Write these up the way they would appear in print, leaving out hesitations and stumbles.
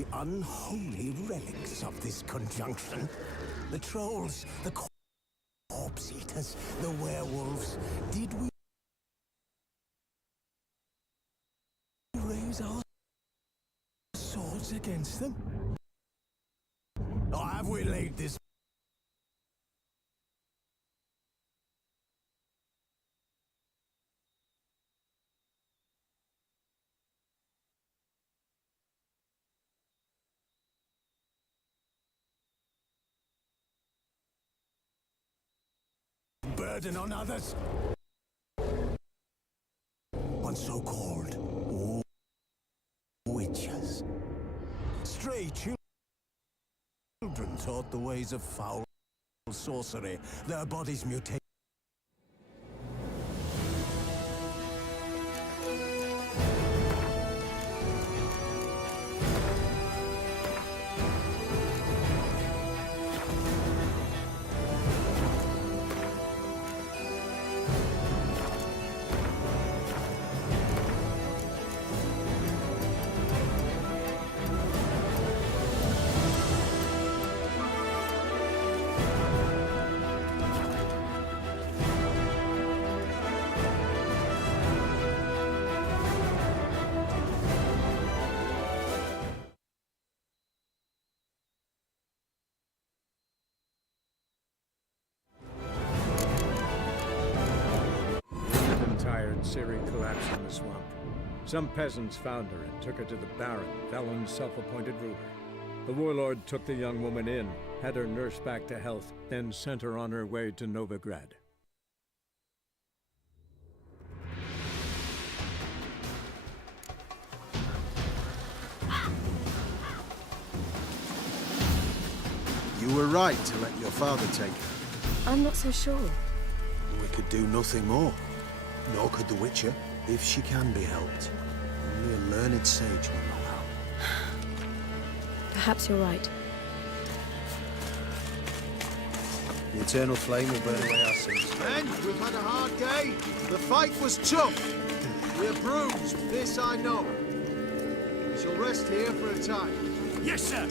the unholy relics of this conjunction. The trolls, the corpse eaters, the werewolves. Did we raise our swords against them? Or have we laid this burden on others? On so-called witches. Stray children taught the ways of foul sorcery, their bodies mutate. Ciri collapsed in the swamp. Some peasants found her and took her to the Baron, Velen's self-appointed ruler. The warlord took the young woman in, had her nursed back to health, then sent her on her way to Novigrad. You were right to let your father take her. I'm not so sure. We could do nothing more. Nor could the Witcher, if she can be helped. Only a learned sage will know how. Perhaps you're right. The eternal flame will burn away our sins. Men, we've had a hard day. The fight was tough. We're bruised, this I know. We shall rest here for a time. Yes, sir!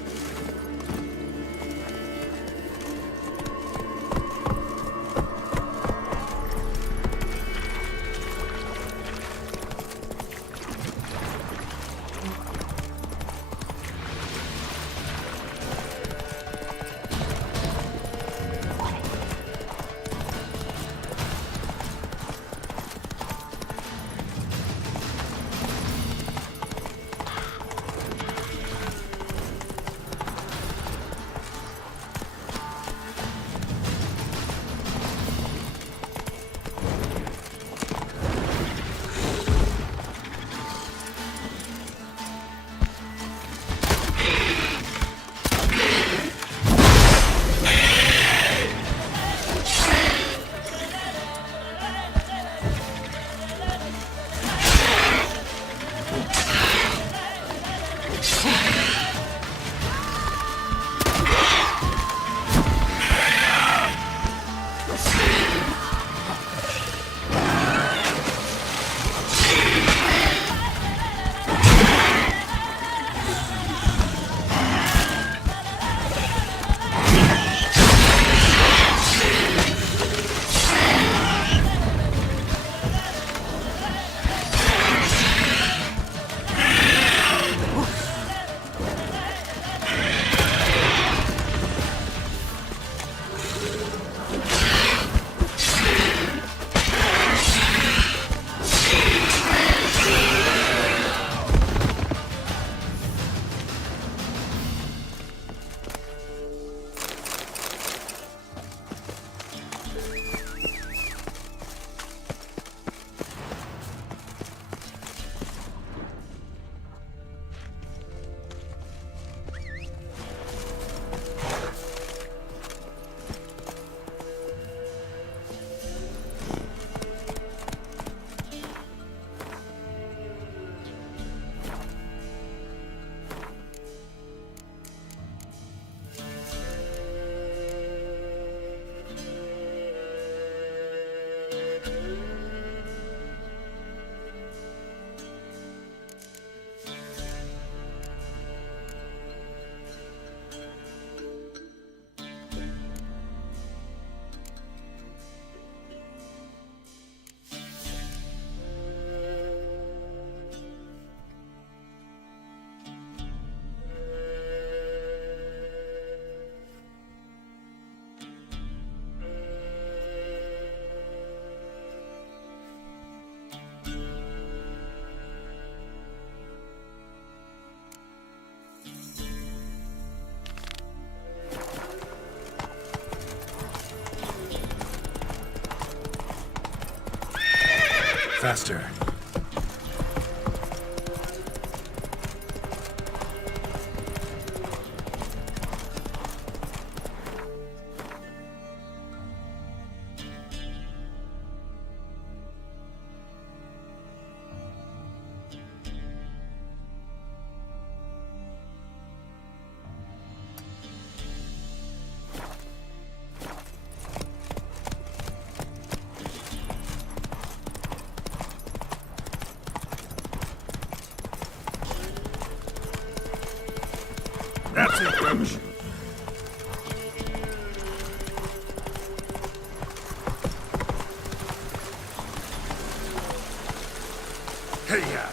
Faster. That's it, Roach. Hey-ya!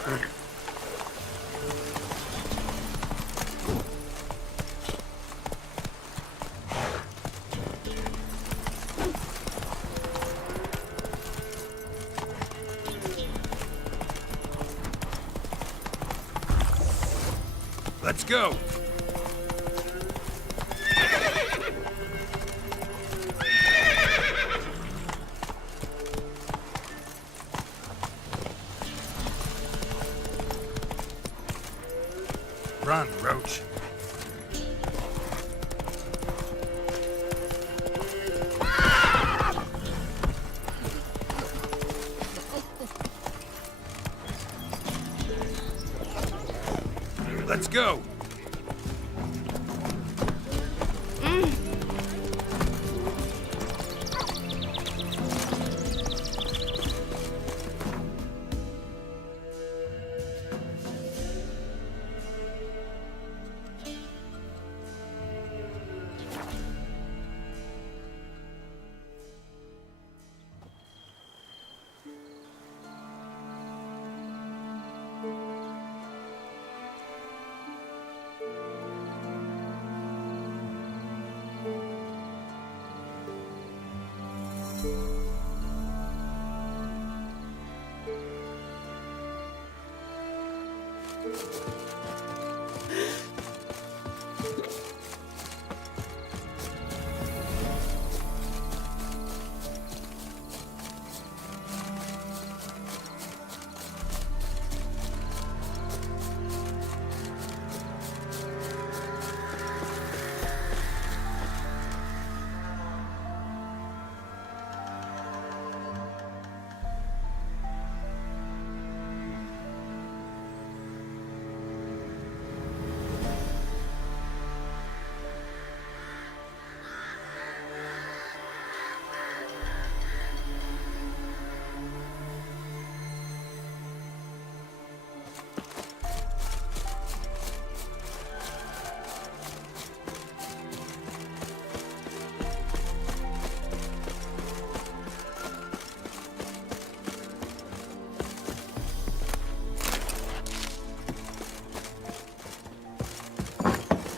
Let's go! Run, Roach. Let's go.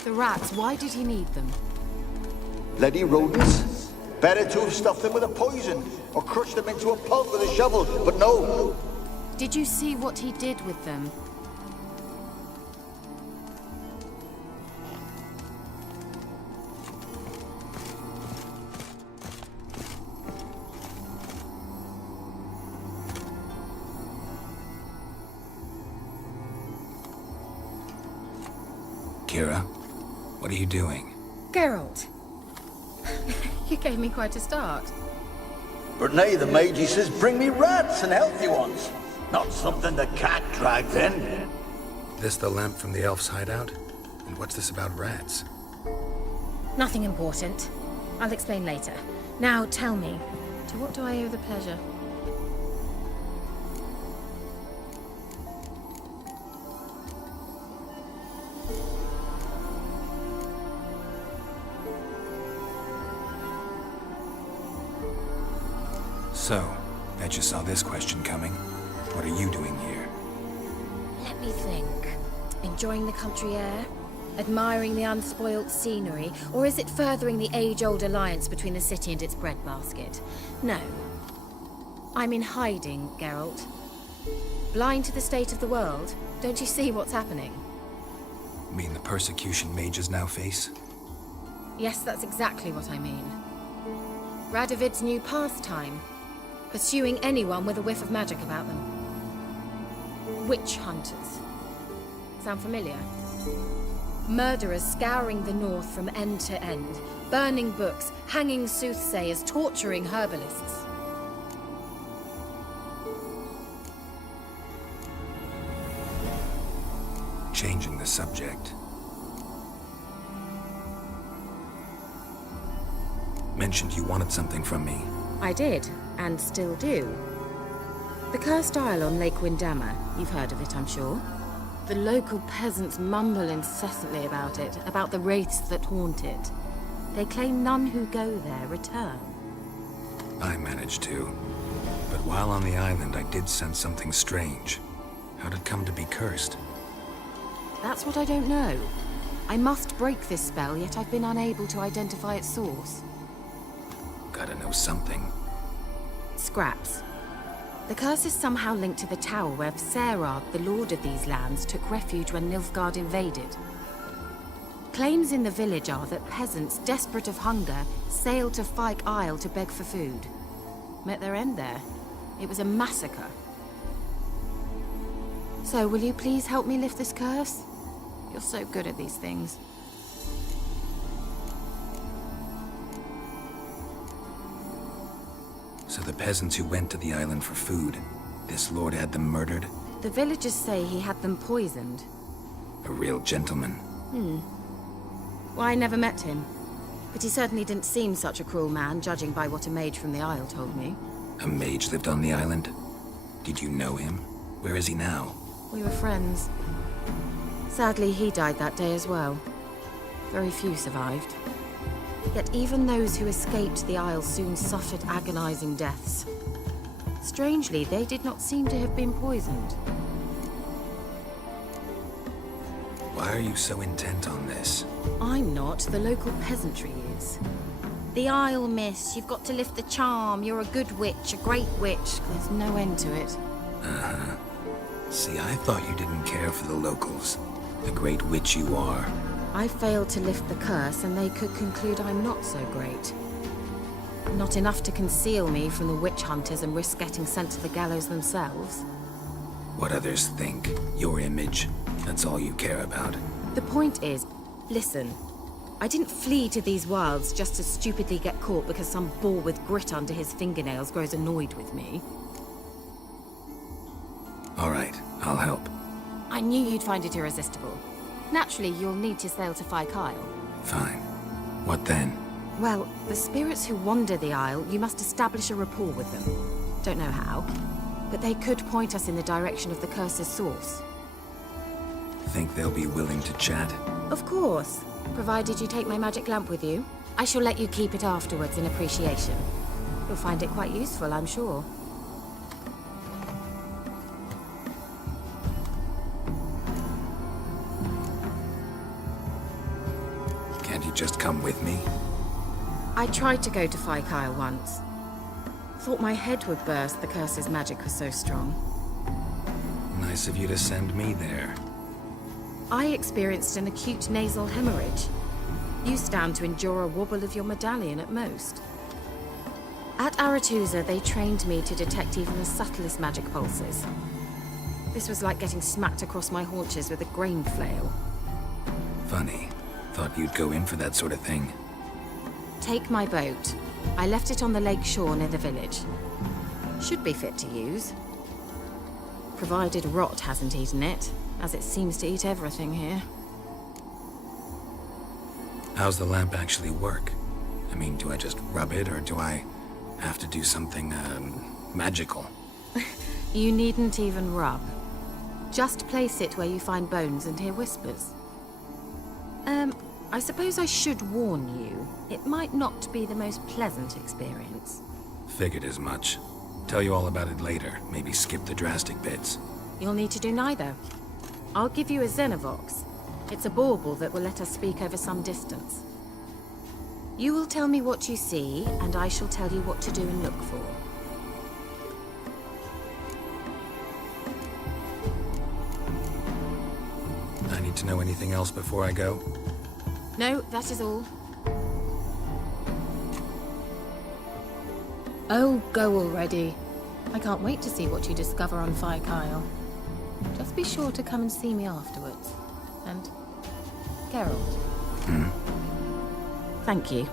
The rats, why did he need them? Bloody rodents. Better to have stuffed them with a poison, or crushed them into a pulp with a shovel, but no. Did you see what he did with them? Kira, what are you doing? Geralt! You gave me quite a start. But nay, the mage, he says, bring me rats and healthy ones. Not something the cat dragged in. This the lamp from the elf's hideout? And what's this about rats? Nothing important. I'll explain later. Now tell me, to what do I owe the pleasure? So, bet you saw this question coming. What are you doing here? Let me think. Enjoying the country air? Admiring the unspoilt scenery? Or is it furthering the age-old alliance between the city and its breadbasket? No. I'm in hiding, Geralt. Blind to the state of the world? Don't you see what's happening? Mean the persecution mages now face? Yes, that's exactly what I mean. Radovid's new pastime. pursuing anyone with a whiff of magic about them. Witch hunters. Sound familiar? Murderers scouring the north from end to end, burning books, hanging soothsayers, torturing herbalists. Changing the subject. Mentioned you wanted something from me. I did, and still do. The cursed isle on Lake Windammer, you've heard of it, I'm sure. The local peasants mumble incessantly about it, about the wraiths that haunt it. They claim none who go there return. I managed to. But while on the island, I did sense something strange. How'd it come to be cursed? That's what I don't know. I must break this spell, yet I've been unable to identify its source. Gotta know something. Scraps. The curse is somehow linked to the tower where Serad, the lord of these lands, took refuge when Nilfgaard invaded. Claims in the village are that peasants, desperate of hunger, sailed to Fyke Isle to beg for food. Met their end there. It was a massacre. So, will you please help me lift this curse? You're so good at these things. So the peasants who went to the island for food, this lord had them murdered? The villagers say he had them poisoned. A real gentleman. Well, I never met him. But he certainly didn't seem such a cruel man, judging by what a mage from the Isle told me. A mage lived on the island? Did you know him? Where is he now? We were friends. Sadly, he died that day as well. Very few survived. Yet even those who escaped the Isle soon suffered agonizing deaths. Strangely, they did not seem to have been poisoned. Why are you so intent on this? I'm not. The local peasantry is. The Isle, miss. You've got to lift the charm. You're a good witch, a great witch. There's no end to it. Uh-huh. See, I thought you didn't care for the locals. The great witch you are. I failed to lift the curse, and they could conclude I'm not so great. Not enough to conceal me from the witch hunters and risk getting sent to the gallows themselves. What others think, your image, that's all you care about. The point is, listen, I didn't flee to these wilds just to stupidly get caught because some boar with grit under his fingernails grows annoyed with me. All right, I'll help. I knew you'd find it irresistible. Naturally, you'll need to sail to Fyke Isle. Fine. What then? Well, the spirits who wander the Isle, you must establish a rapport with them. Don't know how, but they could point us in the direction of the curse's source. Think they'll be willing to chat? Of course, provided you take my magic lamp with you. I shall let you keep it afterwards in appreciation. You'll find it quite useful, I'm sure. Can't you just come with me? I tried to go to Fyke Isle once. Thought my head would burst, the curse's magic was so strong. Nice of you to send me there. I experienced an acute nasal hemorrhage. You stand to endure a wobble of your medallion at most. At Aretusa, they trained me to detect even the subtlest magic pulses. This was like getting smacked across my haunches with a grain flail. Funny. Thought you'd go in for that sort of thing. Take my boat. I left it on the lake shore near the village. Should be fit to use. Provided rot hasn't eaten it, as it seems to eat everything here. How's the lamp actually work? I mean, do I just rub it, or do I have to do something, magical? You needn't even rub. Just place it where you find bones and hear whispers. I suppose I should warn you. It might not be the most pleasant experience. Figured as much. Tell you all about it later. Maybe skip the drastic bits. You'll need to do neither. I'll give you a Xenovox. It's a bauble that will let us speak over some distance. You will tell me what you see, and I shall tell you what to do and look for. I need to know anything else before I go? No, that is all. Oh, go already. I can't wait to see what you discover on Phi Kyle. Just be sure to come and see me afterwards. And Geralt. Thank you.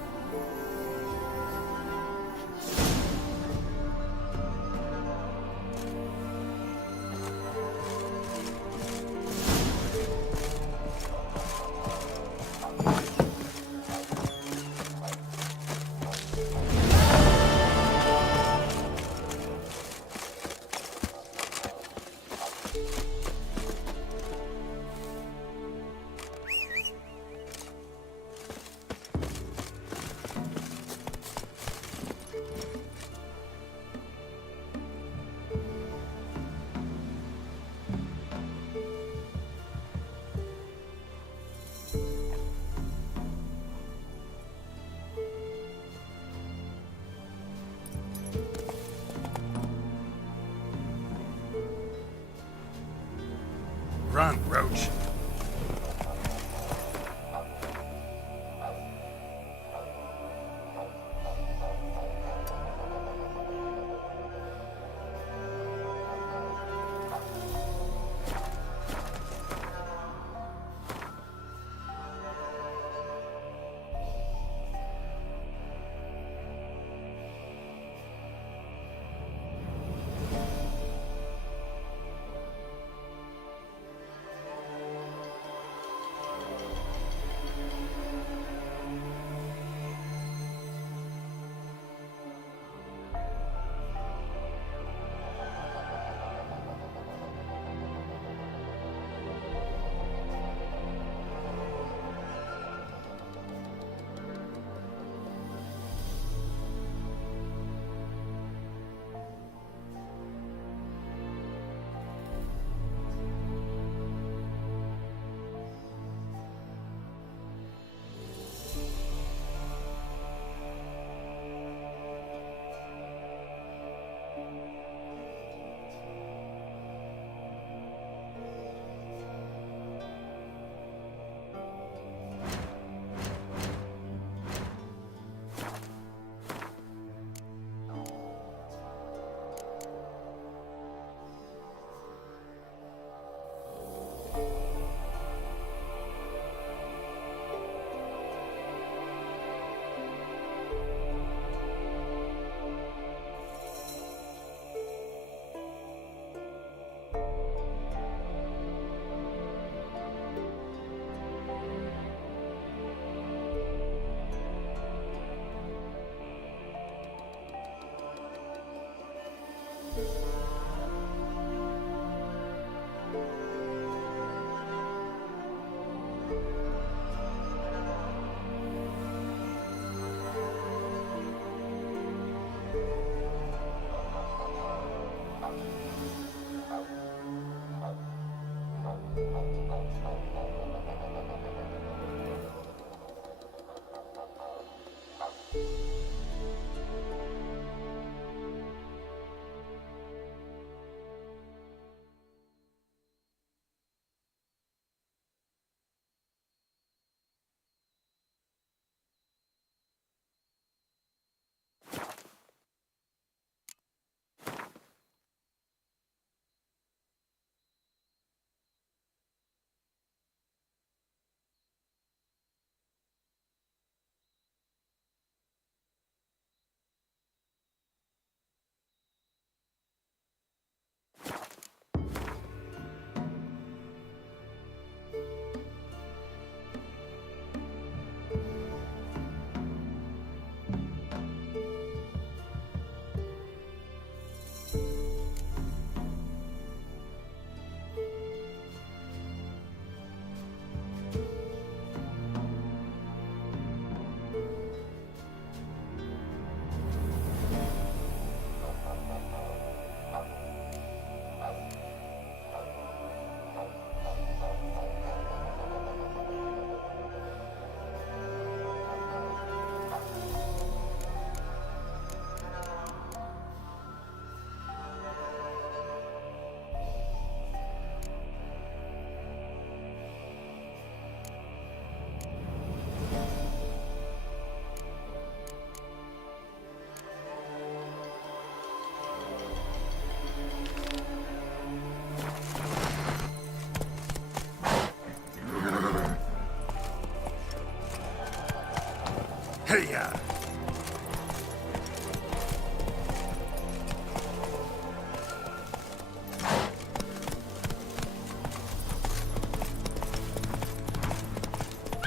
Hey-ya!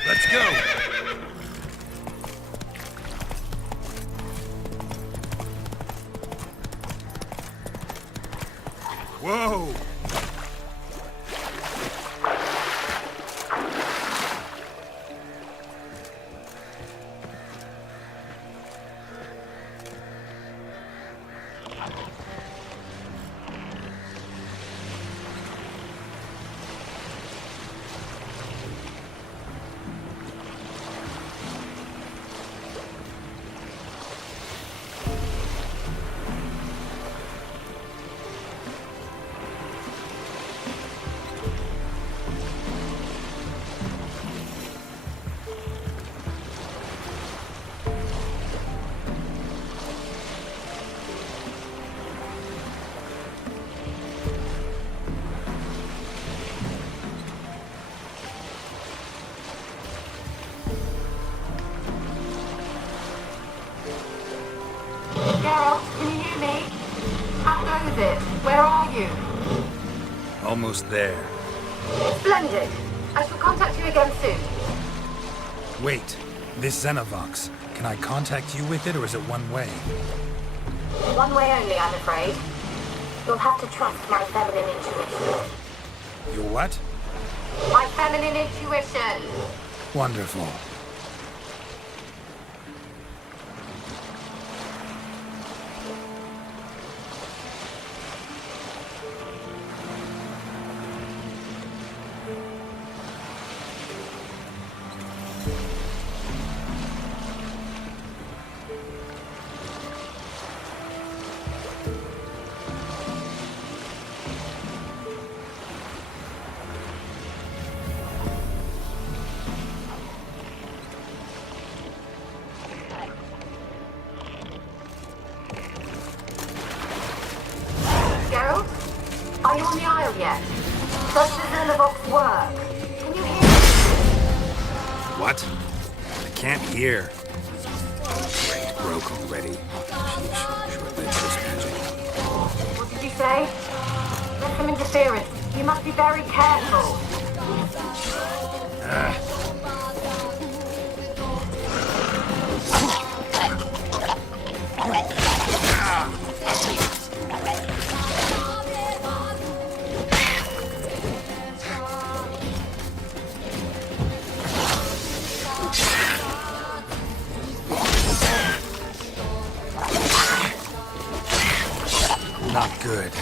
Let's go! Whoa! Geralt, can you hear me? How goes it? Where are you? Almost there. Splendid. I shall contact you again soon. Wait, this Xenovox. Can I contact you with it, or is it one way? One way only, I'm afraid. You'll have to trust my feminine intuition. Your what? My feminine intuition! Wonderful. Geralt? Are you on the Isle yet? Does the Xenovox work? Can you hear me? What? I can't hear. Great, broke already. Sheesh, short-lived this magic. What did you say? There's some interference. You must be very careful. Not good.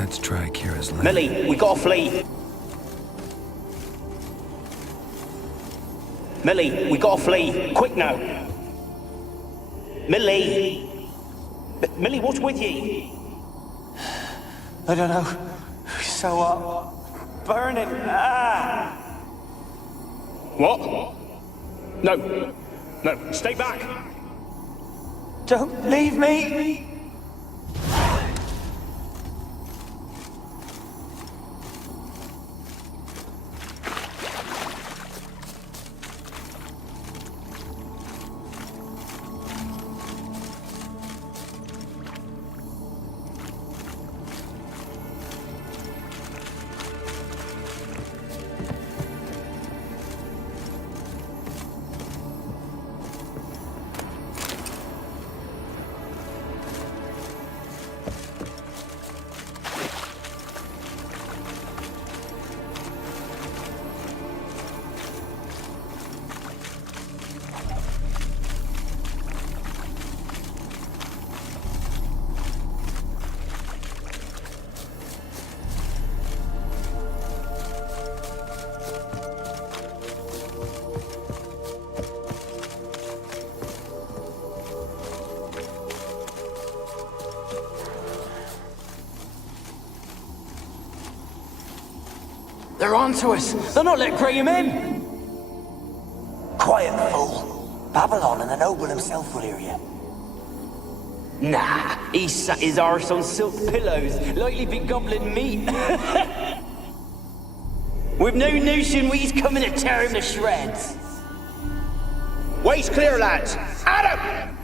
Let's try Kira's land. Millie, we gotta flee. Millie, we gotta flee. Quick now. Millie! Millie, what's with you? I don't know. So, burning. Ah! What? No. No, stay back. Don't leave me! They're onto us! They're not letting Graham in! Quiet, fool. Babylon and the noble himself will hear you. Nah, he sat his arse on silk pillows, likely be gobbling meat. We've no notion we's coming to tear him to shreds. Way's clear, lads. Adam!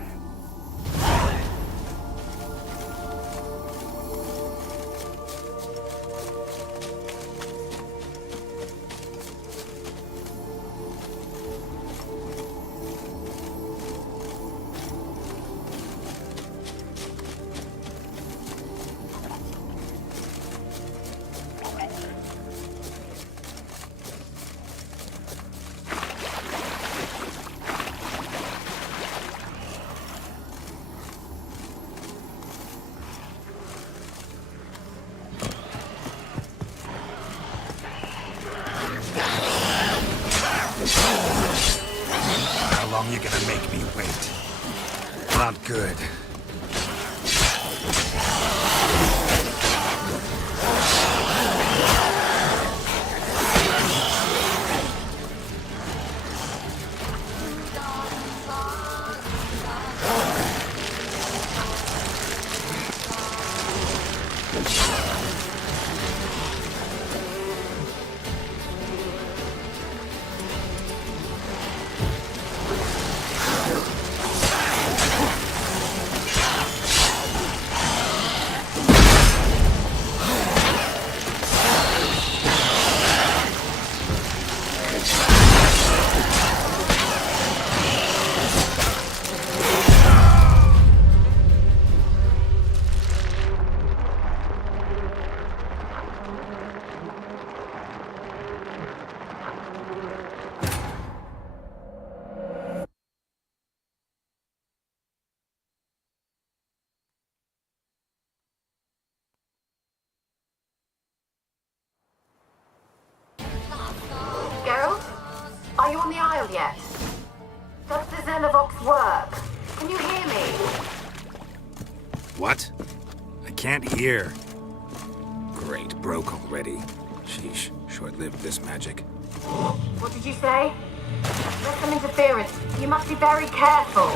How long you gonna make me wait? Not good. Geralt? Are you on the Isle yet? Does the Xenovox work? Can you hear me? What? I can't hear. Great, broke already. Sheesh, short-lived this magic. What did you say? There's some interference. You must be very careful.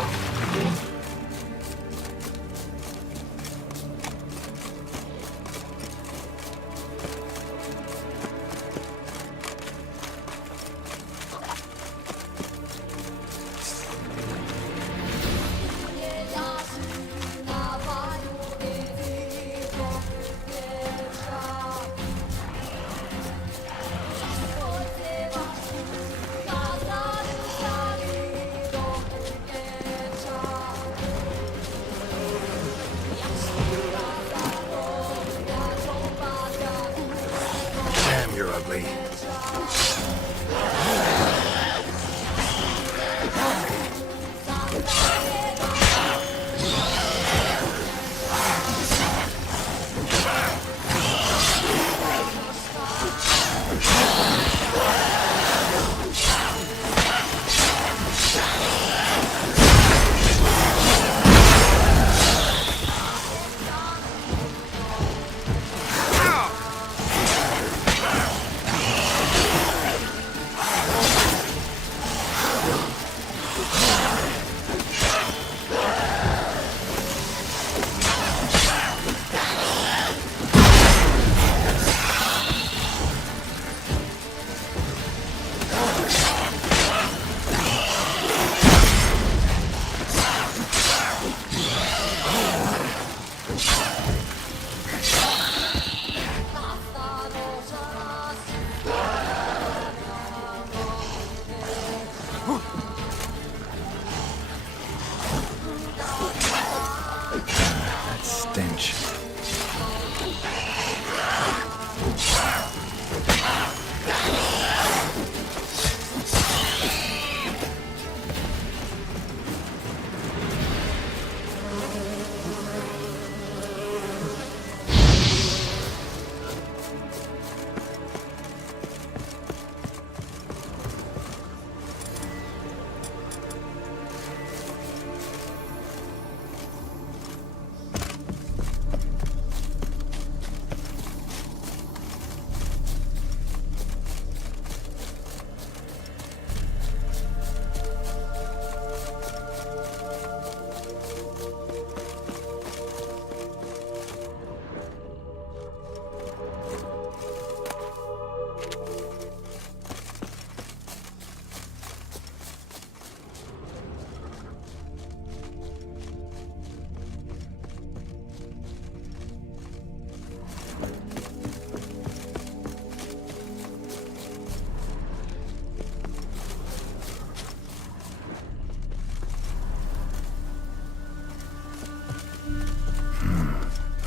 stench.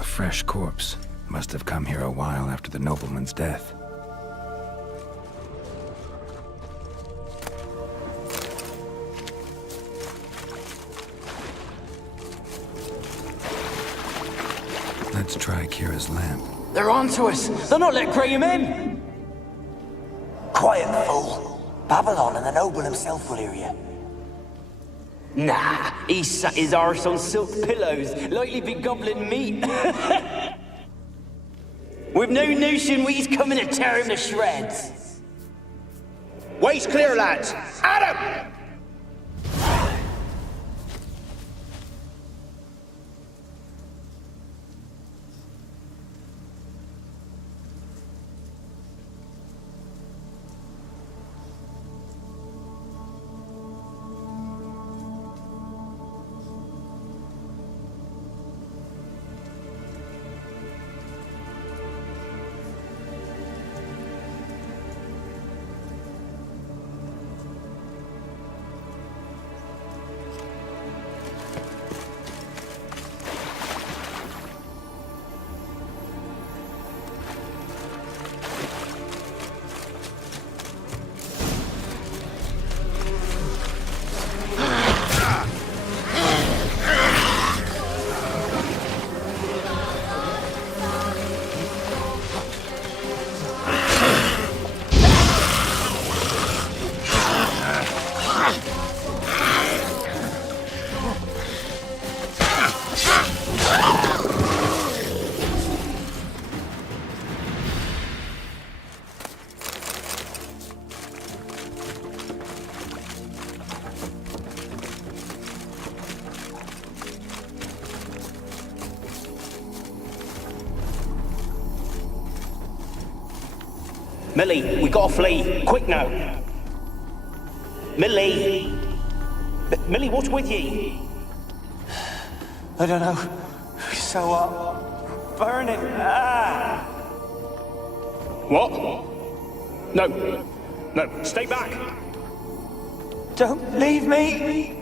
Fresh corpse. Must have come here a while after the nobleman's death. Let's try Kira's lamp. They're onto us! They'll not let Graham in! Quiet, fool. Babylon and the noble himself will hear you. Nah, he sat his arse on silk pillows, likely be gobbling meat. We've no notion we's coming to tear him to shreds. Waist clear, lads! Adam! Millie, we gotta flee. Quick now. Millie! Millie, what's with ye? I don't know. So burning. Ah! What? No. No, stay back. Don't leave me.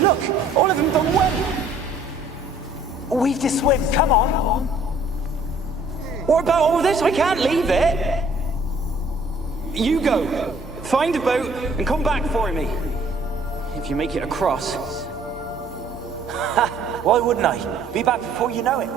Look, all of them gone away. We've to swim, come on. What about all this? I can't leave it. You go. Find a boat and come back for me. if you make it across. Ha! Why wouldn't I? Be back before you know it.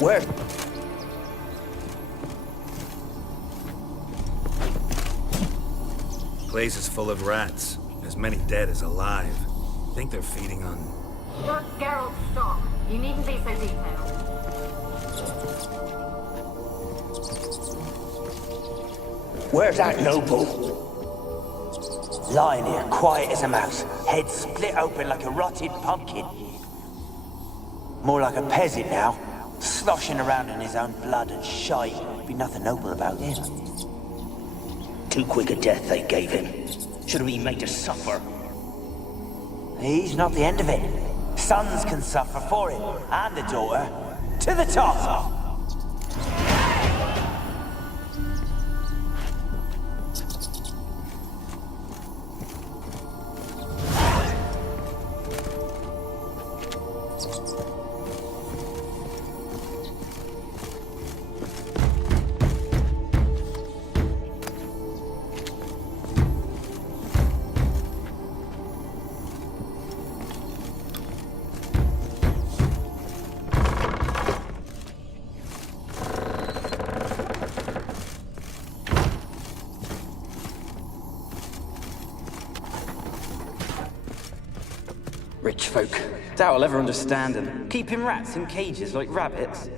Where? Place is full of rats. As many dead as alive. Think they're feeding on... That's Geralt's stock. You needn't be so detailed. Where's that noble? Lying here, quiet as a mouse. Head split open like a rotted pumpkin. More like a peasant now. Sloshing around in his own blood and shite. Be nothing noble about him. Too quick a death they gave him. Should have been made to suffer. He's not the end of it. Sons can suffer for it, and a daughter. To the top! Rich folk. Doubt I'll ever understand them. Keeping rats in cages like rabbits.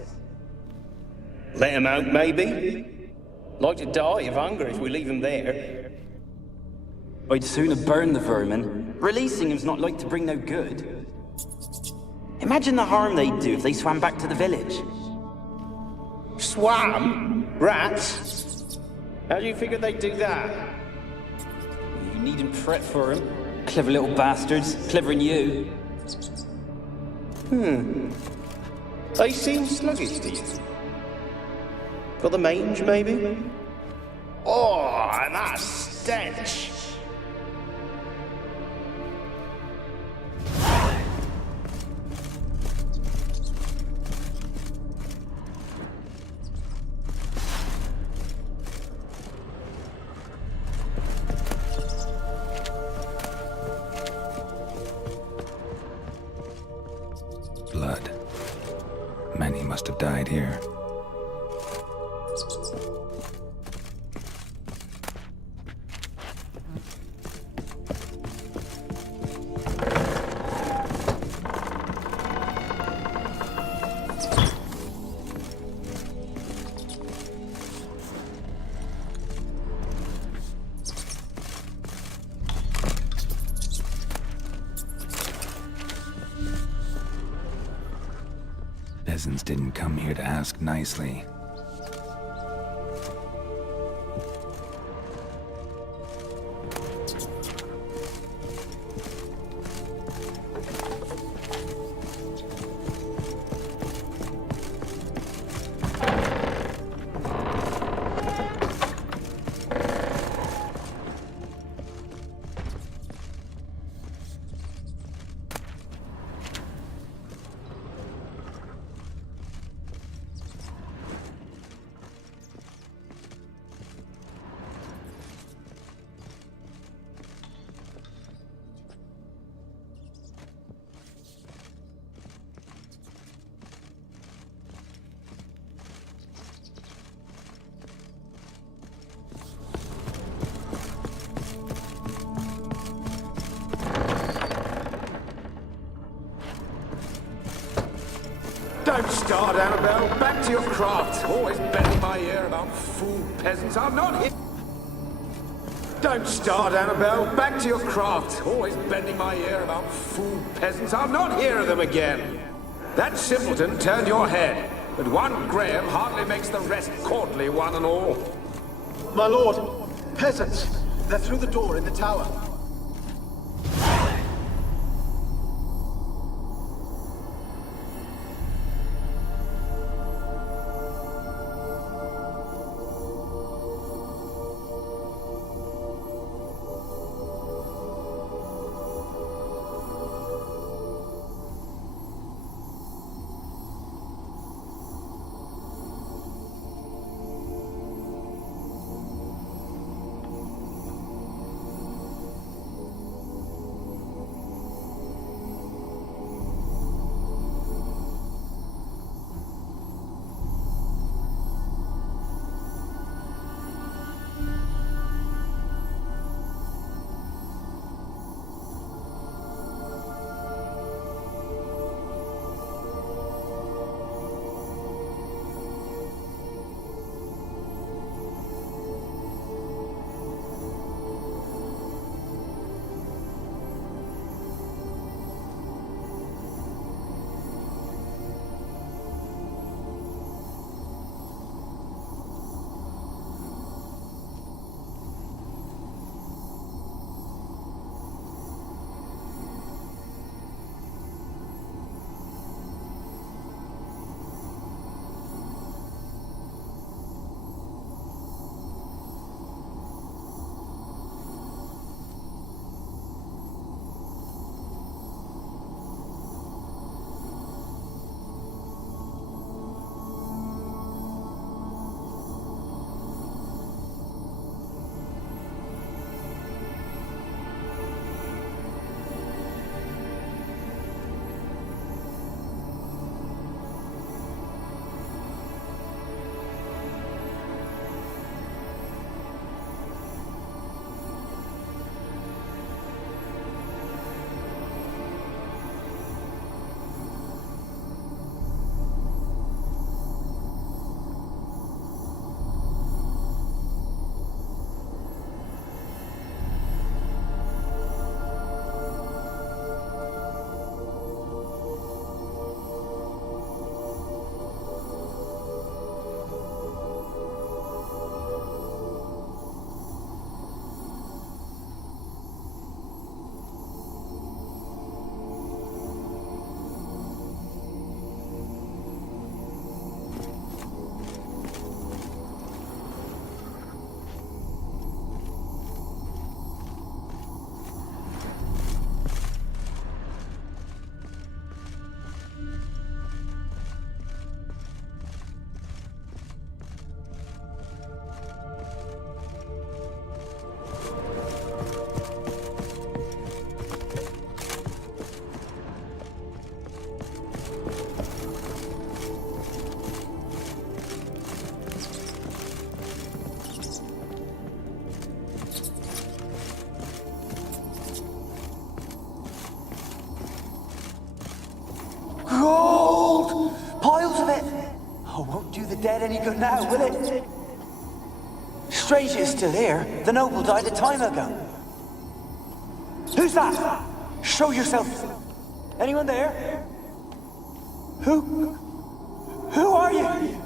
Let 'em out, maybe? Like to die of hunger if we leave them there. I'd sooner burn the vermin. Releasing them's not like to bring no good. Imagine the harm they'd do if they swam back to the village. Swam? Rats? How do you figure they'd do that? You needn't fret for them. Clever little bastards. Clever than you. They seem sluggish to you. Got the mange, maybe? Oh, and that stench! Blood. Many must have died here. Peasants didn't come here to ask nicely. Don't start, Annabelle. Back to your craft. Always bending my ear about fool peasants. I'm not here. Don't start, Annabelle. Back to your craft. Always bending my ear about fool peasants. I'll not hear of them again. That simpleton turned your head, but one Graham hardly makes the rest courtly, one and all. My lord, peasants. They're through the door in the tower. Gold! Piles of it! Oh, won't do the dead any good now, will it? Strange it's still here. The noble died a time ago. Who's that? Show yourself. Anyone there? Who are you?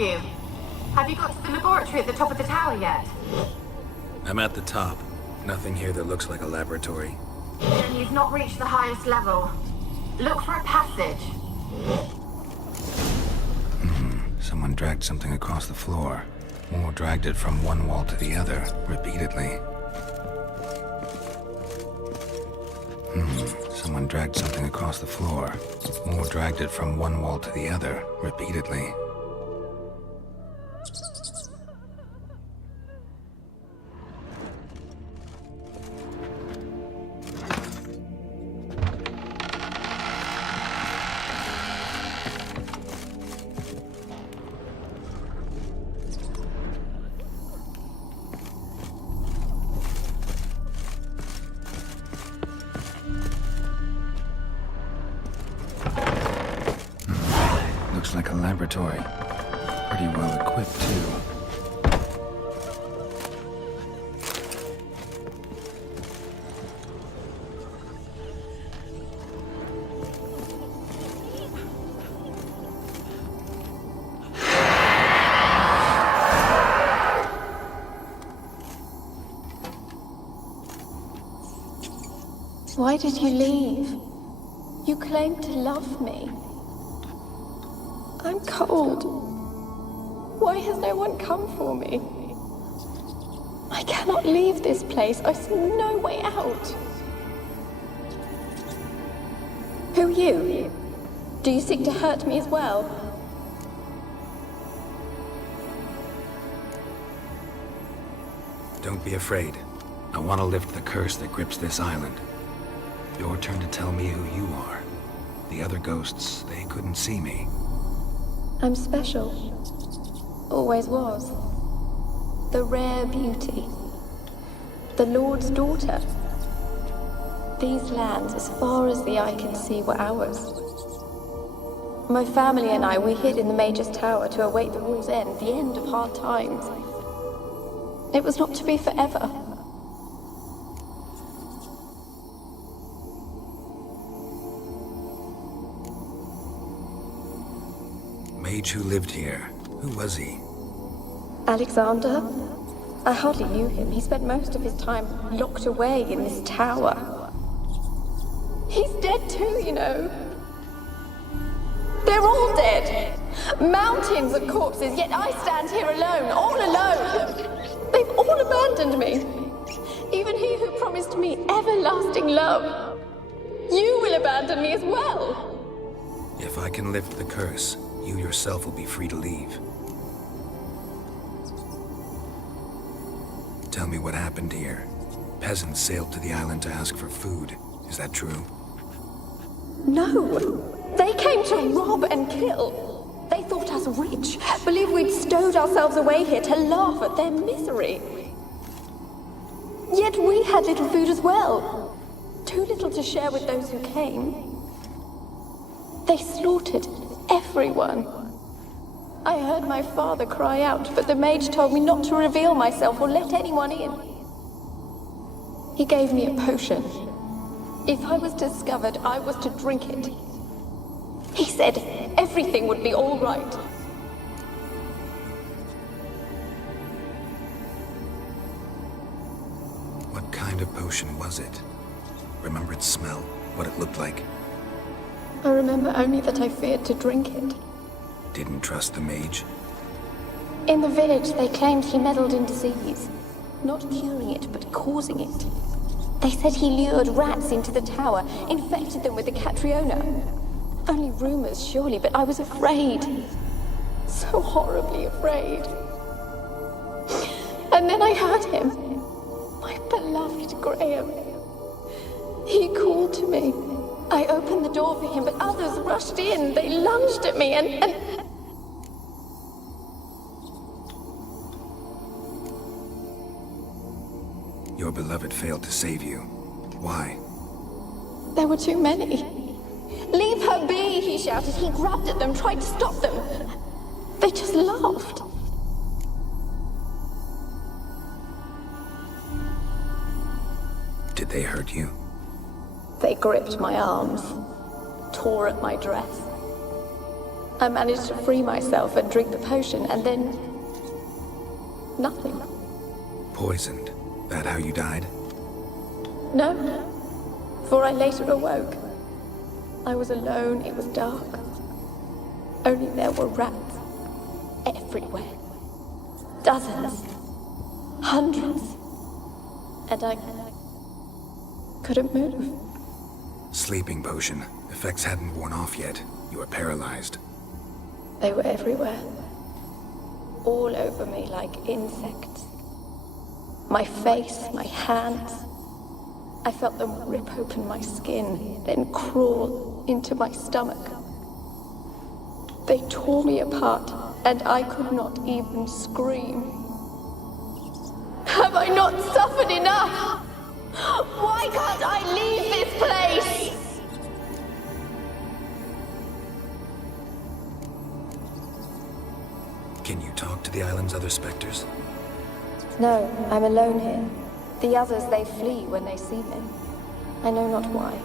you? Have you got to the laboratory at the top of the tower yet? I'm at the top. Nothing here that looks like a laboratory. Then you've not reached the highest level. Look for a passage. Someone dragged something across the floor. Or dragged it from one wall to the other, repeatedly. Someone dragged something across the floor. Or dragged it from one wall to the other, repeatedly. Looks like a laboratory. Pretty well equipped, too. Why did you leave? You claimed to love me. I'm cold. Why has no one come for me? I cannot leave this place. I see no way out. Who are you? Do you seek to hurt me as well? Don't be afraid. I want to lift the curse that grips this island. Your turn to tell me who you are. The other ghosts, they couldn't see me. I'm special. Always was. The rare beauty. The Lord's daughter. These lands, as far as the eye can see, were ours. My family and I, we hid in the Major's Tower to await the war's end, the end of hard times. It was not to be forever. Mage who lived here. Who was he? Alexander? I hardly knew him. He spent most of his time locked away in this tower. He's dead too, you know. They're all dead. Mountains of corpses, yet I stand here alone, all alone. They've all abandoned me. Even he who promised me everlasting love. You will abandon me as well. If I can lift the curse, you yourself will be free to leave. Tell me what happened here. Peasants sailed to the island to ask for food. Is that true? No. They came to rob and kill. They thought us rich, believed we'd stowed ourselves away here to laugh at their misery. Yet we had little food as well. Too little to share with those who came. They slaughtered everyone. I heard my father cry out, but the mage told me not to reveal myself or let anyone in. He gave me a potion. If I was discovered, I was to drink it. He said everything would be all right. What kind of potion was it? Remember its smell? What it looked like? I remember only that I feared to drink it. Didn't trust the mage? In the village, they claimed he meddled in disease. Not curing it, but causing it. They said he lured rats into the tower, infected them with the Catriona. Only rumors, surely, but I was afraid. So horribly afraid. And then I heard him. My beloved Graham. He called to me. I opened the door for him, but others rushed in. They lunged at me and... Your beloved failed to save you. Why? There were too many. Leave her be, he shouted. He grabbed at them, tried to stop them. They just laughed. Did they hurt you? They gripped my arms, tore at my dress. I managed to free myself and drink the potion, and then... nothing. Poisoned. That how you died? No, for I later awoke. I was alone, it was dark. Only there were rats everywhere. Dozens. Hundreds. And I couldn't move. Sleeping potion. Effects hadn't worn off yet. You were paralyzed. They were everywhere. All over me like insects. My face, my hands. I felt them rip open my skin, then crawl into my stomach. They tore me apart, and I could not even scream. Have I not suffered enough? Why can't I leave this place? Can you talk to the island's other specters? No, I'm alone here. The others, they flee when they see me. I know not why.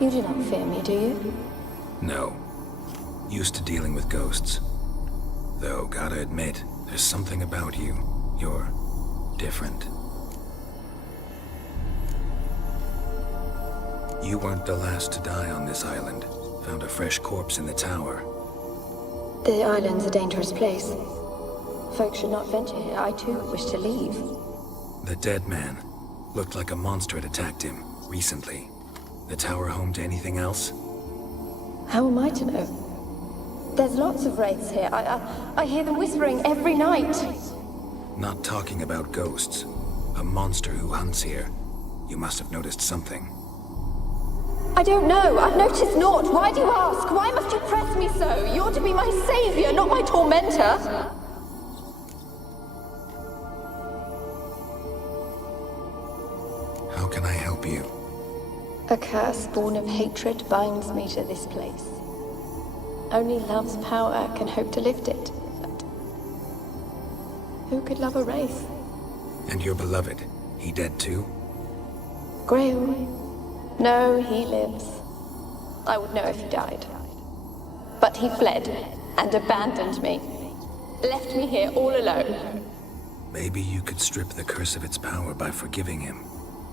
You do not fear me, do you? No. Used to dealing with ghosts. Though, gotta admit, there's something about you. You're different. You weren't the last to die on this island. Found a fresh corpse in the tower. The island's a dangerous place. Folk should not venture here. I too wish to leave. The dead man. Looked like a monster had attacked him, recently. The tower home to anything else? How am I to know? There's lots of wraiths here. I hear them whispering every night. Not talking about ghosts. A monster who hunts here. You must have noticed something. I don't know. I've noticed naught. Why do you ask? Why must you press me so? You're to be my savior, not my tormentor. How can I help you? A curse born of hatred binds me to this place. Only love's power can hope to lift it. But who could love a wraith? And your beloved, he dead too? Graham? No, he lives. I would know if he died. But he fled and abandoned me. Left me here all alone. Maybe you could strip the curse of its power by forgiving him.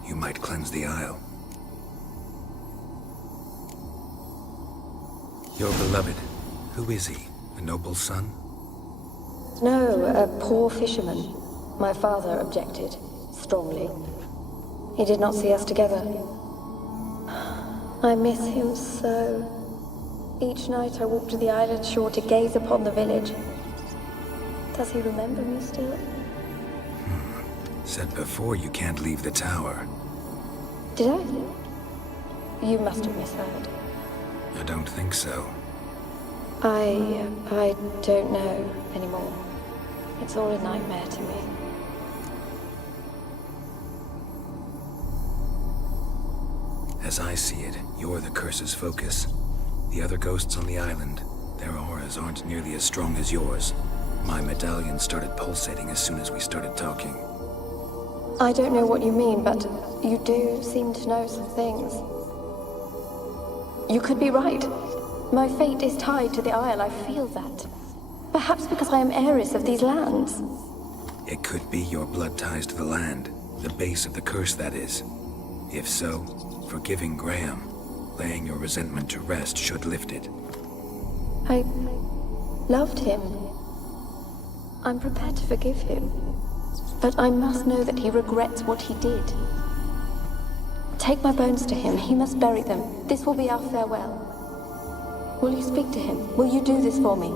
You might cleanse the Isle. Your beloved, who is he? A noble son? No, a poor fisherman. My father objected, strongly. He did not see us together. I miss him so. Each night I walk to the island shore to gaze upon the village. Does he remember me still? Said before you can't leave the tower. Did I? You must have misheard. I don't think so. I don't know anymore. It's all a nightmare to me. As I see it, you're the curse's focus. The other ghosts on the island, their auras aren't nearly as strong as yours. My medallion started pulsating as soon as we started talking. I don't know what you mean, but you do seem to know some things. You could be right. My fate is tied to the Isle, I feel that. Perhaps because I am heiress of these lands. It could be your blood ties to the land, the base of the curse, that is. If so, forgiving Graham, laying your resentment to rest should lift it. I loved him. I'm prepared to forgive him. But I must know that he regrets what he did. Take my bones to him. He must bury them. This will be our farewell. Will you speak to him? Will you do this for me?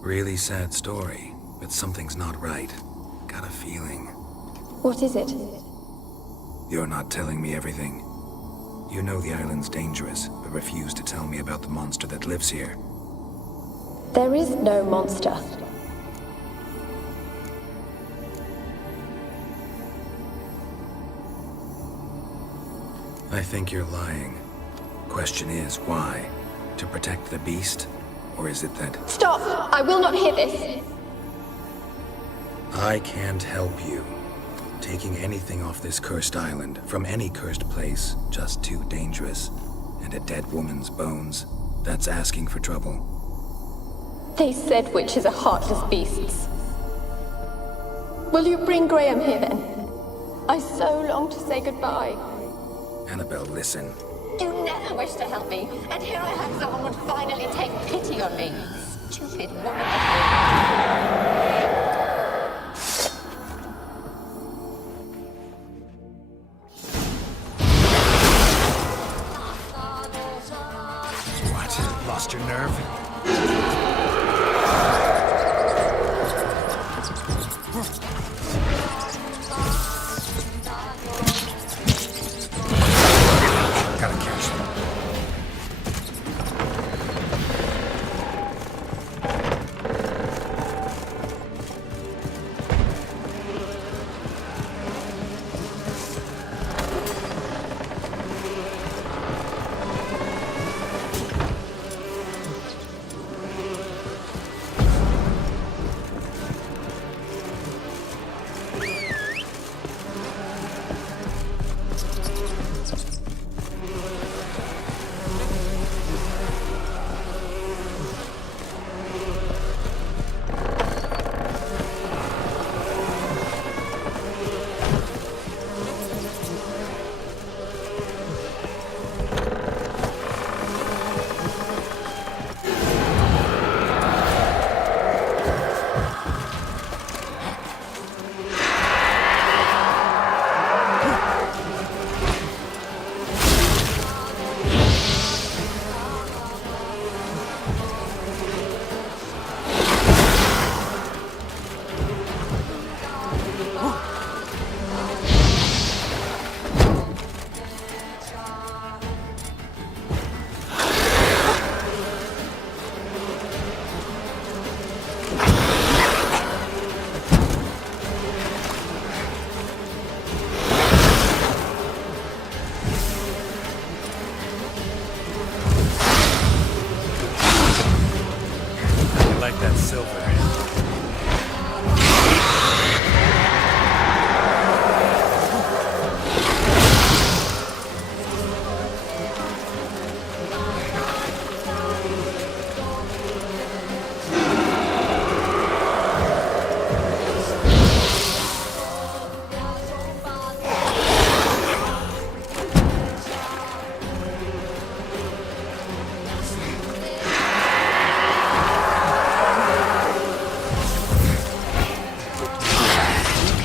Really sad story, but something's not right. Got a feeling. What is it? You're not telling me everything. You know the island's dangerous, but refuse to tell me about the monster that lives here. There is no monster. I think you're lying. Question is, why? To protect the beast? Or is it that... Stop! I will not hear this! I can't help you. Taking anything off this cursed island, from any cursed place, just too dangerous. And a dead woman's bones, that's asking for trouble. They said witches are heartless beasts. Will you bring Graham here then? I so long to say goodbye. Annabelle, listen. You never wished to help me, and here I am someone would finally take pity on me. Stupid woman. Lost your nerve? Gotta catch them.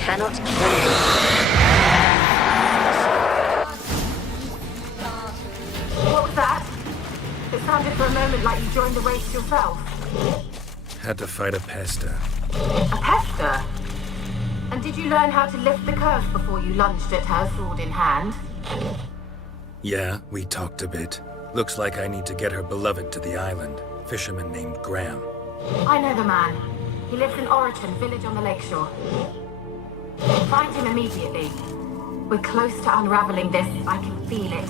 Cannot kill me. What was that? It sounded for a moment like you joined the race yourself. Had to fight a pester. A pester? And did you learn how to lift the curse before you lunged at her, sword in hand? Yeah, we talked a bit. Looks like I need to get her beloved to the island. Fisherman named Graham. I know the man. He lives in Oriton, village on the lakeshore. Find him immediately. We're close to unraveling this. I can feel it.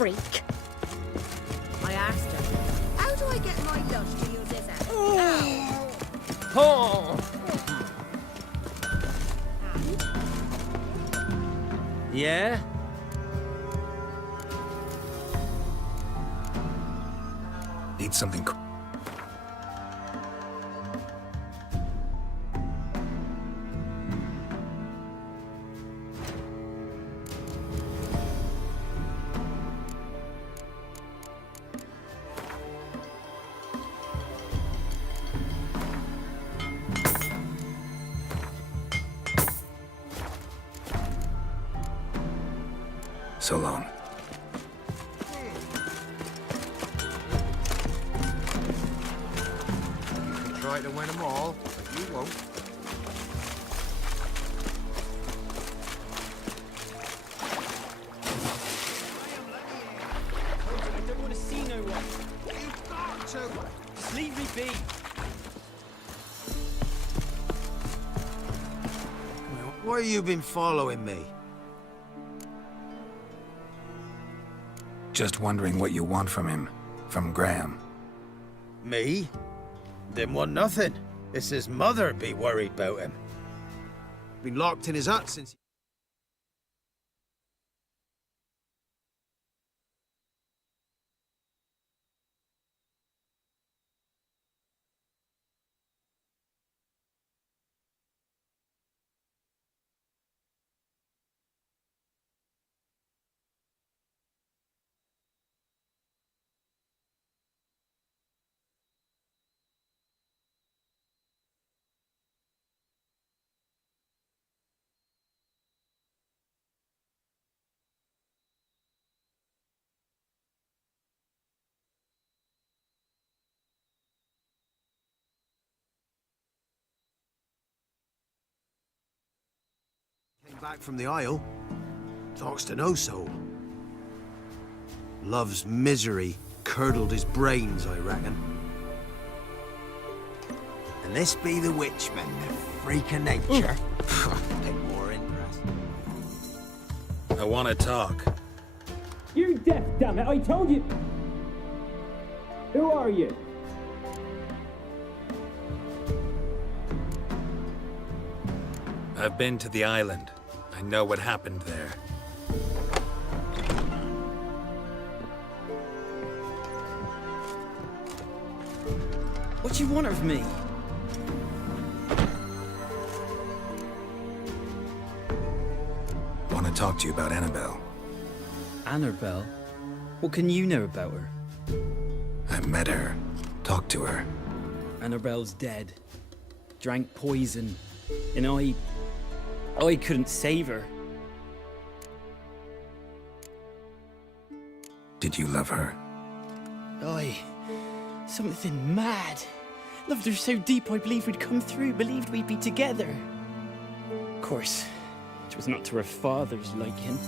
Freak. I asked her, how do I get my lunch to use this app? Oh! Yeah? Need something. So long. You can try to win them all, but you won't. I don't want to see no one. You've got to! Just leave me be. Why have you been following me? Just wondering what you want from him. From Graham. Me? Didn't want nothing. It's his mother be worried about him. Been locked in his hut since... Came back from the Isle. Talks to no soul. Love's misery curdled his brains, I reckon. And this be the witchman, the freak of nature. Take more interest. I want to talk. You're deaf, damn it! I told you! Who are you? I've been to the island. I know what happened there. What do you want of me? Want to talk to you about Annabelle. Annabelle? What can you know about her? I met her. Talked to her. Annabelle's dead. Drank poison. And I couldn't save her. Did you love her? Something mad. Loved her so deep I believed we'd come through, believed we'd be together. Of course, it was not to her father's liking.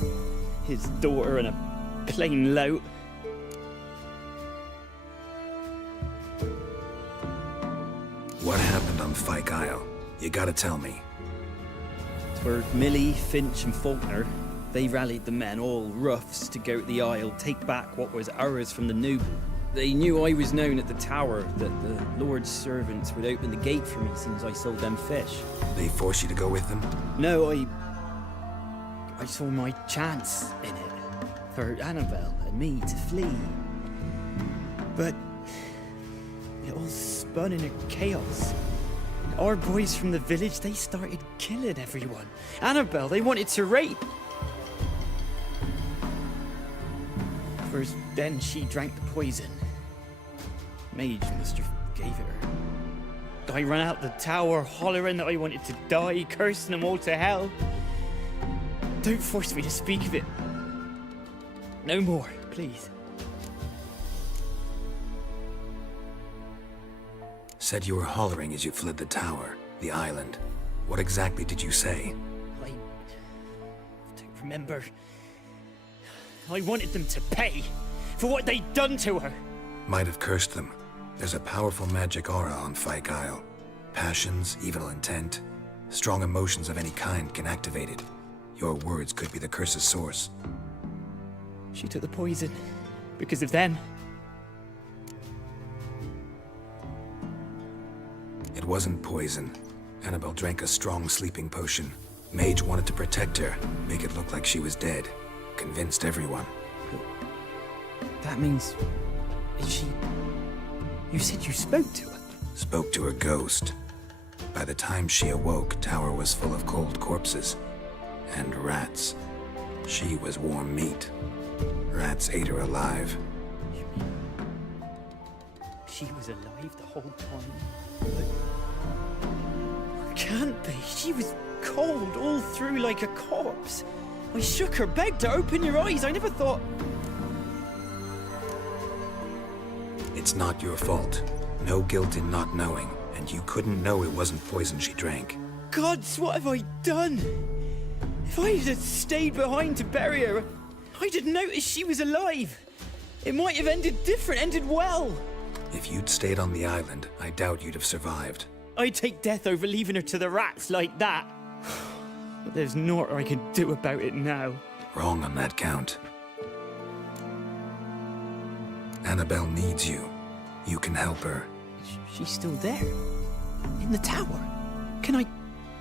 His daughter and a plain lout. What happened on Fyke Isle? You gotta tell me. Where Millie, Finch and Faulkner, they rallied the men, all roughs, to go to the Isle, take back what was ours from the noble. They knew I was known at the tower, that the Lord's servants would open the gate for me since I sold them fish. They forced you to go with them? No, I saw my chance in it, for Annabelle and me to flee. But it all spun in a chaos. Our boys from the village, they started killing everyone. Annabelle, they wanted to rape. First, then she drank the poison. Mage must have gave it her. I ran out the tower, hollering that I wanted to die, cursing them all to hell. Don't force me to speak of it. No more, please. Said you were hollering as you fled the tower, the island. What exactly did you say? I don't remember. I wanted them to pay for what they'd done to her. Might have cursed them. There's a powerful magic aura on Fyke Isle. Passions, evil intent, strong emotions of any kind can activate it. Your words could be the curse's source. She took the poison because of them. It wasn't poison. Annabelle drank a strong sleeping potion. Mage wanted to protect her, make it look like she was dead. Convinced everyone. That means... Is she... You said you spoke to her? Spoke to her ghost. By the time she awoke, Tower was full of cold corpses. And rats. She was warm meat. Rats ate her alive. You mean... She was alive the whole time? But... Can't be. She was cold all through like a corpse. I shook her, begged her, open your eyes. I never thought... It's not your fault. No guilt in not knowing, and you couldn't know it wasn't poison she drank. Gods, what have I done? If I had stayed behind to bury her, I'd have noticed she was alive. It might have ended different, ended well. If you'd stayed on the island, I doubt you'd have survived. I'd take death over leaving her to the rats like that. But there's naught I can do about it now. Wrong on that count. Annabelle needs you. You can help her. She's still there? In the tower? Can I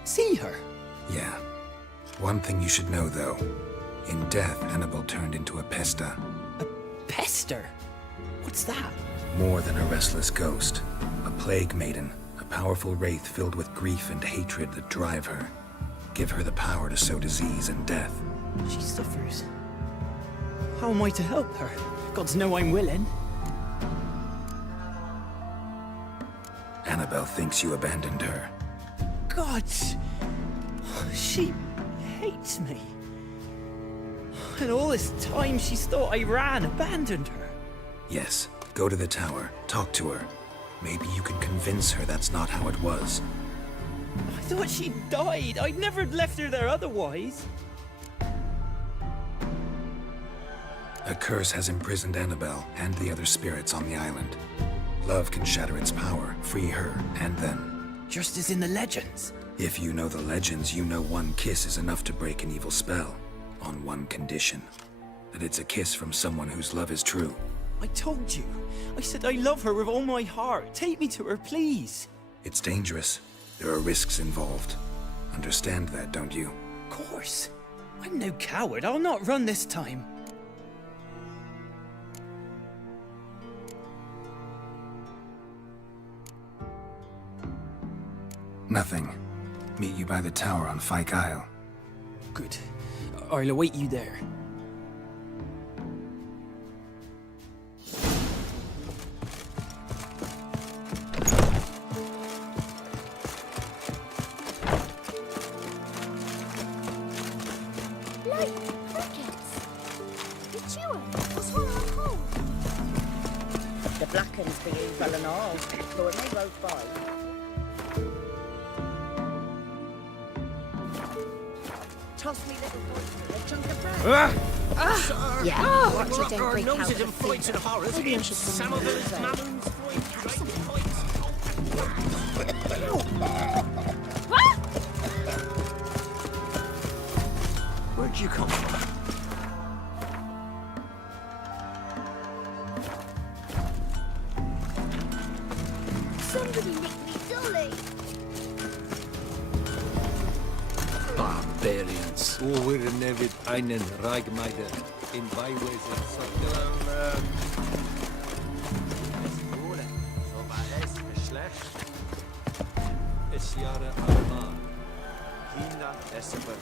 see her? Yeah. One thing you should know, though. In death, Annabelle turned into a pesta. A pester? What's that? More than a restless ghost. A plague maiden. A powerful wraith filled with grief and hatred that drive her. Give her the power to sow disease and death. She suffers. How am I to help her? Gods know I'm willing. Annabelle thinks you abandoned her. Gods! She hates me. And all this time she's thought I abandoned her. Yes, go to the tower, talk to her. Maybe you can convince her that's not how it was. I thought she died. I'd never left her there otherwise. A curse has imprisoned Annabelle and the other spirits on the island. Love can shatter its power, free her and them. Just as in the legends. If you know the legends, you know one kiss is enough to break an evil spell. On one condition. That it's a kiss from someone whose love is true. I told you. I said I love her with all my heart. Take me to her, please. It's dangerous. There are risks involved. Understand that, don't you? Of course. I'm no coward. I'll not run this time. Nothing. Meet you by the tower on Fyke Isle. Good. I'll await you there. Like crickets. The chewer. What's one on hold? The black uns be evil and all, but when they rode by, toss me little boy a chunk of bread. Yeah. Watch We're it, don't up our break out noses of in fights and horrors Maybe I against should some of those mammons fights. Where'd you come from? Somebody nicked me dolly. Barbarians. We're never einen Reichmeister in Beiwesen. Es Jahre Alman. Hina Esseberg.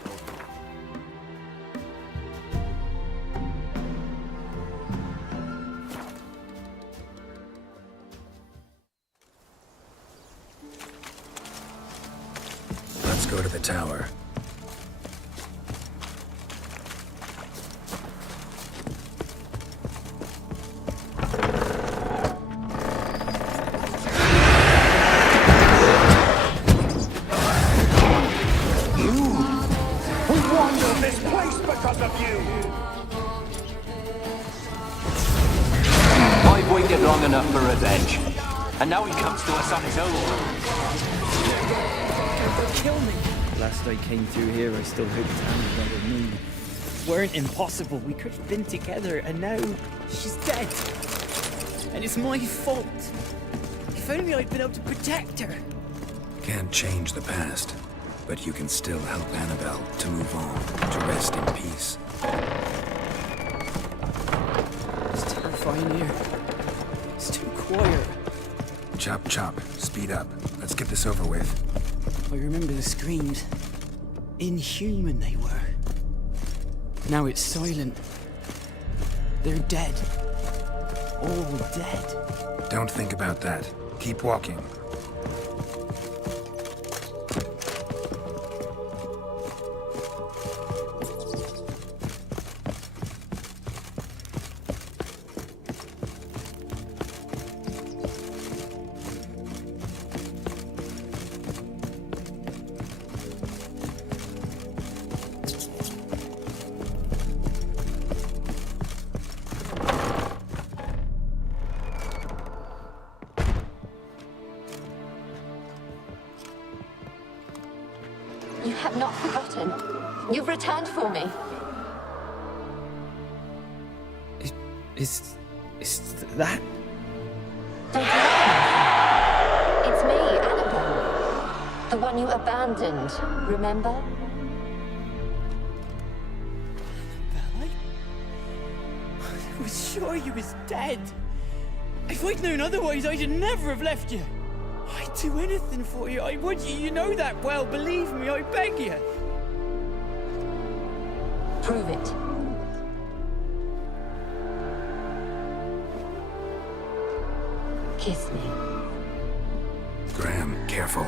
Let's go to the tower. I've waited long enough for revenge. And now he comes to us on his own. They'll kill me. Last I came through here, I still hoped Annabelle and me weren't impossible. We could have been together, and now she's dead. And it's my fault. If only I'd been able to protect her. Can't change the past. But you can still help Annabelle to move on, to rest in peace. It's terrifying here. It's too quiet. Chop, chop. Speed up. Let's get this over with. I remember the screams. Inhuman they were. Now it's silent. They're dead. All dead. Don't think about that. Keep walking. You have not forgotten. You've returned for me. Is that? Don't laugh. It's me, Annabelle. The one you abandoned, remember? I was sure you was dead. If I'd known otherwise, I'd never have left you. I'd do anything for you. I would. You know that well. Believe me, I beg you. Prove it. Kiss me. Graham, careful.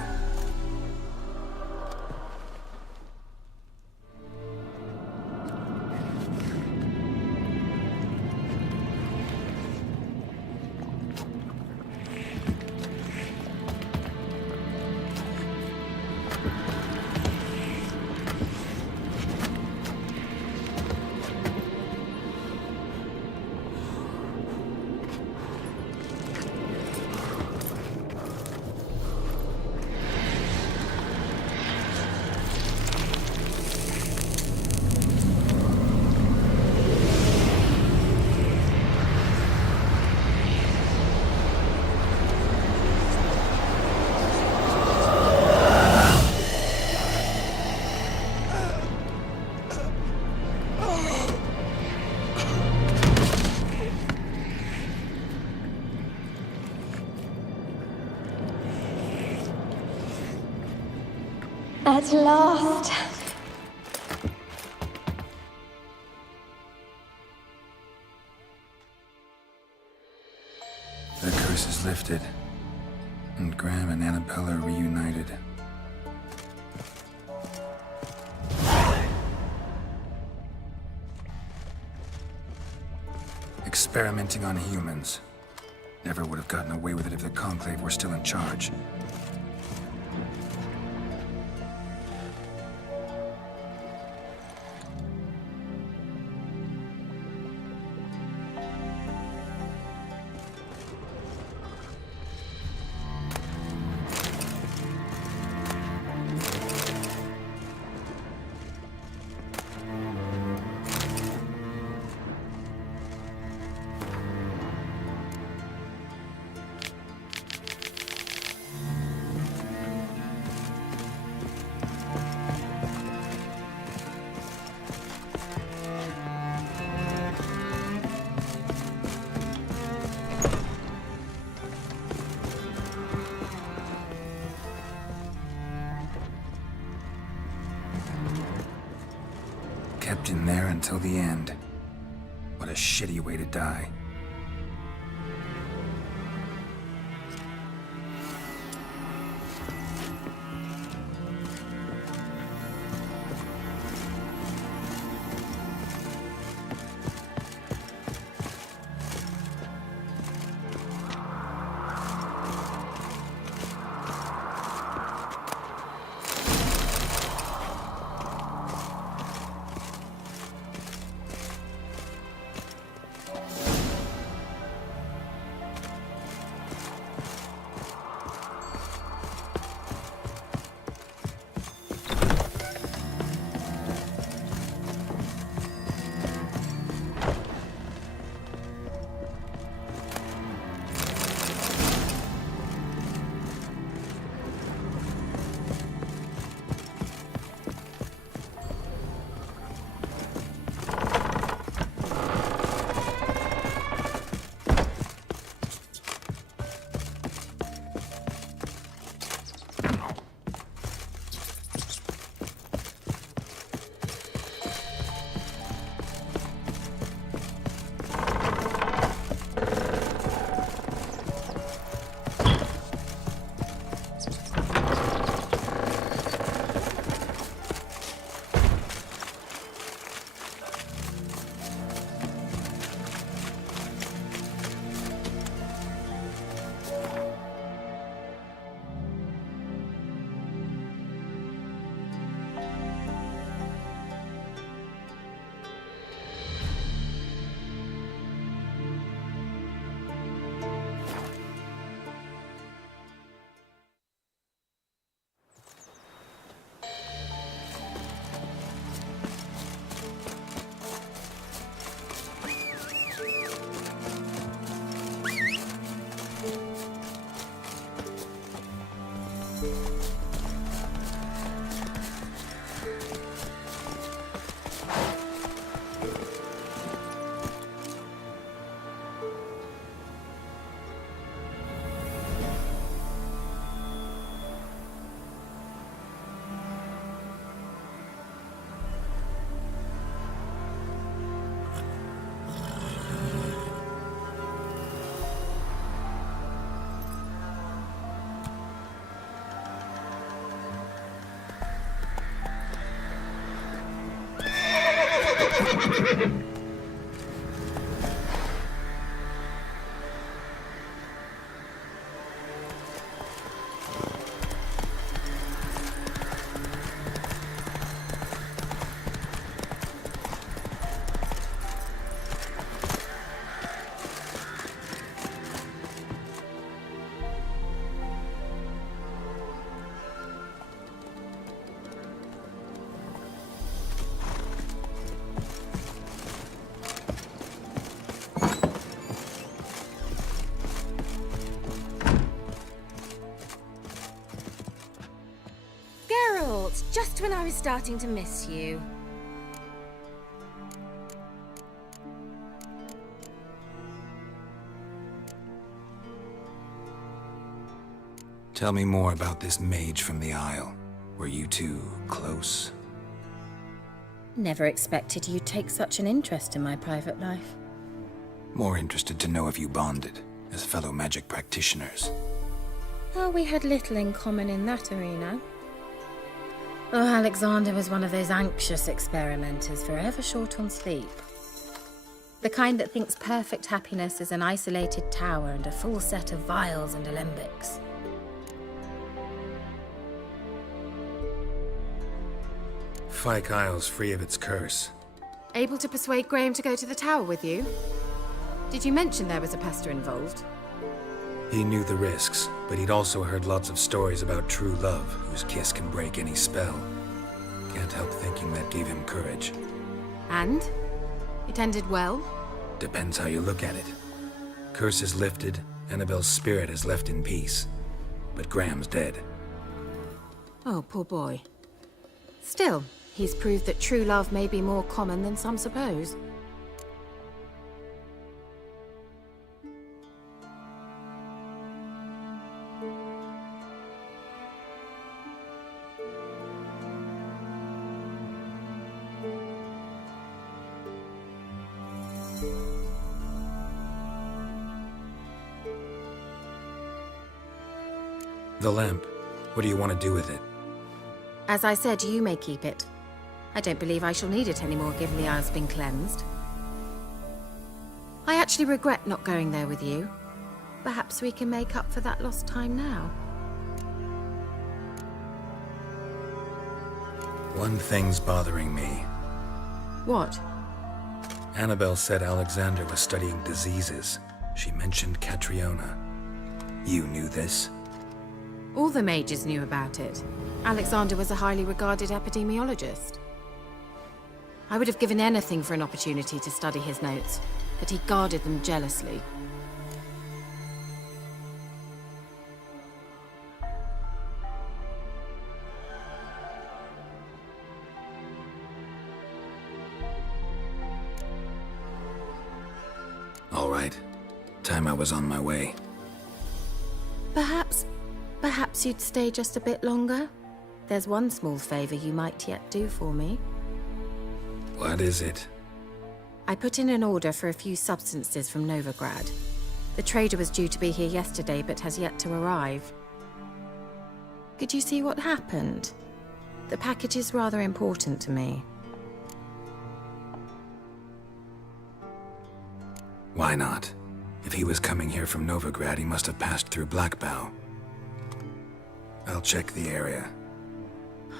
At last. The curse is lifted, and Graham and Annabelle are reunited. Experimenting on humans. Never would have gotten away with it if the Conclave were still in charge. Kept in there until the end. What a shitty way to die. Just when I was starting to miss you. Tell me more about this mage from the Isle. Were you two close? Never expected you'd take such an interest in my private life. More interested to know if you bonded as fellow magic practitioners. Oh, we had little in common in that arena. Oh, Alexander was one of those anxious experimenters, forever short on sleep. The kind that thinks perfect happiness is an isolated tower and a full set of vials and alembics. Fyke Isle's free of its curse. Able to persuade Graham to go to the tower with you? Did you mention there was a pester involved? He knew the risks, but he'd also heard lots of stories about true love, whose kiss can break any spell. Can't help thinking that gave him courage. And? It ended well? Depends how you look at it. Curse is lifted, Annabelle's spirit is left in peace. But Graham's dead. Oh, poor boy. Still, he's proved that true love may be more common than some suppose. The lamp. What do you want to do with it? As I said, you may keep it. I don't believe I shall need it anymore, given the Isle's been cleansed. I actually regret not going there with you. Perhaps we can make up for that lost time now. One thing's bothering me. What? Annabelle said Alexander was studying diseases. She mentioned Catriona. You knew this? All the mages knew about it. Alexander was a highly regarded epidemiologist. I would have given anything for an opportunity to study his notes, but he guarded them jealously. All right. Time I was on my way. Perhaps you'd stay just a bit longer? There's one small favor you might yet do for me. What is it? I put in an order for a few substances from Novigrad. The trader was due to be here yesterday, but has yet to arrive. Could you see what happened? The package is rather important to me. Why not? If he was coming here from Novigrad, he must have passed through Blackbow. I'll check the area.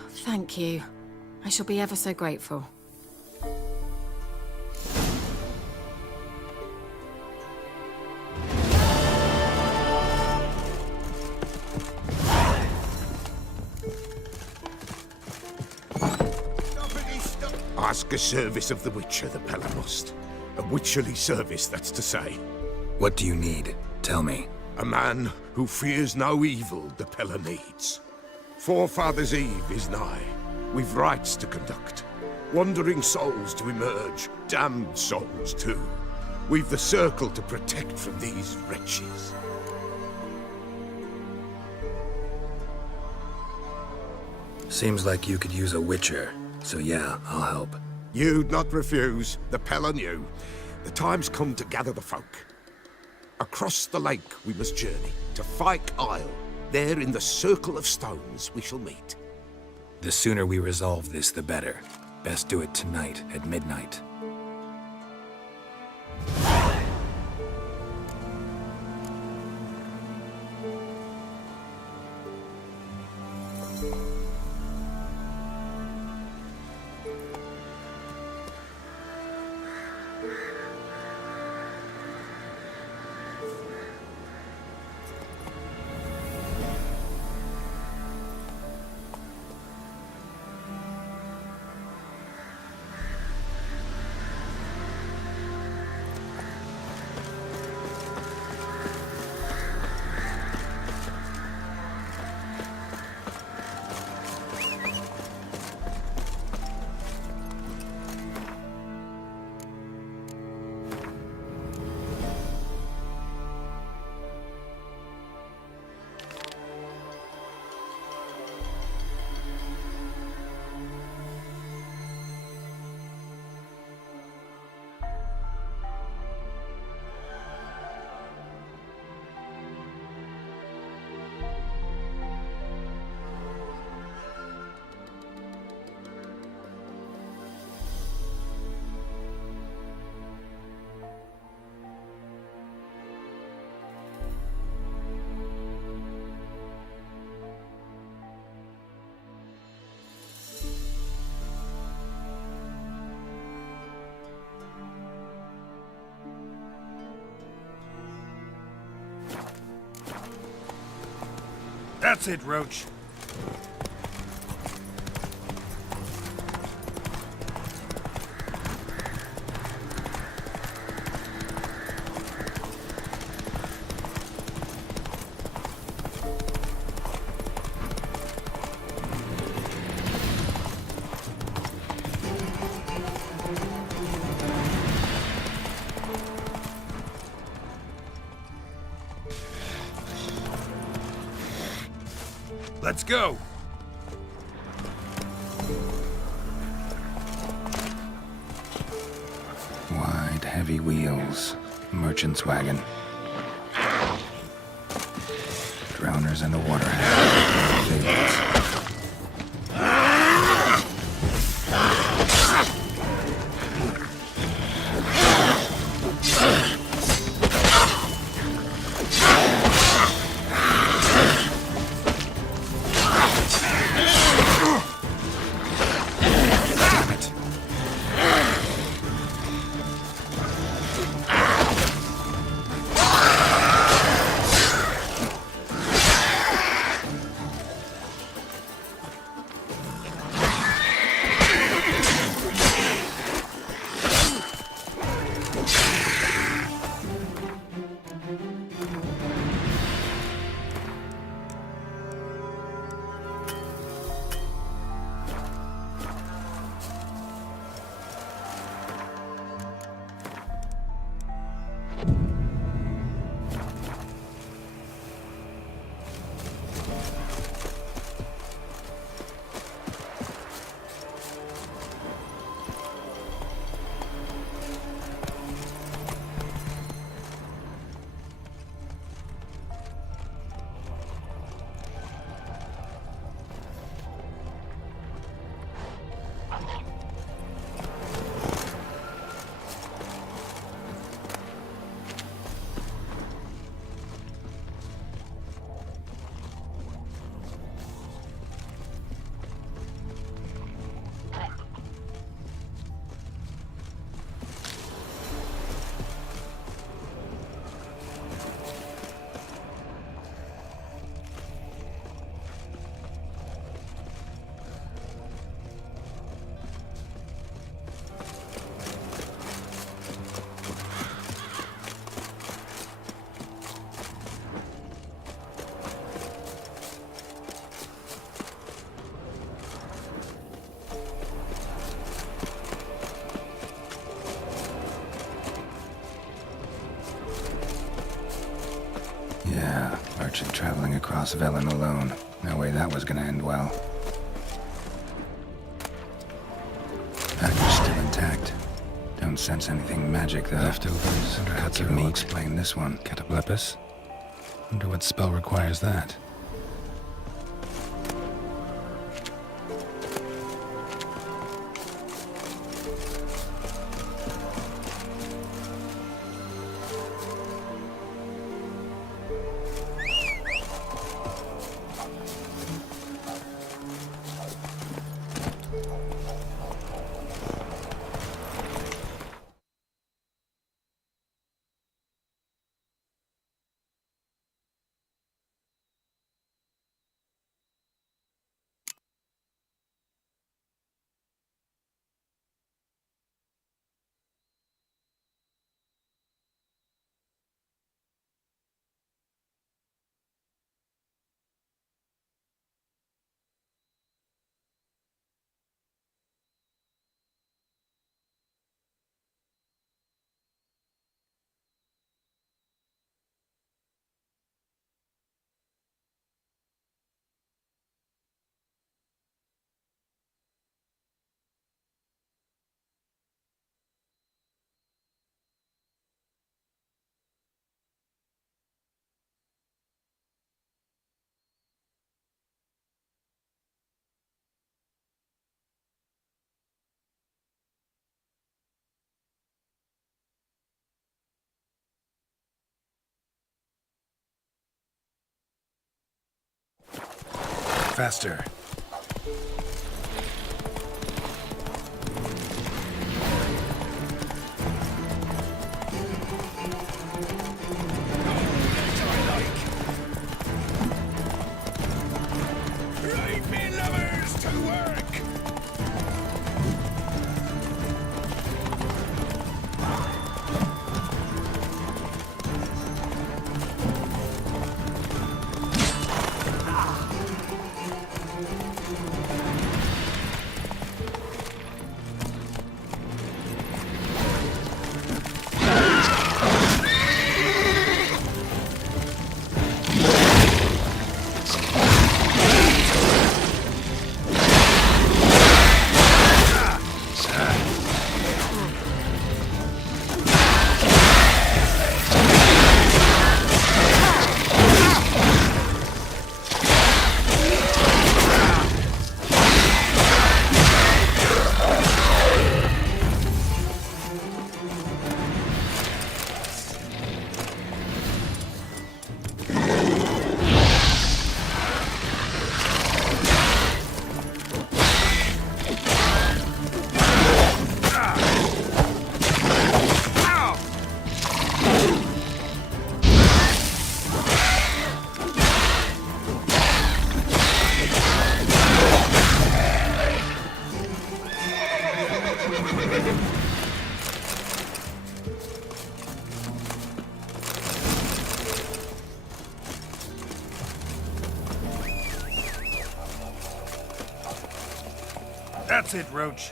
Thank you. I shall be ever so grateful. Ask a service of the Witcher, the Pella must. A witcherly service, that's to say. What do you need? Tell me. A man who fears no evil the Pella needs. Forefathers' Eve is nigh. We've rites to conduct. Wandering souls to emerge, damned souls too. We've the circle to protect from these wretches. Seems like you could use a witcher, so yeah, I'll help. You'd not refuse, the Pella knew. The time's come to gather the folk. Across the lake we must journey, to Fyke Isle. There in the circle of stones we shall meet. The sooner we resolve this, the better. Best do it tonight at midnight. That's it, Roach. Let's go! Wide, heavy wheels. Merchant's wagon. Drowners in a water hat. Favorites. Yeah, merchant traveling across Velen alone. No way that was gonna end well. Package still intact. Don't sense anything magic though. Leftovers and cuts of meat. Explain this one. Cataplepis? Wonder what spell requires that. Faster. That's it, Roach.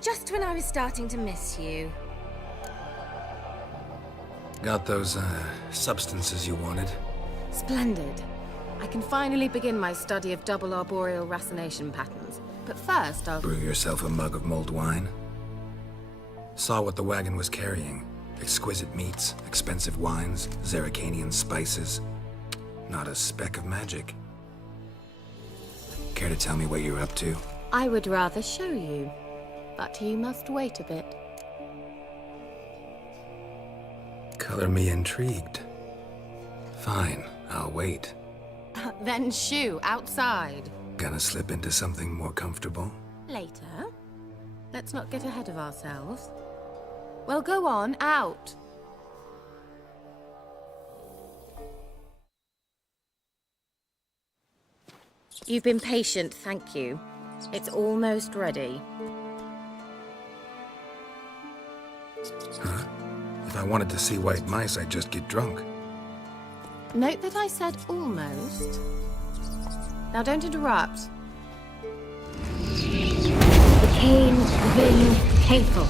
Just when I was starting to miss you. Got those, substances you wanted? Splendid. I can finally begin my study of double arboreal racination patterns. But first, I'll... Brew yourself a mug of mulled wine? Saw what the wagon was carrying. Exquisite meats, expensive wines, Zerrikanian spices. Not a speck of magic. Care to tell me what you're up to? I would rather show you. But you must wait a bit. Color me intrigued. Fine, I'll wait. Then shoo, outside. Gonna slip into something more comfortable? Later. Let's not get ahead of ourselves. Well, go on, out. You've been patient, thank you. It's almost ready. Huh? If I wanted to see white mice, I'd just get drunk. Note that I said almost. Now don't interrupt. The cane Vin Hateful.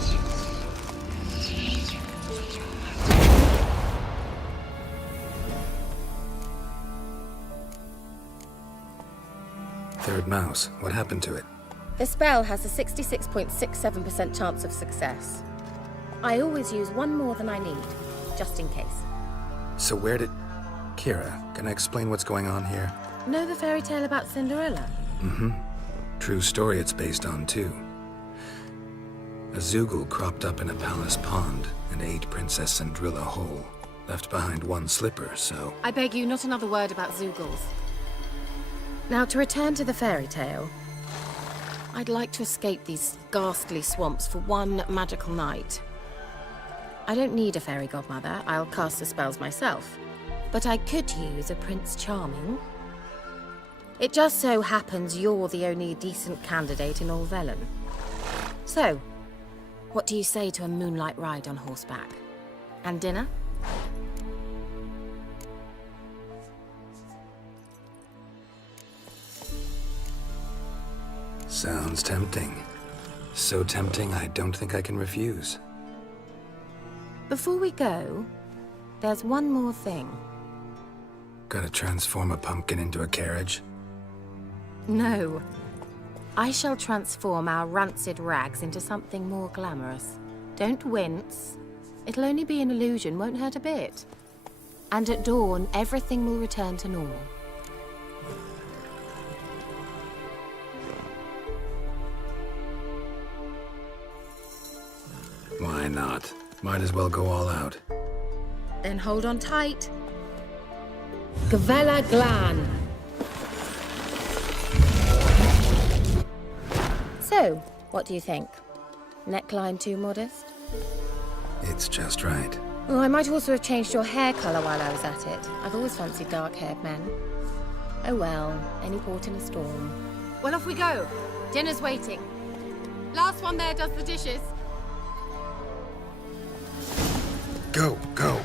Third mouse. What happened to it? The spell has a 66.67% chance of success. I always use one more than I need, just in case. So where did... Kira, can I explain what's going on here? Know the fairy tale about Cinderella? Mm-hmm. True story it's based on, too. A Zoogle cropped up in a palace pond and ate Princess Cinderella whole. Left behind one slipper, so... I beg you, not another word about Zoogles. Now, to return to the fairy tale. I'd like to escape these ghastly swamps for one magical night. I don't need a fairy godmother, I'll cast the spells myself. But I could use a Prince Charming. It just so happens you're the only decent candidate in all Velen. So, what do you say to a moonlight ride on horseback? And dinner? Sounds tempting. So tempting, I don't think I can refuse. Before we go, there's one more thing. Gotta transform a pumpkin into a carriage? No. I shall transform our rancid rags into something more glamorous. Don't wince. It'll only be an illusion, won't hurt a bit. And at dawn, everything will return to normal. Why not? Might as well go all out. Then hold on tight. Gavella Glan. So, what do you think? Neckline too modest? It's just right. Oh, I might also have changed your hair colour while I was at it. I've always fancied dark-haired men. Oh well, any port in a storm. Well, off we go. Dinner's waiting. Last one there does the dishes. Go, go.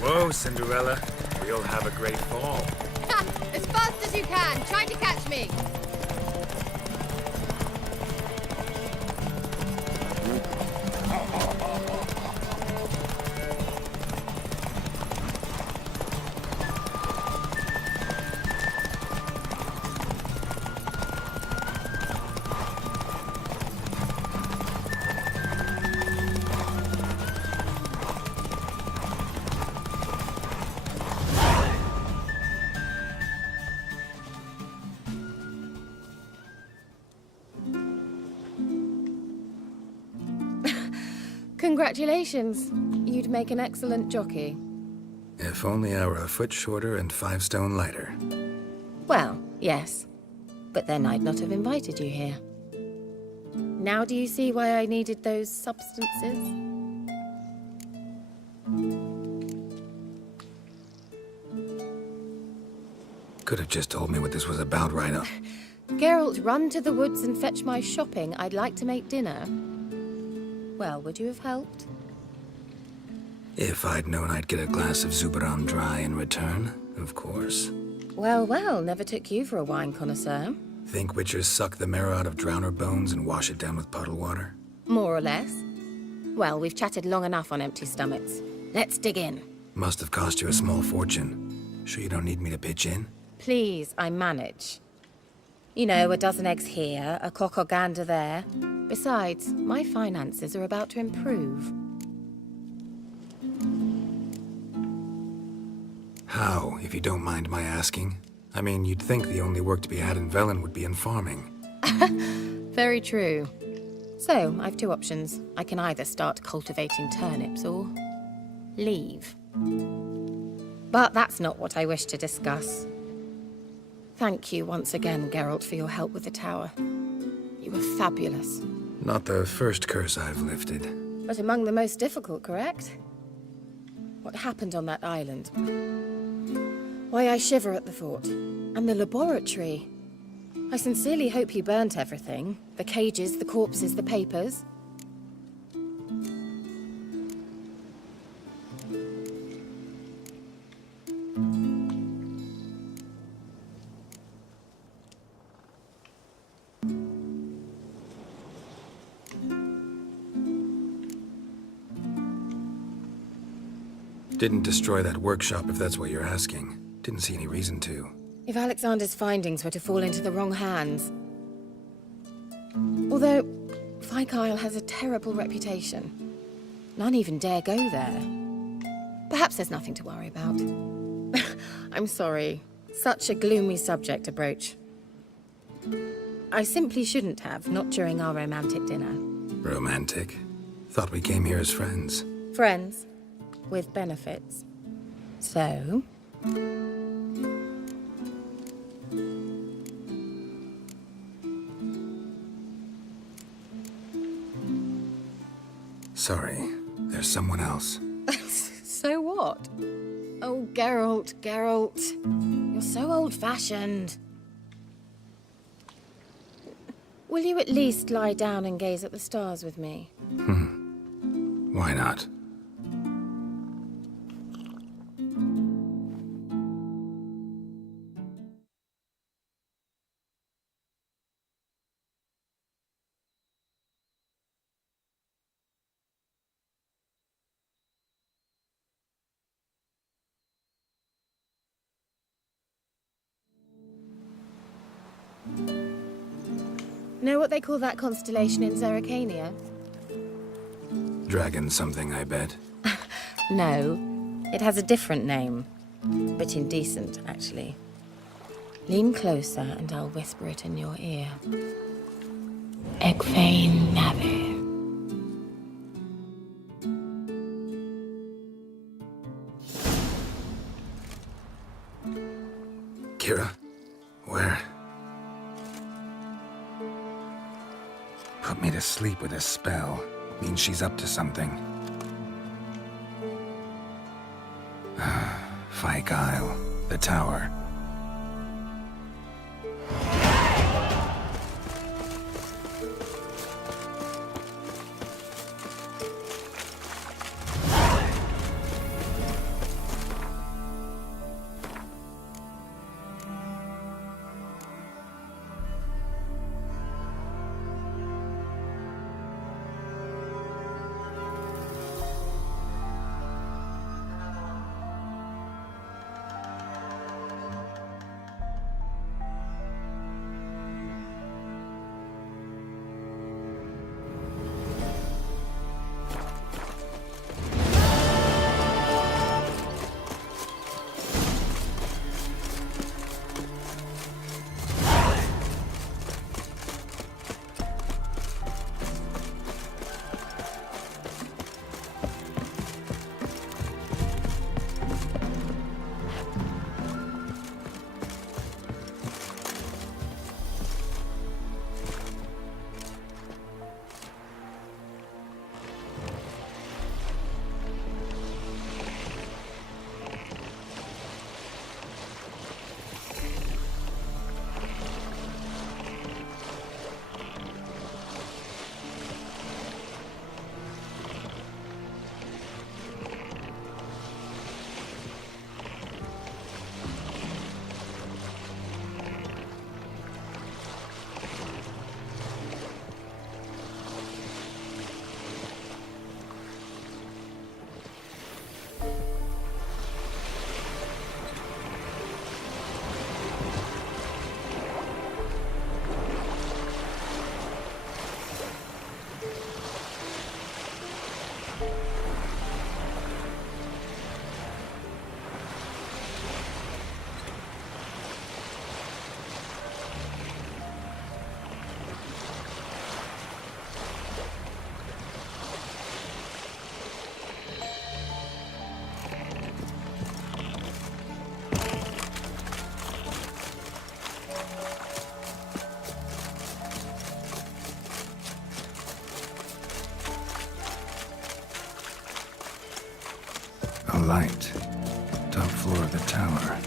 Whoa, Cinderella. We'll have a great fall. As fast as you can. Try to catch me. Congratulations. You'd make an excellent jockey. If only I were a foot shorter and 5 stone lighter. Well, yes. But then I'd not have invited you here. Now do you see why I needed those substances? Could have just told me what this was about right up. Geralt, run to the woods and fetch my shopping. I'd like to make dinner. Well, would you have helped? If I'd known I'd get a glass of Zubaram dry in return, of course. Well, well, never took you for a wine connoisseur. Think witchers suck the marrow out of drowner bones and wash it down with puddle water? More or less. Well, we've chatted long enough on empty stomachs. Let's dig in. Must have cost you a small fortune. Sure you don't need me to pitch in? Please, I manage. You know, a dozen eggs here, a cock or gander there. Besides, my finances are about to improve. How, if you don't mind my asking? I mean, you'd think the only work to be had in Velen would be in farming. Very true. So, I've 2 options. I can either start cultivating turnips or leave. But that's not what I wish to discuss. Thank you once again, Geralt, for your help with the tower. You were fabulous. Not the first curse I've lifted. But among the most difficult, correct? What happened on that island? Why, I shiver at the thought. And the laboratory. I sincerely hope he burnt everything. The cages, the corpses, the papers. Didn't destroy that workshop if that's what you're asking. Didn't see any reason to. If Alexander's findings were to fall into the wrong hands. Although, Fyke Isle has a terrible reputation. None even dare go there. Perhaps there's nothing to worry about. I'm sorry. Such a gloomy subject to broach. I simply shouldn't have, not during our romantic dinner. Romantic? Thought we came here as friends. Friends. With benefits. So... Sorry, there's someone else. So what? Oh, Geralt, Geralt. You're so old-fashioned. Will you at least lie down and gaze at the stars with me? Why not? Know what they call that constellation in Zerrikania? Dragon something, I bet. No, it has a different name. But indecent, actually. Lean closer and I'll whisper it in your ear. Egfain Nave. Kira? Where? Put me to sleep with a spell. Means she's up to something. Fyke Isle. The tower. A light. Top floor of the tower.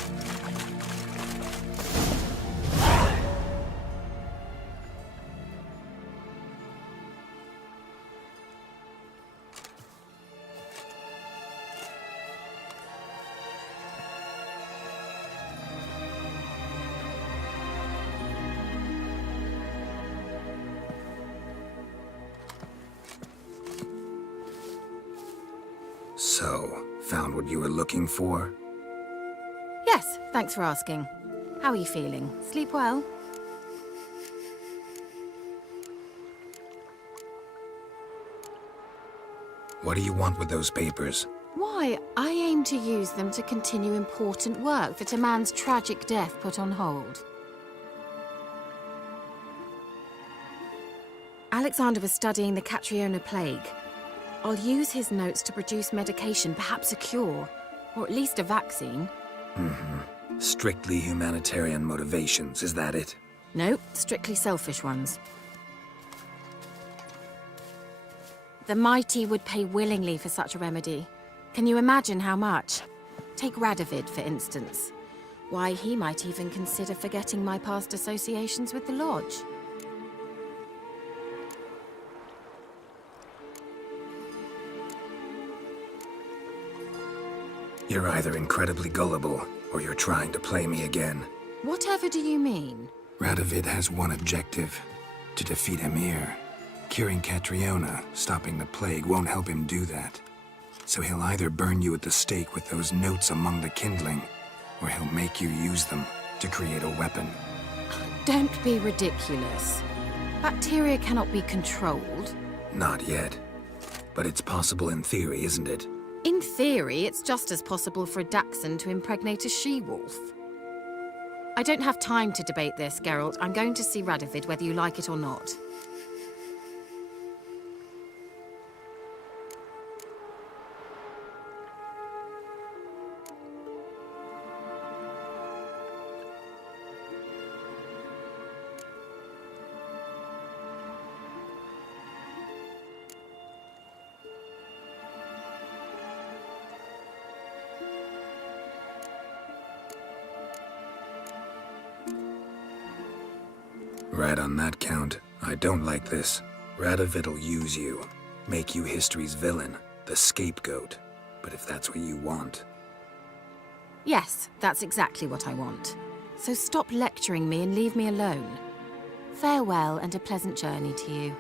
So, found what you were looking for? Yes, thanks for asking. How are you feeling? Sleep well? What do you want with those papers? Why, I aim to use them to continue important work that a man's tragic death put on hold. Alexander was studying the Catriona plague. I'll use his notes to produce medication, perhaps a cure, or at least a vaccine. Strictly humanitarian motivations, is that it? No, strictly selfish ones. The mighty would pay willingly for such a remedy. Can you imagine how much? Take Radovid, for instance. Why, he might even consider forgetting my past associations with the Lodge. You're either incredibly gullible, or you're trying to play me again. Whatever do you mean? Radovid has one objective: to defeat Emir. Curing Catriona, stopping the plague, won't help him do that. So he'll either burn you at the stake with those notes among the kindling, or he'll make you use them to create a weapon. Don't be ridiculous. Bacteria cannot be controlled. Not yet. But it's possible in theory, isn't it? In theory, it's just as possible for a Dachshund to impregnate a she-wolf. I don't have time to debate this, Geralt. I'm going to see Radovid whether you like it or not. Right on that count, I don't like this. Radovid'll use you. Make you history's villain, the scapegoat. But if that's what you want... Yes, that's exactly what I want. So stop lecturing me and leave me alone. Farewell and a pleasant journey to you.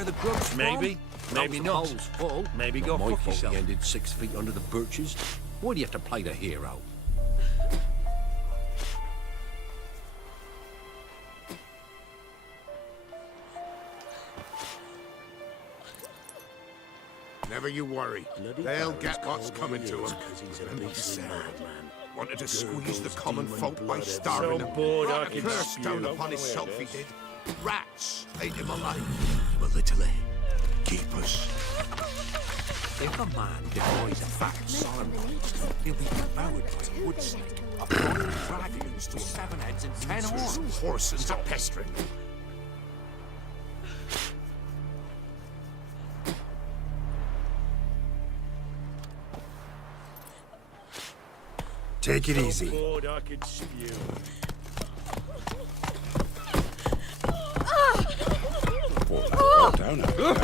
where the grub's Maybe, from. maybe Those not. holes full. Maybe go My fuck fault yourself. he ended 6 feet under the birches. Why do you have to play the hero? Never you worry. They'll get what's coming to them. Remember Sam wanted to squeeze the common folk by starving him. bored I Brought a could curse spew. down Don't upon wanna himself, wear he this. did. Rats ate him alive. But literally, keep us. If a man defies a fat solemn, he'll be devoured by a wood snake, a blind dragons to 7 heads and 10 horns. Horses are pestering. Take it easy. Bored I could spew. Well down out there.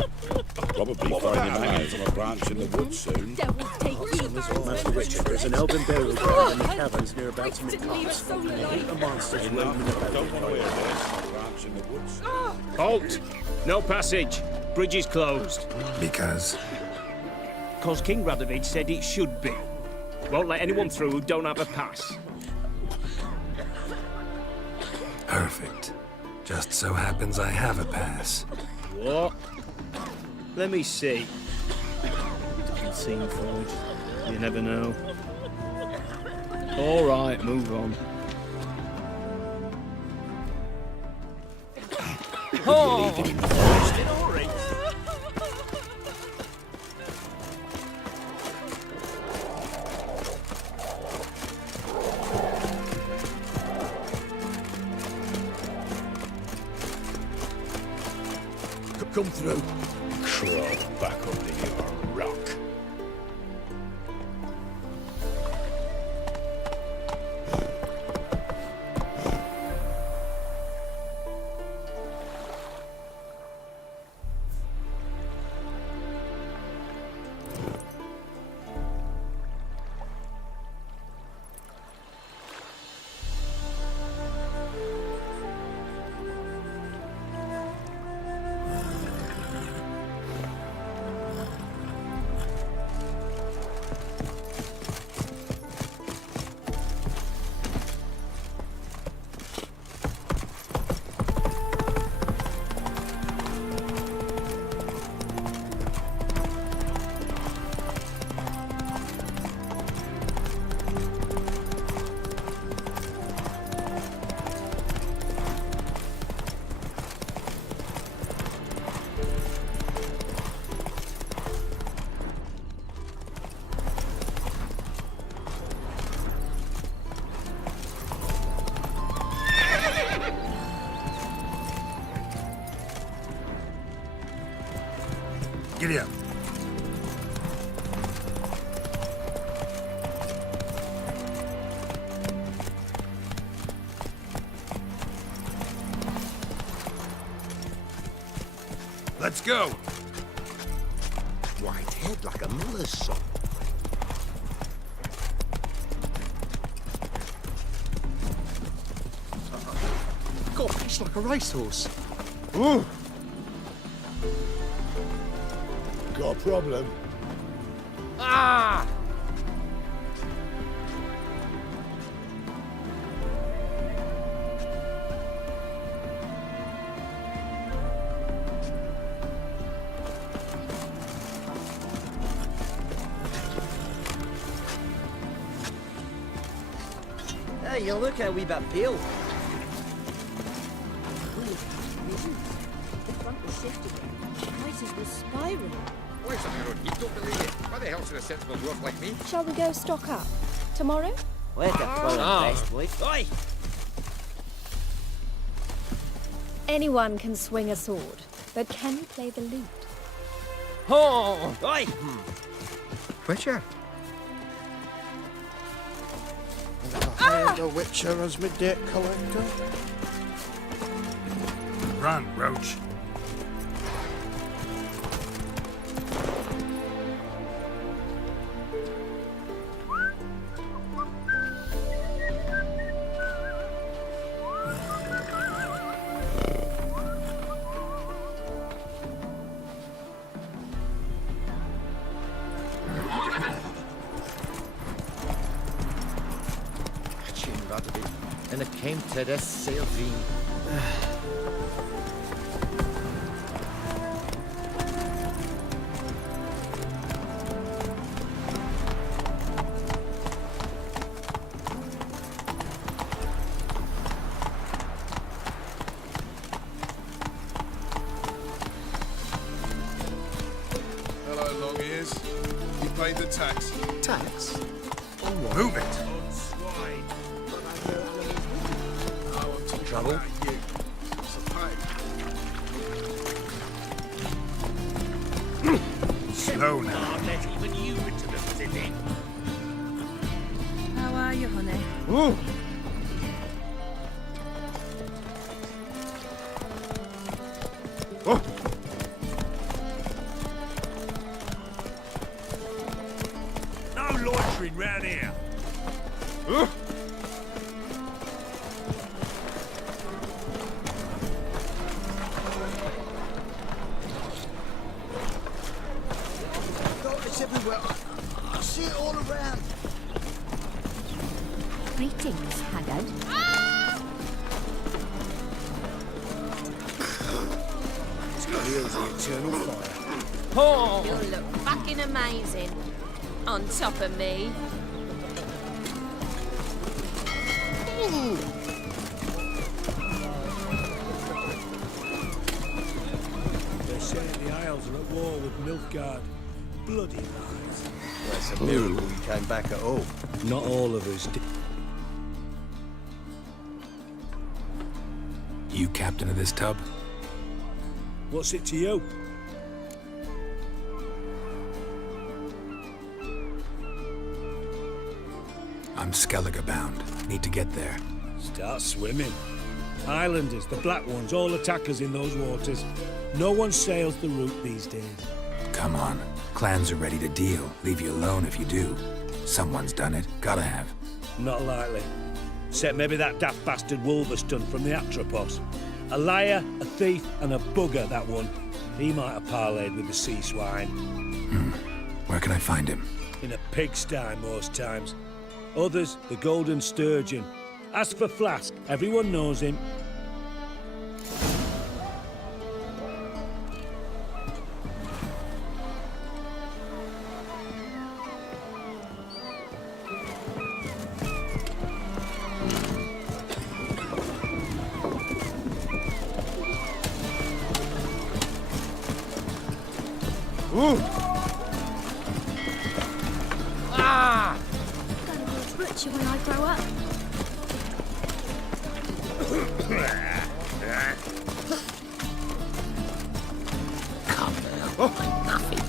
Probably find him out from a branch in the woods soon. Master Richard, there's an elven burial ground in the caverns near about some carts. And I hate the monsters roaming about. Don't want to wear this. A branch in the woods. Halt! No passage. Bridge is closed. Because? Cause King Radovid said it should be. Won't let anyone through who don't have a pass. Perfect. Just so happens I have a pass. What? Let me see. Scene forge. You never know. All right, move on. Oh! Come through. Crawl back under your rock. Giddy up. Let's go. White head like a miller's son. Got a face like a racehorse. Ooh. Got a problem. Ah! Hey, you look how we about Bill. The front was shifted. Prices were spiraling. Wait a minute, you don't believe it. Why the hell should a sensible dwarf like me? Shall we go stock up? Tomorrow? Where's the throwing best, boy? Oi! Anyone can swing a sword, but can you play the lute? Oh! Oi! Witcher? The Witcher as my debt collector. Run, Roach. En het came to this Sylvie. Hello, long ears. You paid the tax. Tax? On what? Move it! Trouble? Slow now. Let even you into the city. How are you, honey? Ooh. Oh. No loitering round here. It's everywhere. I see it all around. Greetings, Haggard. Here's the eternal fire. Oh, you look fucking amazing. On top of me. They're saying the Isles are at war with Nilfgaard. Bloody lies. Well, it's a miracle we came back at all. Not all of us did. You captain of this tub? What's it to you? I'm Skellige bound. Need to get there. Start swimming. Islanders, the black ones, all attackers in those waters. No one sails the route these days. Come on. Clans are ready to deal. Leave you alone if you do. Someone's done it. Gotta have. Not likely. Except maybe that daft bastard Wolverston from the Atropos. A liar, a thief, and a bugger, that one. He might have parlayed with the sea swine. Where can I find him? In a pigsty most times. Others, the Golden Sturgeon. Ask for Flask. Everyone knows him. Ooh. Ah! I'm gonna be butcher when I grow up. Come now, nothing.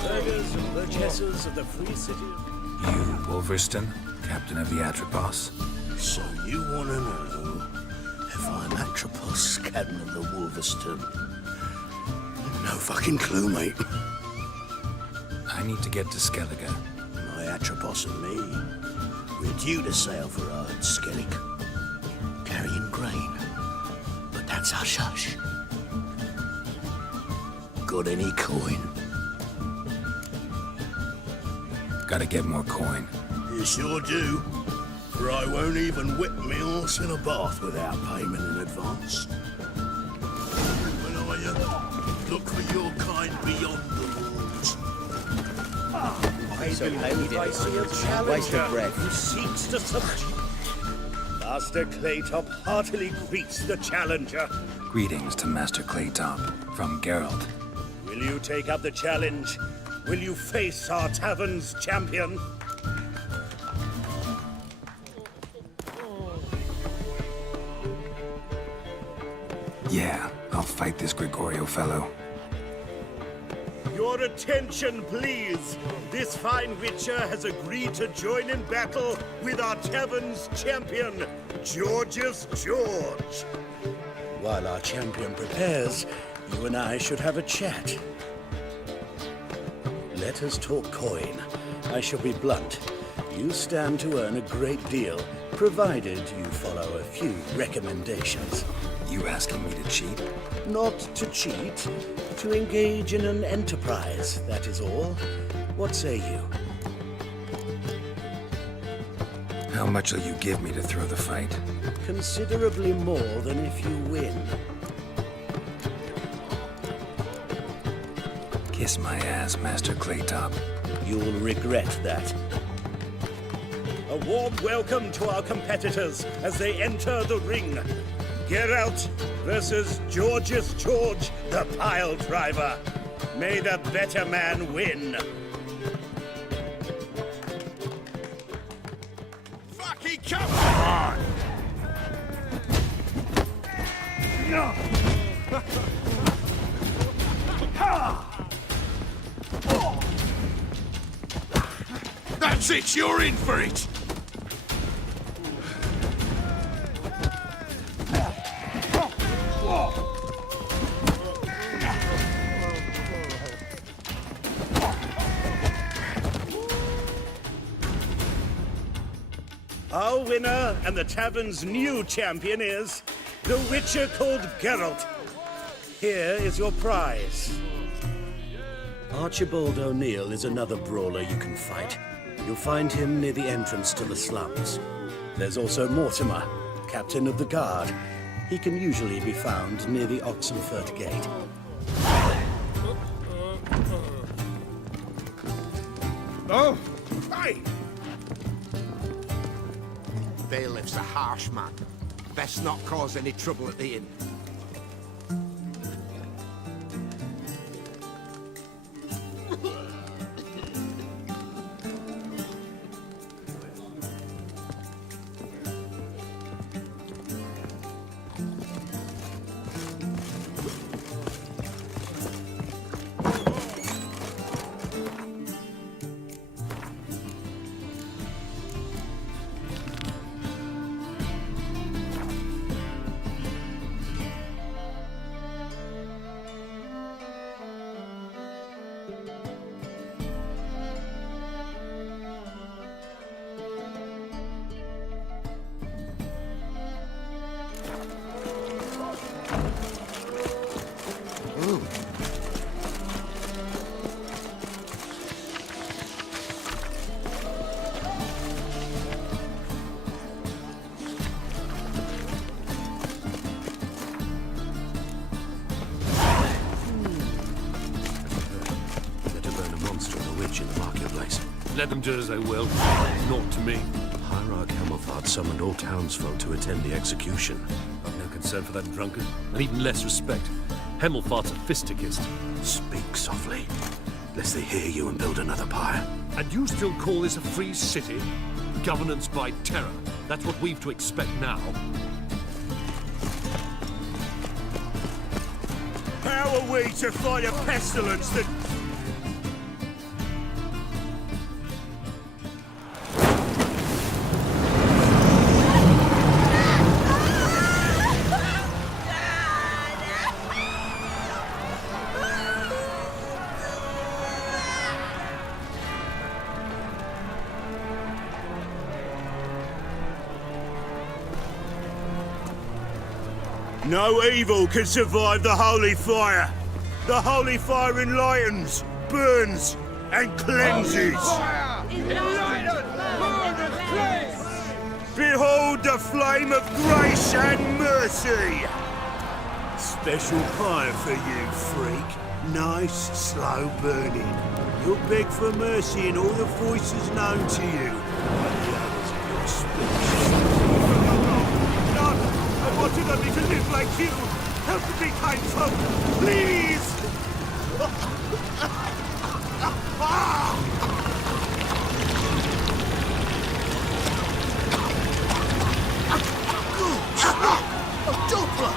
Burghers and burgesses of the free city. You, Wolverston, captain of the Atropos. So you want to know if I'm Atropos, captain of the Wolverston? No fucking clue, mate. I need to get to Skellige. My Atropos and me, we're due to sail for Ard Skellig, carrying grain. But that's hush-hush. Got any coin? Gotta get more coin. You sure do. For I won't even whip me horse in a bath without payment in advance. When I look for your kind beyond the walls. So I see a challenger waste of breath. Who seeks to subdue. Master Claytop heartily greets the challenger. Greetings to Master Claytop from Geralt. Will you take up the challenge? Will you face our tavern's champion? Yeah, I'll fight this Gregorio fellow. Your attention, please. This fine witcher has agreed to join in battle with our tavern's champion, Georgius George. While our champion prepares, you and I should have a chat. Let us talk coin. I shall be blunt. You stand to earn a great deal, provided you follow a few recommendations. You asking me to cheat? Not to cheat, to engage in an enterprise, that is all. What say you? How much will you give me to throw the fight? Considerably more than if you win. Kiss my ass, Master Claytop. You'll regret that. A warm welcome to our competitors as they enter the ring. Geralt versus Georgius George, the pile driver. May the better man win. Fucking come on! No! That's it, you're in for it! Our winner and the tavern's new champion is the Witcher called Geralt. Here is your prize. Archibald O'Neill is another brawler you can fight. You'll find him near the entrance to the slums. There's also Mortimer, captain of the guard. He can usually be found near the Oxenfurt Gate. Oh! Hey! Bailiff's a harsh man. Best not cause any trouble at the inn. Let them do as they will. Not to me. Hierarch Hemmelfart summoned all townsfolk to attend the execution. I've no concern for that drunkard, and even less respect. Hemmelfart's a fisticist. Speak softly, lest they hear you and build another pyre. And you still call this a free city? Governance by terror. That's what we've to expect now. How are we to fight a pestilence that... No evil can survive the holy fire. The holy fire enlightens, burns, and cleanses. Behold the flame of grace and mercy. Special fire for you, freak. Nice, slow burning. You'll beg for mercy in all the voices known to you. And the others of your speech. I wanted only to live like you. Help me, kind folk, please! A Doppler!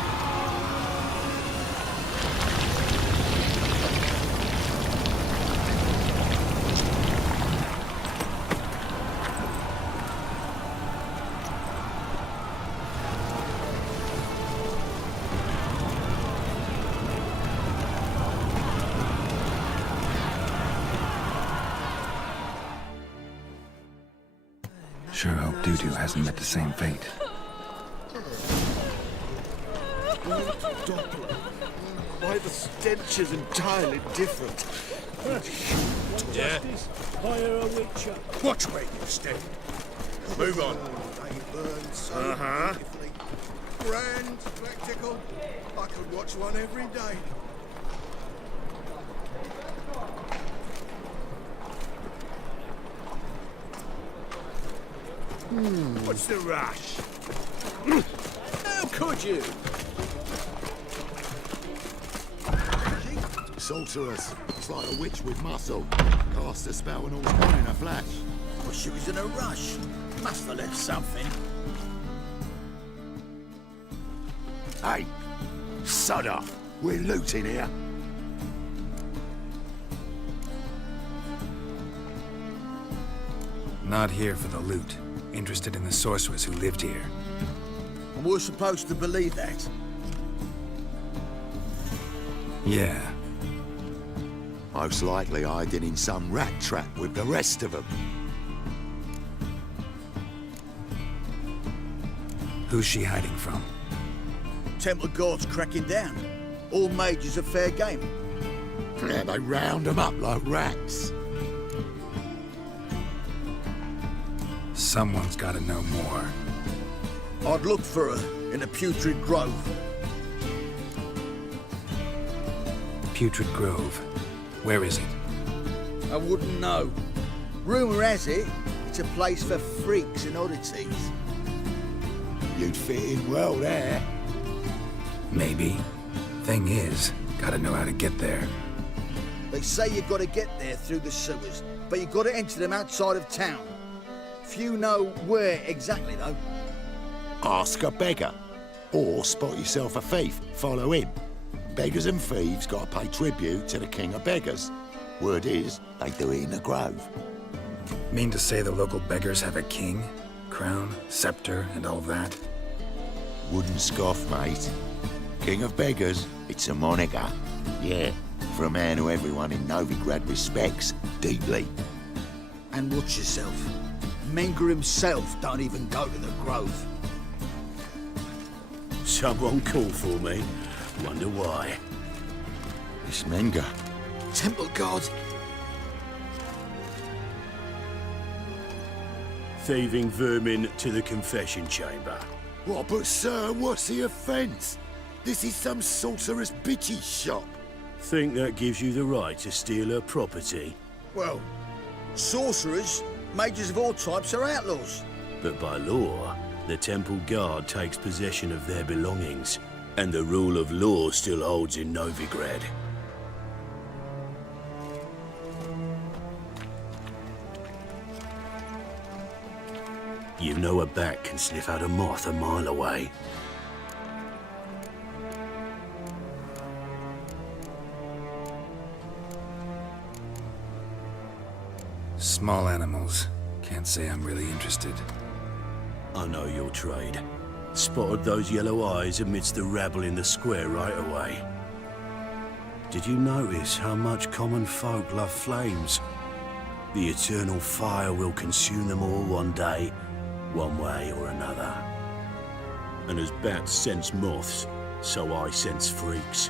Sure hope Dudu hasn't met the same fate. Doppler. Why, the stench is entirely different. Yeah. Hire a witcher. Watch where you stand. Move on. They burn so Uh-huh. beautifully. Grand spectacle. I could watch one every day. What's the rush? How could you? Sorceress. It's like a witch with muscle. Cast a spell and all's gone in a flash. Well, she was in a rush. Must have left something. Hey, sod off. We're looting here. Not here for the loot. Interested in the sorceress who lived here. And we're supposed to believe that. Yeah. Most likely hiding in some rat trap with the rest of them. Who's she hiding from? Temple guards cracking down. All mages are fair game. Yeah, they round them up like rats. Someone's got to know more. I'd look for her in a putrid grove. Putrid Grove. Where is it? I wouldn't know. Rumour has it, it's a place for freaks and oddities. You'd fit in well there. Maybe. Thing is, gotta know how to get there. They say you've got to get there through the sewers, but you've got to enter them outside of town. Few know where exactly, though. Ask a beggar. Or spot yourself a thief. Follow him. Beggars and thieves got to pay tribute to the king of beggars. Word is, they do it in the grove. Mean to say the local beggars have a king? Crown, scepter, and all that? Wouldn't scoff, mate. King of beggars, it's a moniker. Yeah, for a man who everyone in Novigrad respects deeply. And watch yourself. Menger himself don't even go to the grove. Someone called for me. Wonder why. It's Menger. Temple guards. Thieving vermin to the confession chamber. What, but sir, what's the offence? This is some sorceress bitch's shop. Think that gives you the right to steal her property? Well, sorcerers, mages of all types are outlaws. But by law, the temple guard takes possession of their belongings, and the rule of law still holds in Novigrad. You know a bat can sniff out a moth a mile away. Small animals. Can't say I'm really interested. I know your trade. Spotted those yellow eyes amidst the rabble in the square right away. Did you notice how much common folk love flames? The eternal fire will consume them all one day, one way or another. And as bats sense moths, so I sense freaks.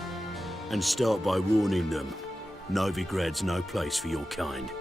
And start by warning them, Novigrad's no place for your kind.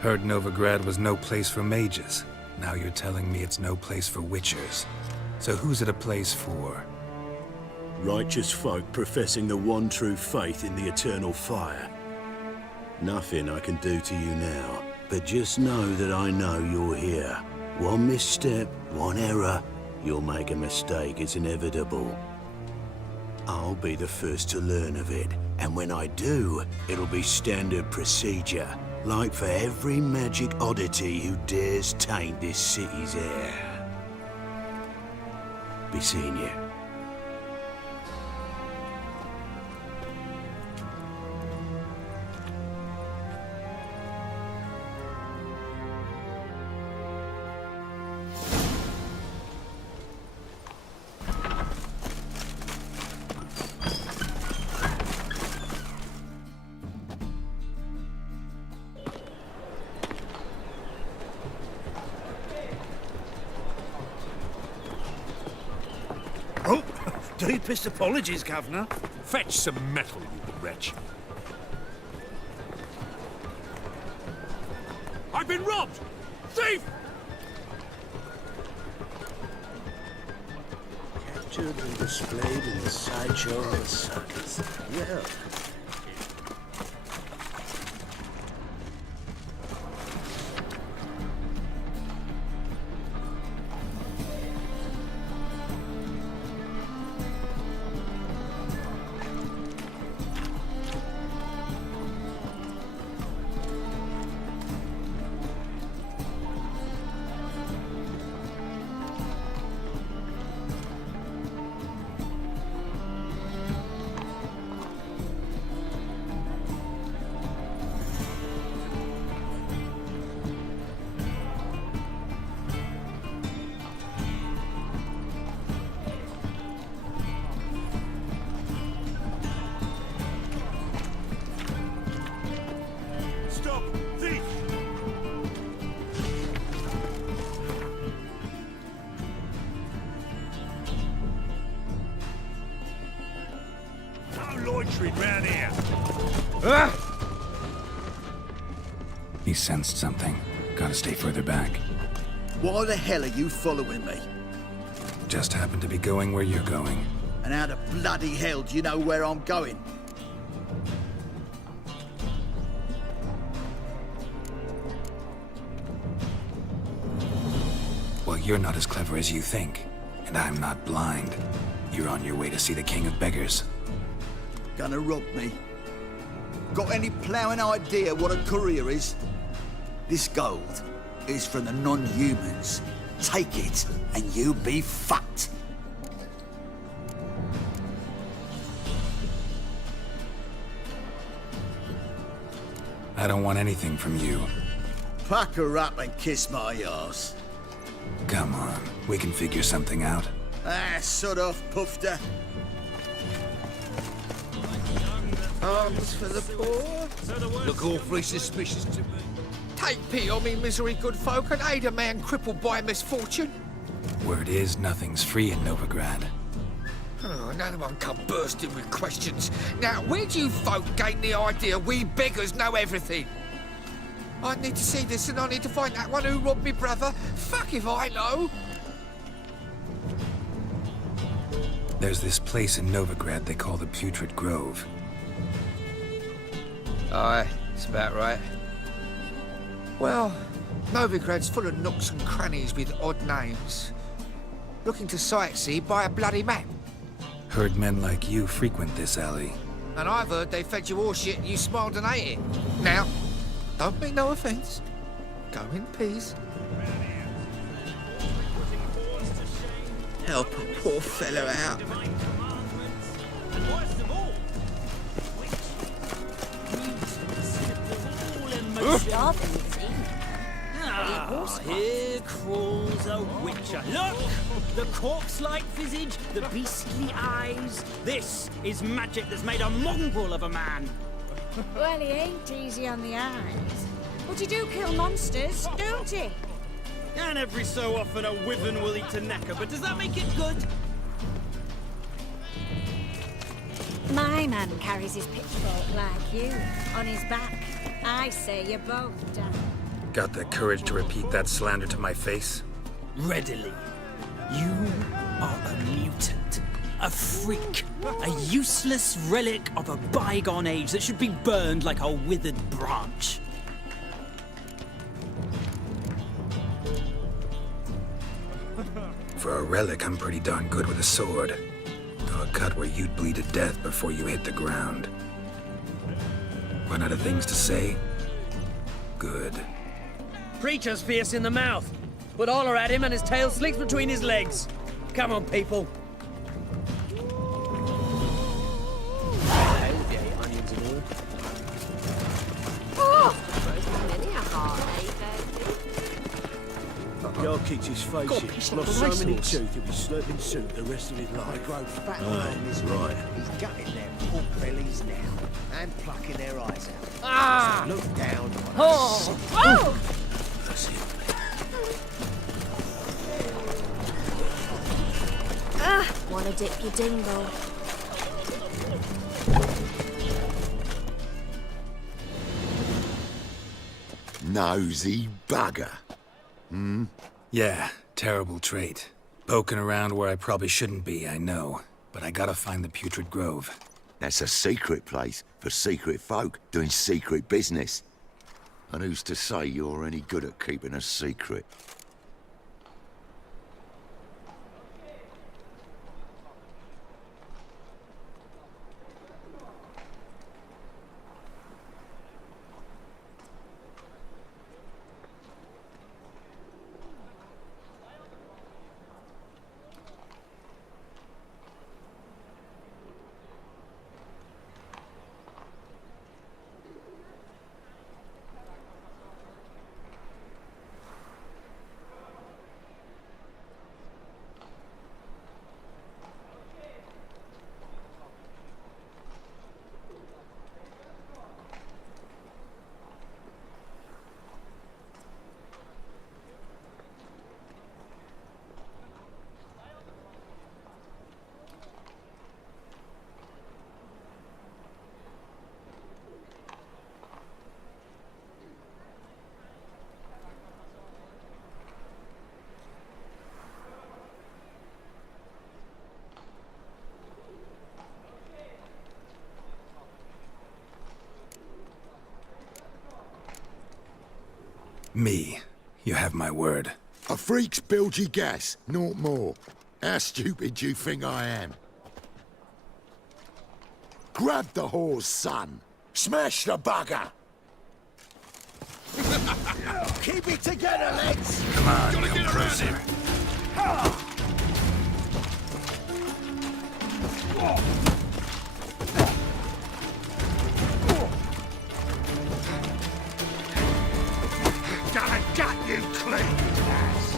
Heard Novigrad was no place for mages. Now you're telling me it's no place for witchers. So who's it a place for? Righteous folk professing the one true faith in the eternal fire. Nothing I can do to you now, but just know that I know you're here. One misstep, one error, you'll make a mistake, it's inevitable. I'll be the first to learn of it, and when I do, it'll be standard procedure, like for every magic oddity who dares taint this city's air. Be seeing you. Oh, deepest apologies, Governor. Fetch some metal, you wretch. I've been robbed! Thief! Captured and displayed in the sideshow of the circus. Well. Stop! Thief! No loitering round here! He sensed something. Gotta stay further back. Why the hell are you following me? Just happened to be going where you're going. And how the bloody hell do you know where I'm going? Well, you're not as clever as you think. And I'm not blind. You're on your way to see the King of Beggars. Gonna rob me? Got any ploughing idea what a courier is? This gold is from the non-humans. Take it, and you be fucked. I don't want anything from you. Pack her up and kiss my arse. Come on, we can figure something out. Ah, sod off, Pufter. Arms for the poor? Look awfully suspicious to me. Take pity on me, misery, good folk, and aid a man crippled by misfortune. Word is, nothing's free in Novigrad. Oh, another one come bursting with questions. Now, where do you folk gain the idea we beggars know everything? I need to see this, and I need to find that one who robbed me brother. Fuck if I know. There's this place in Novigrad they call the Putrid Grove. Aye, it's about right. Well, Novigrad's full of nooks and crannies with odd names. Looking to sightsee, buy a bloody map. Heard men like you frequent this alley. And I've heard they fed you all shit and you smiled and ate it. Now, don't mean no offence. Go in peace. Help a poor fellow out. Here crawls a witcher. Look! The corpse-like visage, the beastly eyes. This is magic that's made a mongrel of a man. Well, he ain't easy on the eyes. But he do kill monsters, don't he? And every so often a wyvern will eat a necker, but does that make it good? My man carries his pitchfork like you, on his back. I say you're both damned. Got the courage to repeat that slander to my face? Readily. You are a mutant. A freak. A useless relic of a bygone age that should be burned like a withered branch. For a relic, I'm pretty darn good with a sword. Though a cut where you'd bleed to death before you hit the ground. Run out of things to say? Good. Preacher's fierce in the mouth, but holler at him and his tail slicks between his legs. Come on, people. Y'all kicked his face in. He's lost so many teeth he'll be slurping soup the rest of his life. Right. He's gutting their pork bellies now and plucking their eyes out. Ah! So look down on Oh! us. Oh! That's it. Ah! Wanna dip your dingle? Nosy bugger. Hmm? Yeah, terrible trait. Poking around where I probably shouldn't be, I know. But I gotta find the Putrid Grove. That's a secret place for secret folk doing secret business. And who's to say you're any good at keeping a secret? Me. You have my word. A freak's bilgy gas, naught more. How stupid do you think I am? Grab the whore's son. Smash the bugger! Keep it together, lads! Come on, come closer. Gonna gut you clean, ass!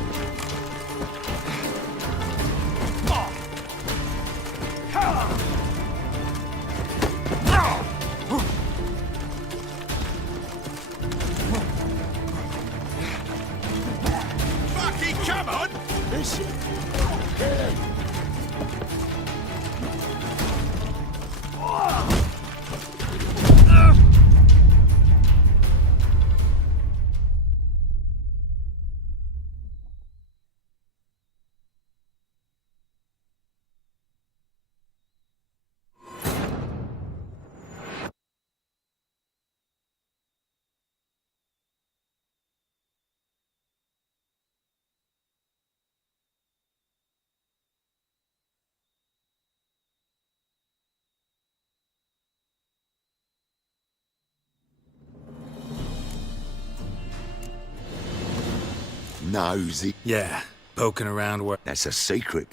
Fucking come on! Listen. Nosy. Yeah, poking around where... That's a secret.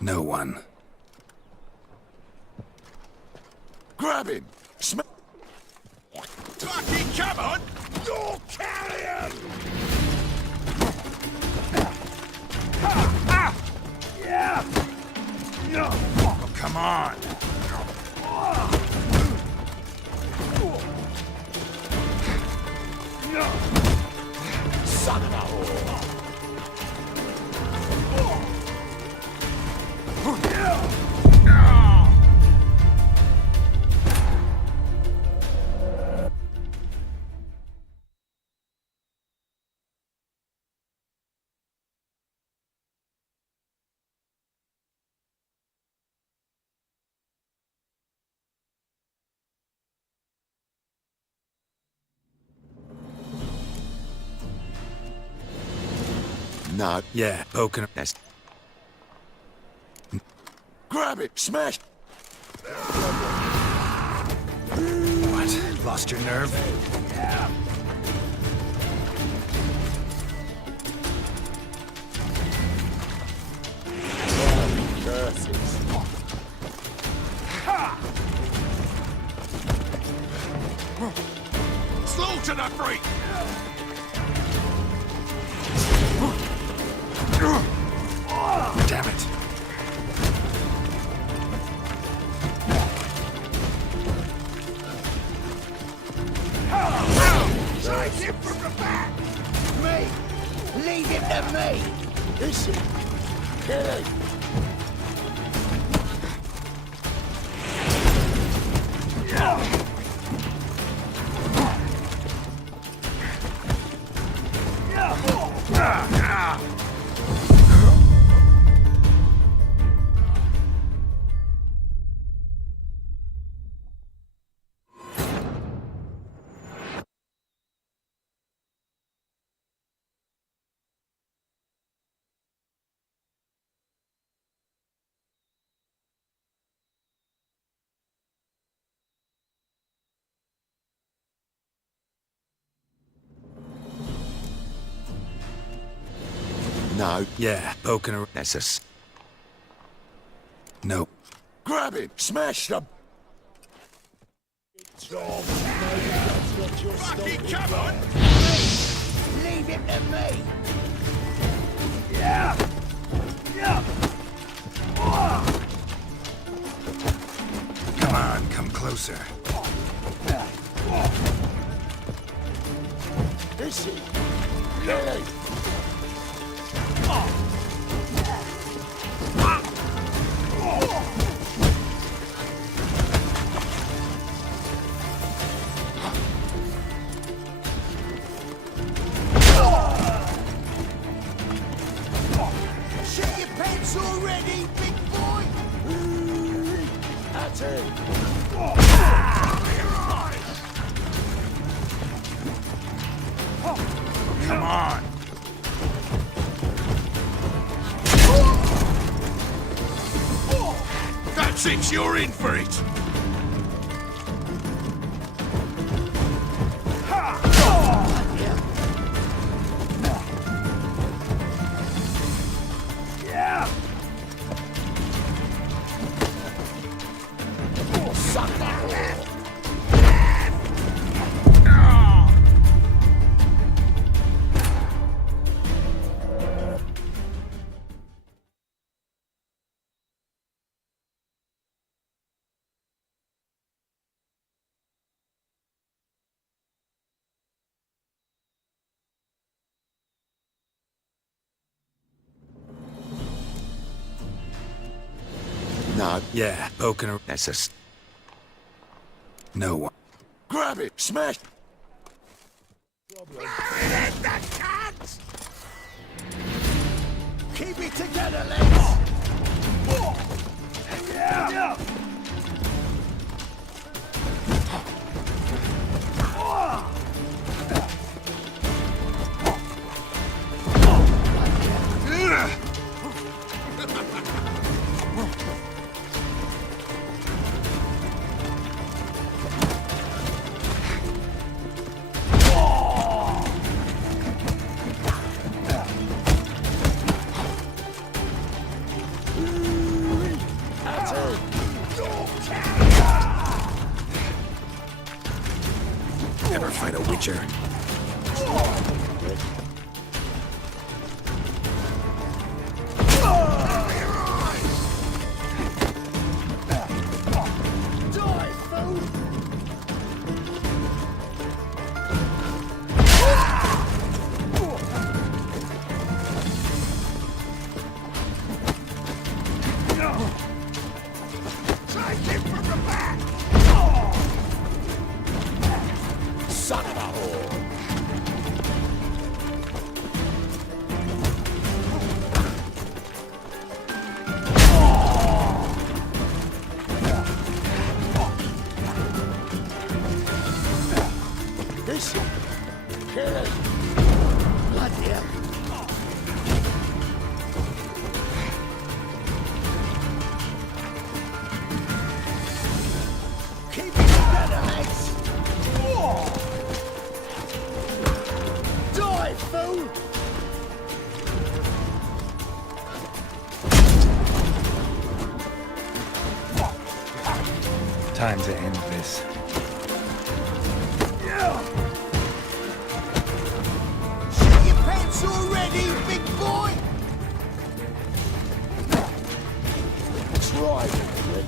No one. Grab him! Fucking come on! You're carrion! Yeah! Oh, come on! Son of a whore! No. Yeah, poking. That's... Grab it! Smash! What? Lost your nerve? Yeah. Curses. Slaughter that freak! Damn it. Take him from the back! Me! Leave him to me! Listen, kill him. No. Yeah, poking around. That's us. Nope. Grab him! Smash them! Fucking come on! Leave him to me! Yeah! Yeah! Come on, come closer. Is he? Kill him. Shit your pants already, big boy! That's it. Come on. That's it! You're in for it! Yeah! Suck that left! No. Yeah, poking around. That's us. No one. Grab it! Smash! Keep it together, lads! Yeah! Never fight a witcher. Son of a whore! This kill him. Bloody hell! fool! Time to end this. Shit your pants already, big boy! Try it, Rick.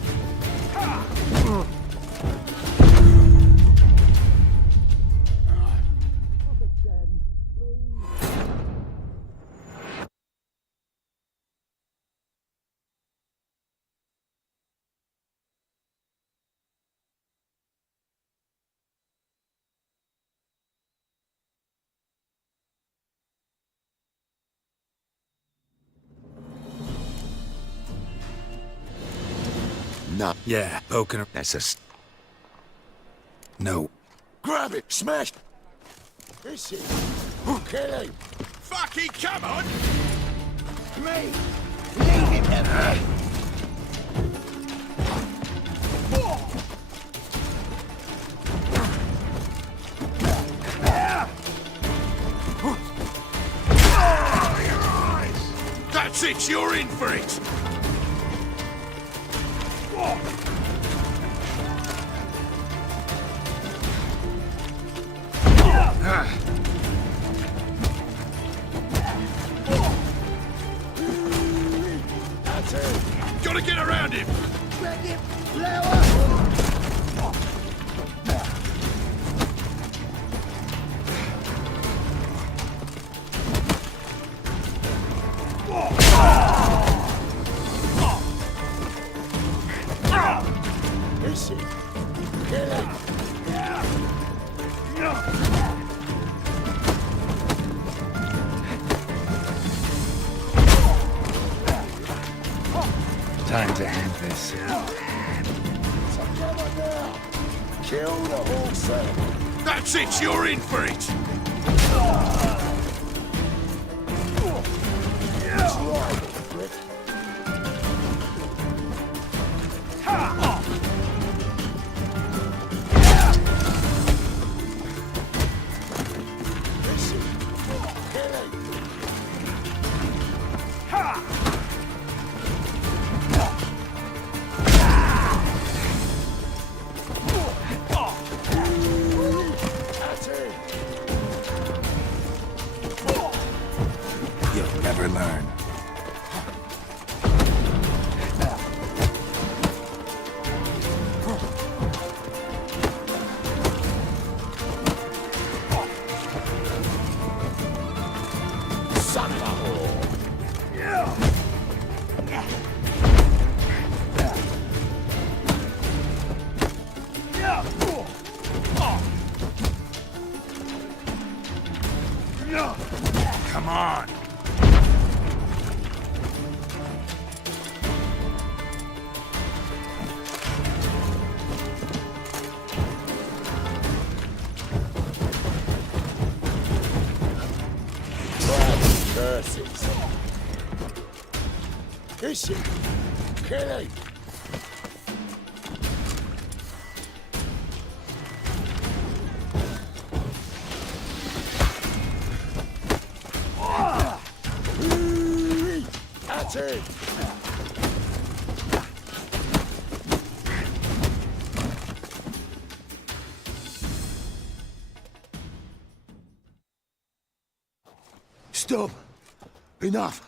No. Yeah, poking her. That's No. Grab it! Smash! Is he? Kill him! Fucking come on! Me! Leave him to me! That's it, you're in for it! That's it! Gotta get around him! Grab him! Lower! Is he? Kill him! Time to end this. So come on now! Kill the horse! That's it, you're in for it! That's right, Rick. Is he? Kill him! That's it! You'll never learn. Son of a whore! Come on! Curses! Is he? Kill him! That's it! Stop! Enough!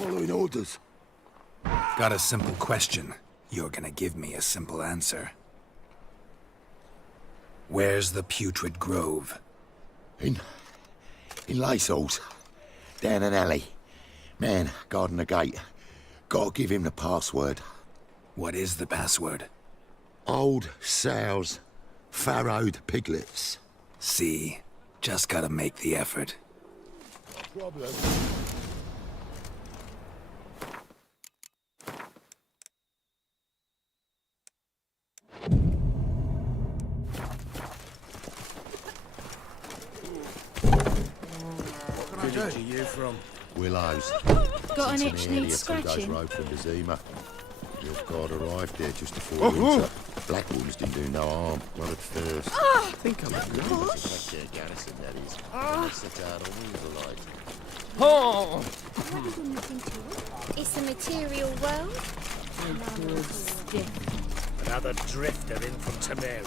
Following orders. Got a simple question. You're gonna give me a simple answer. Where's the Putrid Grove? In Lacehalls. Down an alley. Man, guarding the gate. Gotta give him the password. What is the password? Old sows. Farrowed piglets. See? Just gotta make the effort. No problem. What village are you from? Willows. Got an It's itch nearly needs a 2-day scratching. road from Zima. Your guard arrived there just before winter. Black wounds didn't do no harm, not at first. I think I'm Gosh. their garrison, that is. Set out on the light. Oh! It's a material world. Another drifter in from Temeria.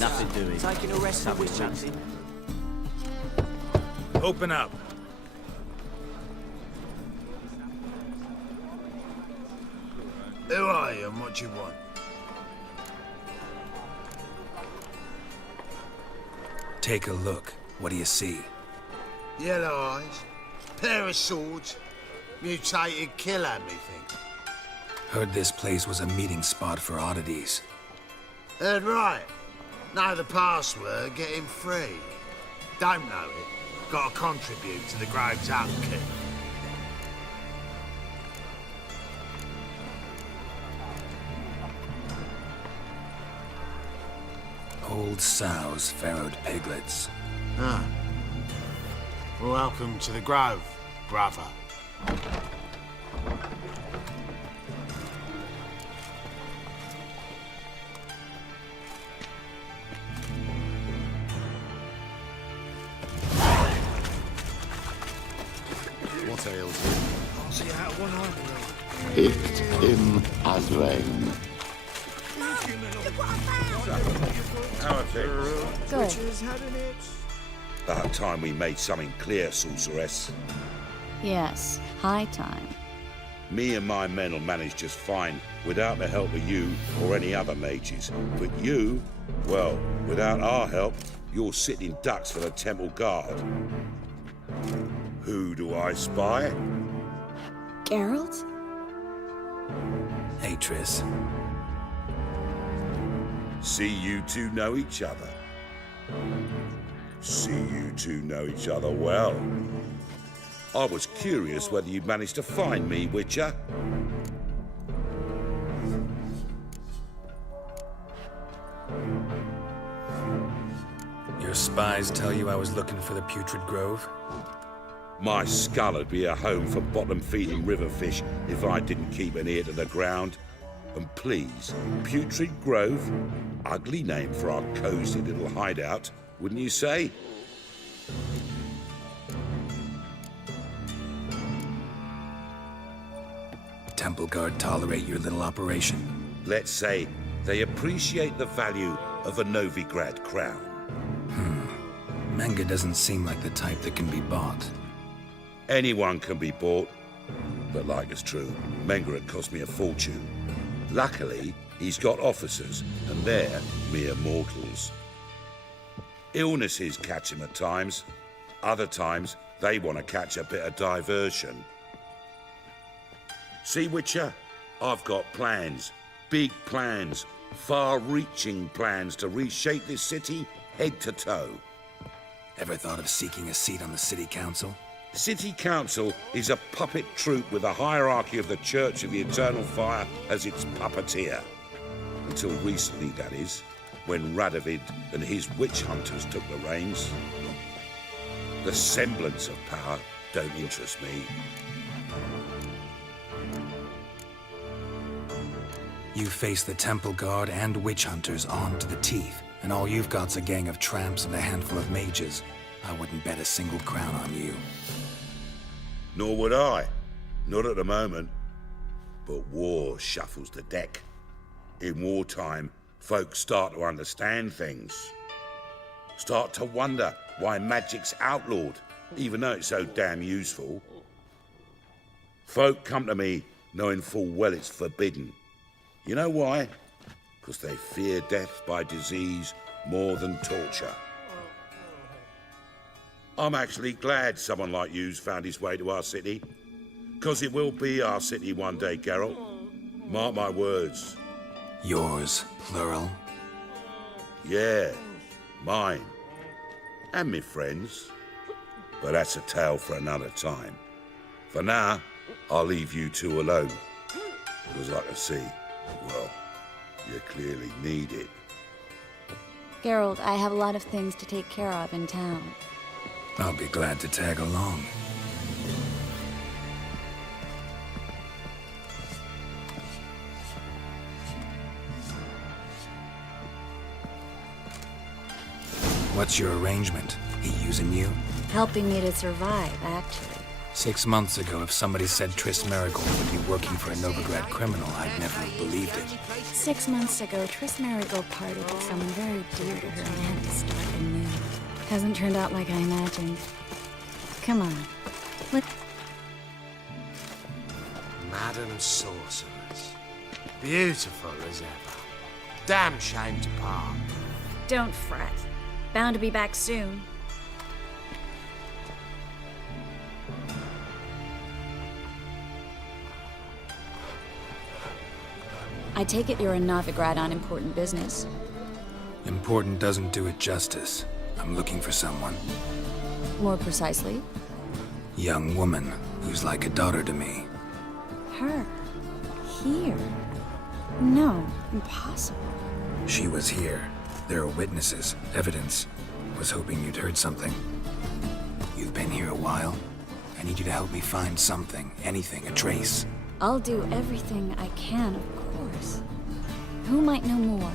Nothing doing. Taking a rest up with chaps. Open up. Who are you and what do you want? Take a look. What do you see? Yellow eyes, pair of swords, mutated killer, methinks. Heard this place was a meeting spot for oddities. Heard right. Know the password, get him free. Don't know it, gotta contribute to the Grove's upkeep. Old sows, farrowed piglets. Ah. Welcome to the Grove, brother. What ails him? I'll see how one eye. Picked him as rain. How are things? Good. Witches had an itch. About time we made something clear, sorceress. Yes, high time. Me and my men will manage just fine without the help of you or any other mages. But you, well, without our help, you're sitting ducks for the temple guard. Who do I spy? Geralt? Hey, Triss. See you two know each other. See you two know each other well. I was curious whether you'd managed to find me, Witcher. Your spies tell you I was looking for the Putrid Grove? My skull would be a home for bottom-feeding river fish if I didn't keep an ear to the ground. And please, Putrid Grove? Ugly name for our cozy little hideout, wouldn't you say? Temple Guard tolerate your little operation? Let's say they appreciate the value of a Novigrad crown. Menga doesn't seem like the type that can be bought. Anyone can be bought, but like it's true, Menga had cost me a fortune. Luckily, he's got officers, and they're mere mortals. Illnesses catch him at times. Other times, they want to catch a bit of diversion. See, Witcher? I've got plans. Big plans. Far-reaching plans to reshape this city head to toe. Ever thought of seeking a seat on the city council? City Council is a puppet troupe with the hierarchy of the Church of the Eternal Fire as its puppeteer. Until recently, that is, when Radovid and his witch hunters took the reins. The semblance of power don't interest me. You face the Temple Guard and witch hunters armed to the teeth, and all you've got's a gang of tramps and a handful of mages. I wouldn't bet a single crown on you. Nor would I. Not at the moment. But war shuffles the deck. In wartime, folks start to understand things. start to wonder why magic's outlawed, even though it's so damn useful. Folk come to me knowing full well it's forbidden. You know why? Because they fear death by disease more than torture. I'm actually glad someone like you's found his way to our city. Because it will be our city one day, Geralt. Mark my words. Yours, plural? Yeah, mine. And me friends. But that's a tale for another time. For now, I'll leave you two alone. Because I can see, well, you clearly need it. Geralt, I have a lot of things to take care of in town. I'll be glad to tag along. What's your arrangement? He using you? Helping me to survive, actually. 6 months ago, if somebody said Triss Marigold would be working for a Novigrad criminal, I'd never have believed it. 6 months ago, Triss Marigold parted with someone very dear to her and had to start anew. Hasn't turned out like I imagined. Come on. Madam Sorceress. Beautiful as ever. Damn shame to part. Don't fret. Bound to be back soon. I take it you're in Novigrad on important business. Important doesn't do it justice. I'm looking for someone. More precisely? Young woman who's like a daughter to me. Her? Here? No, impossible. She was here. There are witnesses, evidence. Was hoping you'd heard something. You've been here a while. I need you to help me find something, anything, a trace. I'll do everything I can, of course. Who might know more?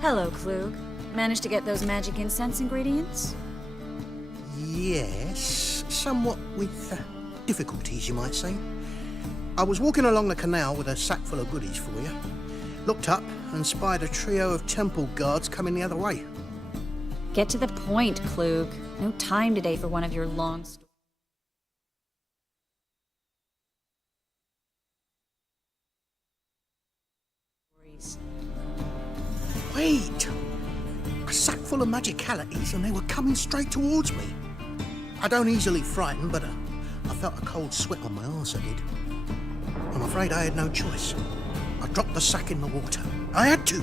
Hello, Klug. Managed to get those magic incense ingredients? Yes, somewhat with difficulties, you might say. I was walking along the canal with a sack full of goodies for you. Looked up and spied a trio of temple guards coming the other way. Get to the point, Klug. No time today for one of your long stories. Wait! A sack full of magicalities and they were coming straight towards me. I don't easily frighten, but I felt a cold sweat on my arse, I did. I'm afraid I had no choice. I dropped the sack in the water. I had to.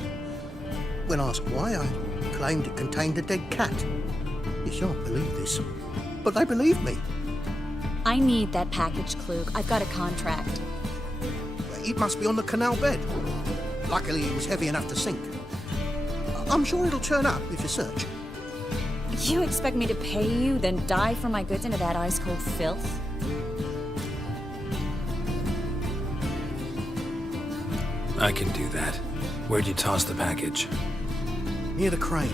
When asked why, I claimed it contained a dead cat. You shan't believe this, but they believed me. I need that package, Klug. I've got a contract. It must be on the canal bed. Luckily, it was heavy enough to sink. I'm sure it'll turn up if you search. You expect me to pay you, then dive for my goods into that ice-cold filth? I can do that. Where'd you toss the package? Near the crane.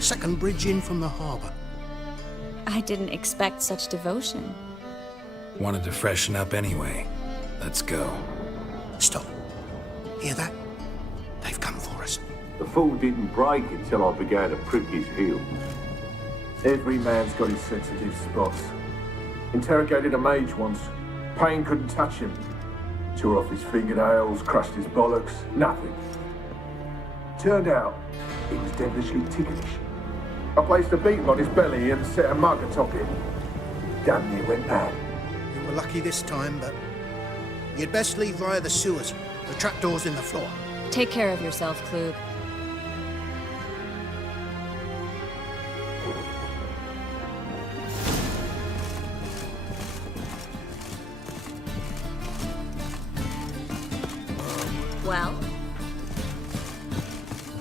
Second bridge in from the harbour. I didn't expect such devotion. Wanted to freshen up anyway. Let's go. Stop. Hear that? They've come for us. The fool didn't break until I began to prick his heels. Every man's got his sensitive spots. Interrogated a mage once. Pain couldn't touch him. Tore off his fingernails, crushed his bollocks, nothing. Turned out, he was devilishly ticklish. I placed a beetle on his belly and set a mug atop it. Damn near went mad. You were lucky this time, but you'd best leave via the sewers. The trapdoor's in the floor. Take care of yourself, Klug. Well?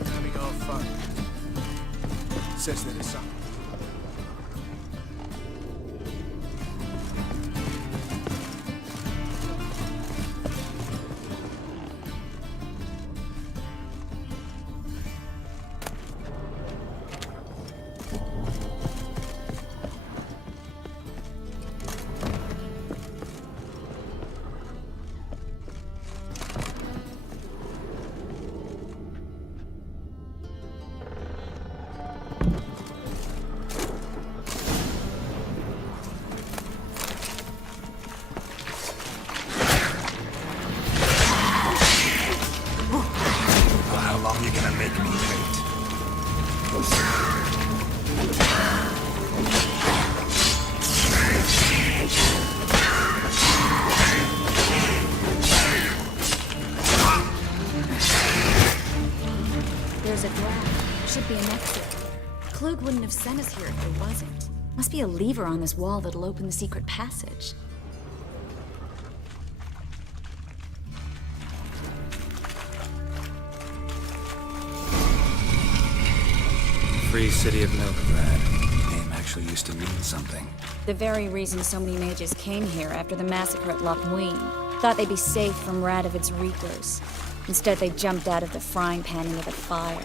Having our fun. Says there is some. There's a draft. Should be an exit. Klug wouldn't have sent us here if there wasn't. Must be a lever on this wall that'll open the secret passage. Free City of Novigrad. The name actually used to mean something. The very reason so many mages came here after the massacre at Loch Muin. Thought they'd be safe from Radovid's reapers. Instead, they jumped out of the frying pan into the fire.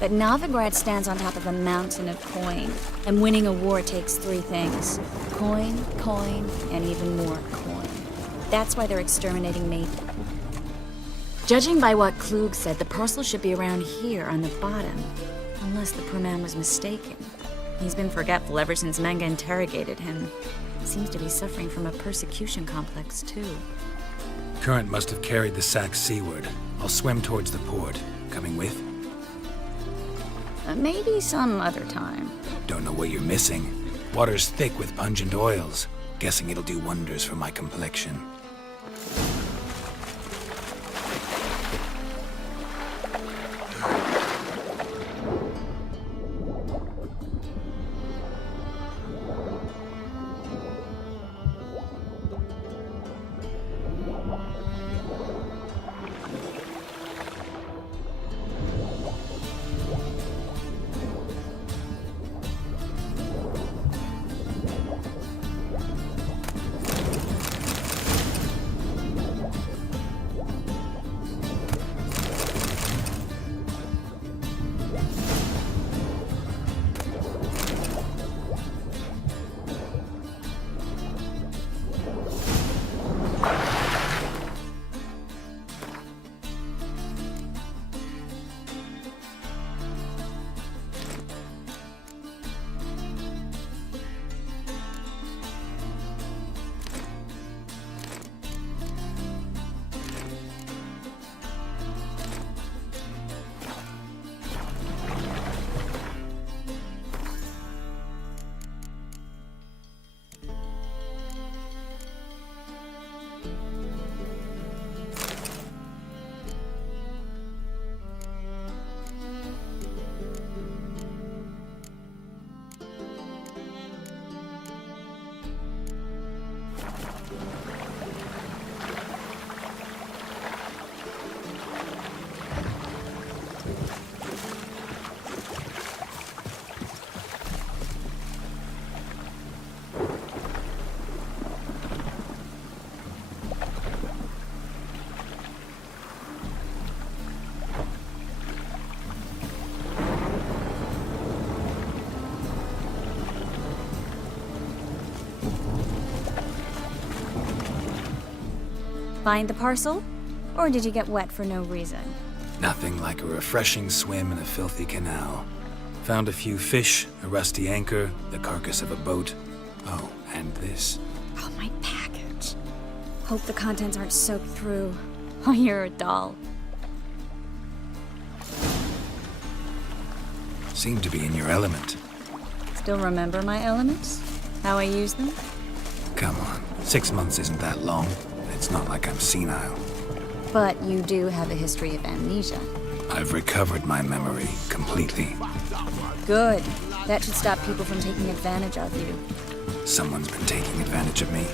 But Novigrad stands on top of a mountain of coin, and winning a war takes three things. Coin, and even more coin. That's why they're exterminating me. Judging by what Klug said, the parcel should be around here on the bottom. Unless the poor man was mistaken. He's been forgetful ever since Manga interrogated him. Seems to be suffering from a persecution complex, too. Current must have carried the sack seaward. I'll swim towards the port. Coming with? Maybe some other time. Don't know what you're missing. Water's thick with pungent oils. Guessing it'll do wonders for my complexion. Find the parcel? Or did you get wet for no reason? Nothing like a refreshing swim in a filthy canal. Found a few fish, a rusty anchor, the carcass of a boat. Oh, and this. Oh, my package. Hope the contents aren't soaked through. Oh, you're a doll. Seem to be in your element. Still remember my elements? How I use them? Come on, 6 months isn't that long. It's not like I'm senile. But you do have a history of amnesia. I've recovered my memory completely. Good. That should stop people from taking advantage of you. Someone's been taking advantage of me.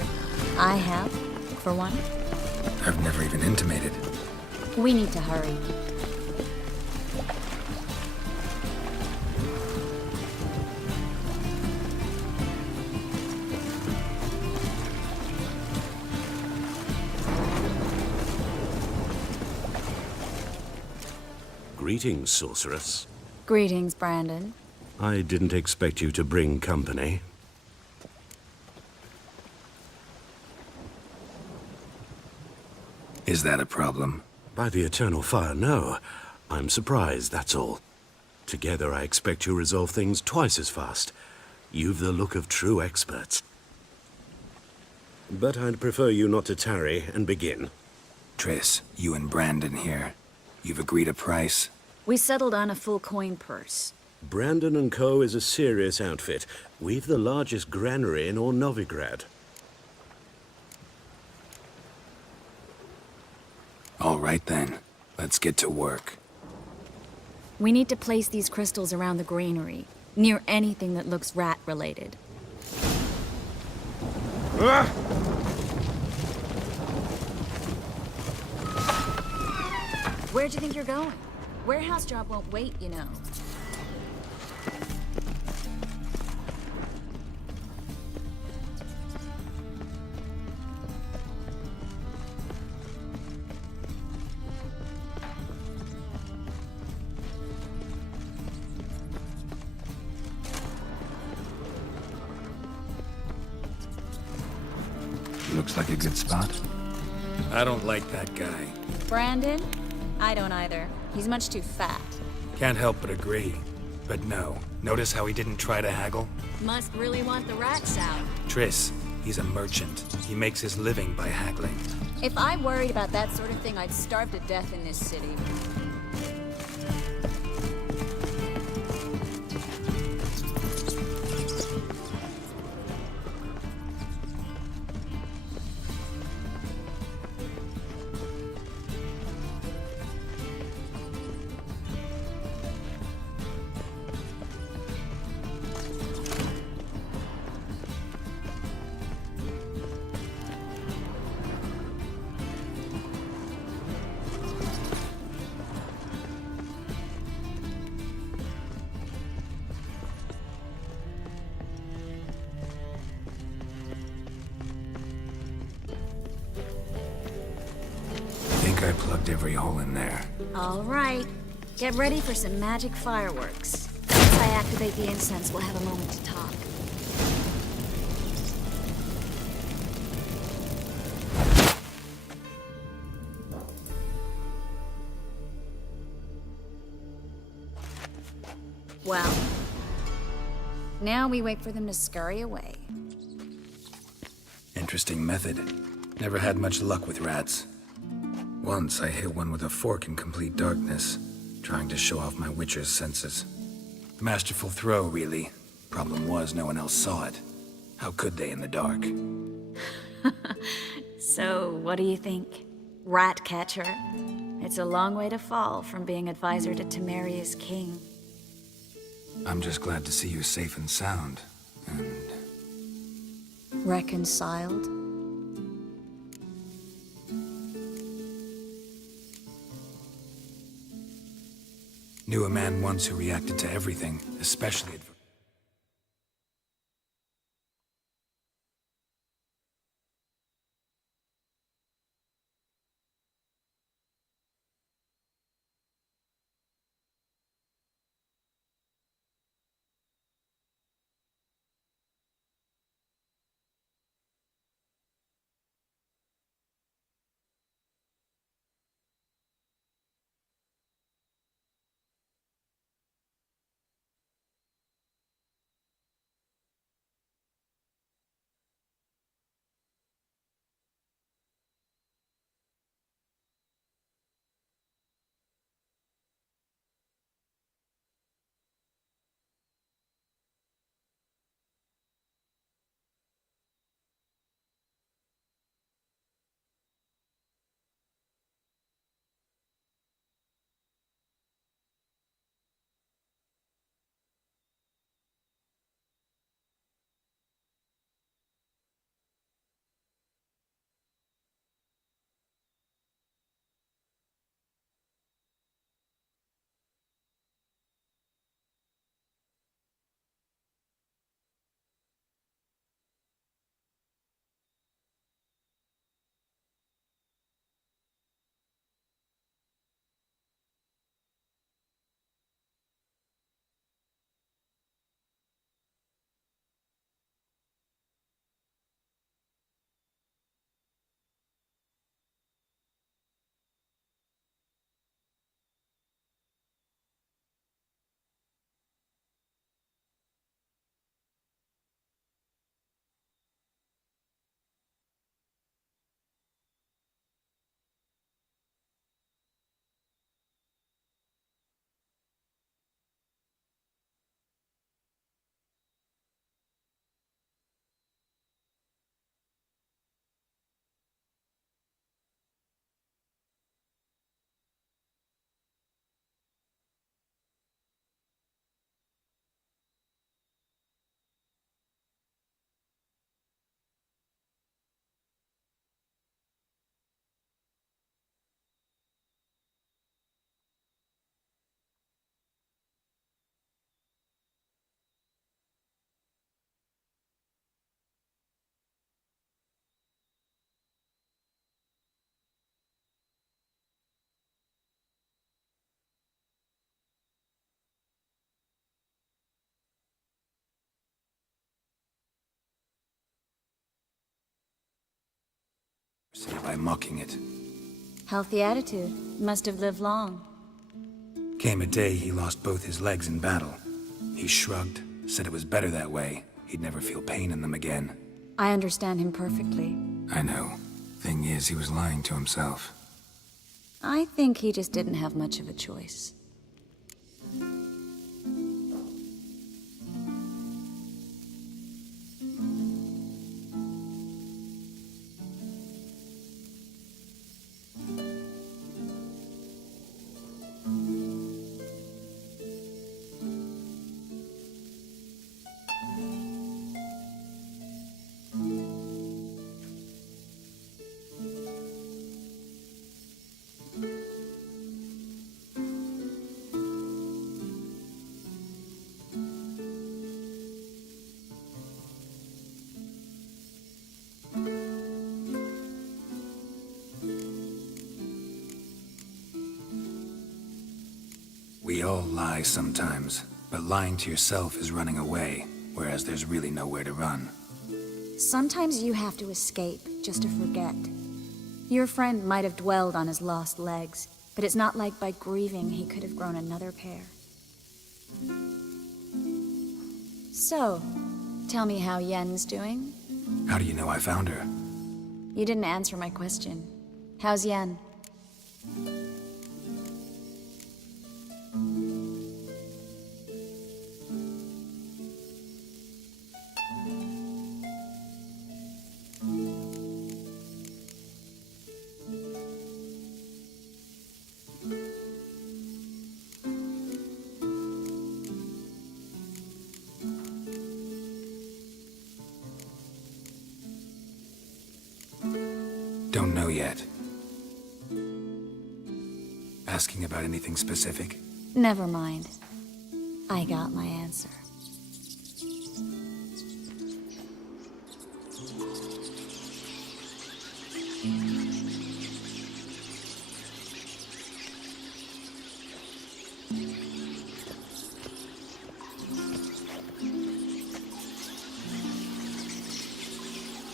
I have, for one. I've never even intimated. We need to hurry. Greetings, sorceress. Greetings, Brandon. I didn't expect you to bring company. Is that a problem? By the eternal fire, no. I'm surprised, that's all. Together, I expect you resolve things twice as fast. You've the look of true experts. But I'd prefer you not to tarry and begin. Triss, you and Brandon here. You've agreed a price? We settled on a full coin purse. Brandon and Co. is a serious outfit. We've the largest granary in all Novigrad. All right then. Let's get to work. We need to place these crystals around the granary, near anything that looks rat-related. Where'd you think you're going? Warehouse job won't wait, you know. Looks like a good spot. I don't like that guy. Brandon? I don't either. He's much too fat. Can't help but agree. But no. Notice how he didn't try to haggle? Must really want the rats out. Triss, he's a merchant. He makes his living by haggling. If I worried about that sort of thing, I'd starve to death in this city. I plugged every hole in there. All right. Get ready for some magic fireworks. Once I activate the incense, we'll have a moment to talk. Well, now we wait for them to scurry away. Interesting method. Never had much luck with rats. Once I hit one with a fork in complete darkness, trying to show off my witcher's senses. Masterful throw, really. Problem was, no one else saw it. How could they in the dark? So, what do you think? Rat catcher? It's a long way to fall from being advisor to Temeria's king. I'm just glad to see you safe and sound, and... Reconciled? Knew a man once who reacted to everything, especially adversity. by mocking it. Healthy attitude. Must have lived long. Came a day he lost both his legs in battle. He shrugged, said it was better that way. He'd never feel pain in them again. I understand him perfectly. I know. Thing is, he was lying to himself. I think he just didn't have much of a choice. We all lie sometimes, but lying to yourself is running away, whereas there's really nowhere to run. Sometimes you have to escape, just to forget. Your friend might have dwelled on his lost legs, but it's not like by grieving he could have grown another pair. So, tell me how Yen's doing? How do you know I found her? You didn't answer my question. How's Yen? Don't know yet. Asking about anything specific? Never mind. I got my answer.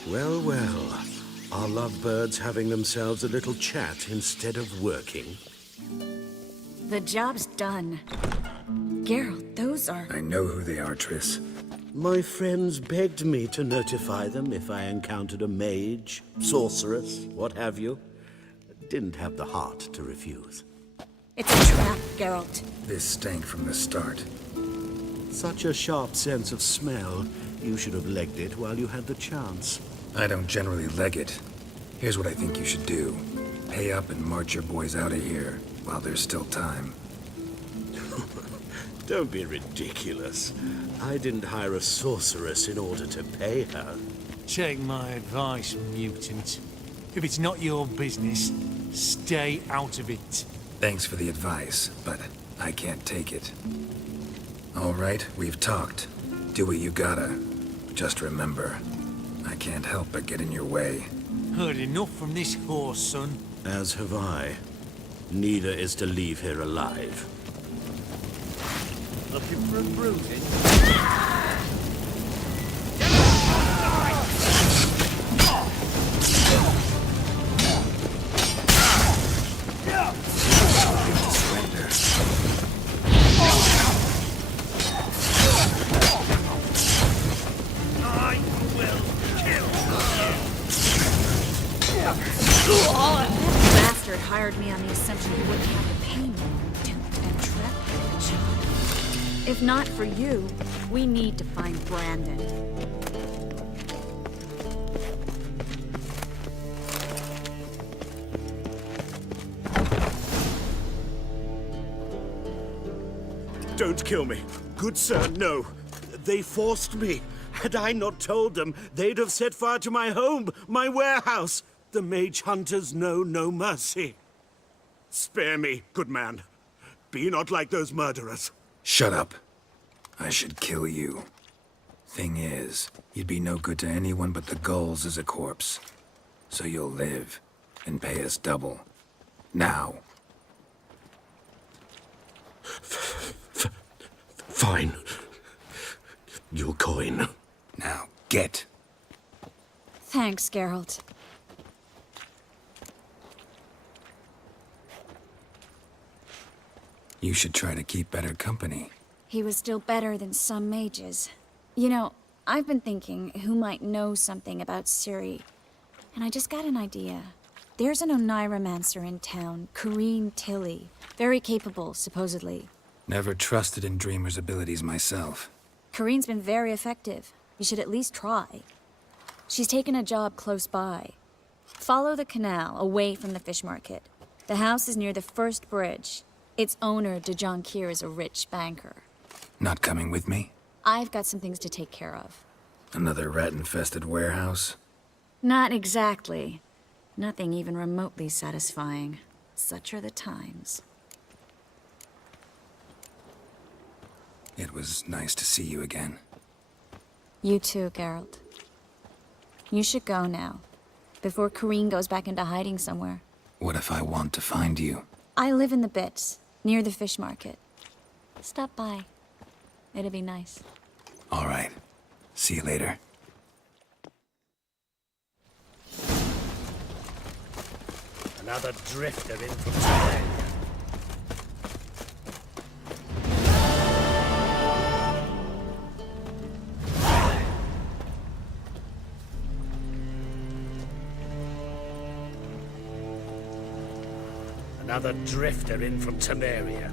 Well, well. Are lovebirds having themselves a little chat instead of working? The job's done. Geralt, those are... I know who they are, Triss. My friends begged me to notify them if I encountered a mage, sorceress, what have you. Didn't have the heart to refuse. It's a trap, Geralt. This stank from the start. Such a sharp sense of smell. You should have legged it while you had the chance. I don't generally leg it. Here's what I think you should do. Pay up and march your boys out of here, while there's still time. Don't be ridiculous. I didn't hire a sorceress in order to pay her. Take my advice, mutant. If it's not your business, stay out of it. Thanks for the advice, but I can't take it. All right, we've talked. Do what you gotta. Just remember, I can't help but get in your way. Heard enough from this horse, son. As have I. Neither is to leave here alive. Looking for a bruising? Bastard hired me on the assumption he wouldn't have the pain duped and trapped by the job. If not for you, we need to find Brandon. Don't kill me. Good sir, no. They forced me. Had I not told them, they'd have set fire to my home, my warehouse. The mage hunters know no mercy. Spare me, good man. Be not like those murderers. Shut up. I should kill you. Thing is, you'd be no good to anyone but the gulls as a corpse. So you'll live, and pay us double. Now. Fine. Your coin. Now, get. Thanks, Geralt. You should try to keep better company. He was still better than some mages. You know, I've been thinking who might know something about Ciri, and I just got an idea. There's an Oneiromancer in town, Corrine Tilly. Very capable, supposedly. Never trusted in Dreamer's abilities myself. Corrine's been very effective. You should at least try. She's taken a job close by. Follow the canal, away from the fish market. The house is near the first bridge. Its owner, Dejon Kier, is a rich banker. Not coming with me? I've got some things to take care of. Another rat-infested warehouse? Not exactly. Nothing even remotely satisfying. Such are the times. It was nice to see you again. You too, Geralt. You should go now, before Corrine goes back into hiding somewhere. What if I want to find you? I live in the Bits, near the fish market. Stop by. It'll be nice. All right. See you later. Another drifter in from Spain. Another drifter in from Temeria.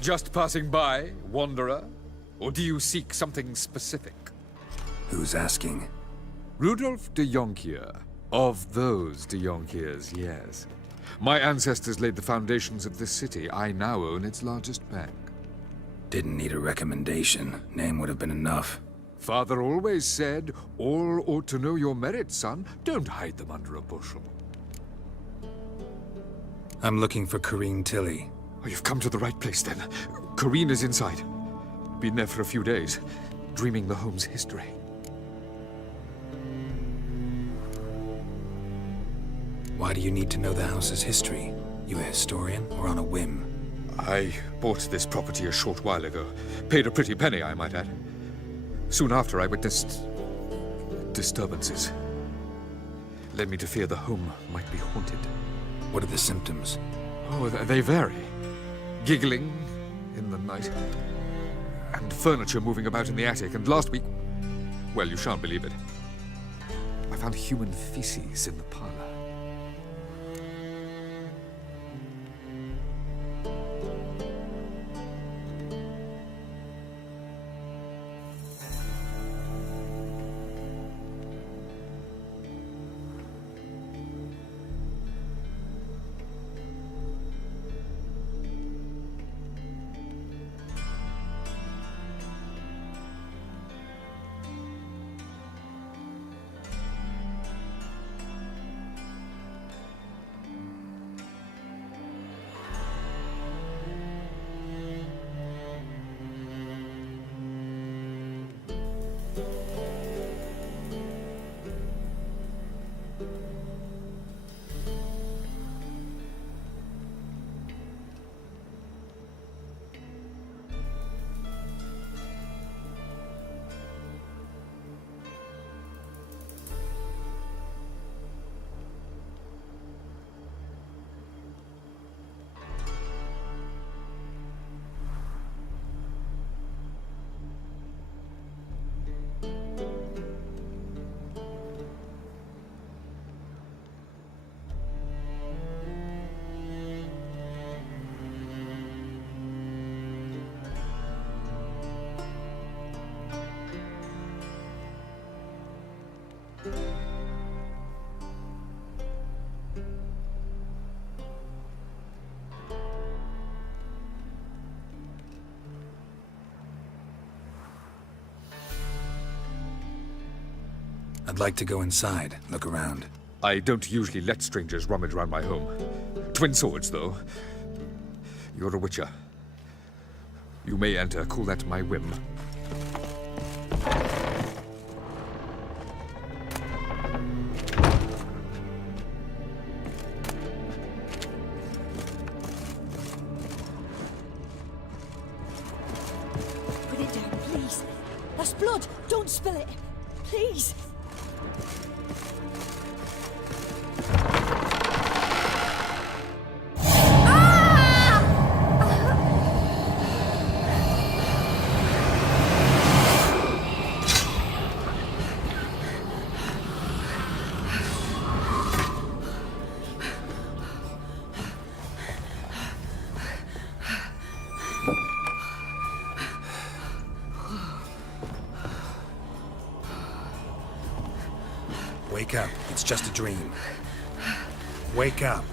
Just passing by, wanderer? Or do you seek something specific? Who's asking? Rudolf de Jonkier. Of those de Jonkiers, yes. My ancestors laid the foundations of this city. I now own its largest bank. Didn't need a recommendation. Name would have been enough. Father always said, all ought to know your merits, son. Don't hide them under a bushel. I'm looking for Corrine Tilly. Oh, you've come to the right place, then. Corrine is inside. Been there for a few days, dreaming the home's history. Why do you need to know the house's history? You a historian, or on a whim? I bought this property a short while ago. Paid a pretty penny, I might add. Soon after, I witnessed disturbances. Led me to fear the home might be haunted. What are the symptoms? Oh, they vary. Giggling in the night, and furniture moving about in the attic, and last week, well, you shan't believe it, I found human feces in the parlor. I'd like to go inside, look around. I don't usually let strangers rummage around my home. Twin swords, though. You're a witcher. You may enter, call at my whim. Put it down, please. That's blood. Don't spill it. Please. Wake up. It's just a dream. Wake up.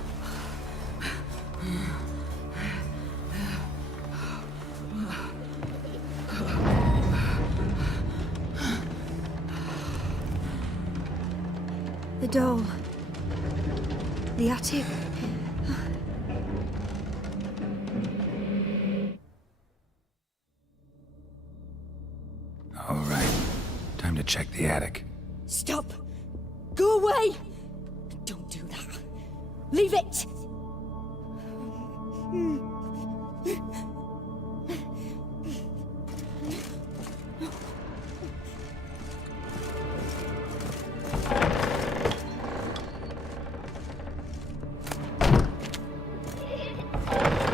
The doll. The attic. All right. Time to check the attic. Stop! Go away! Don't do that. Leave it!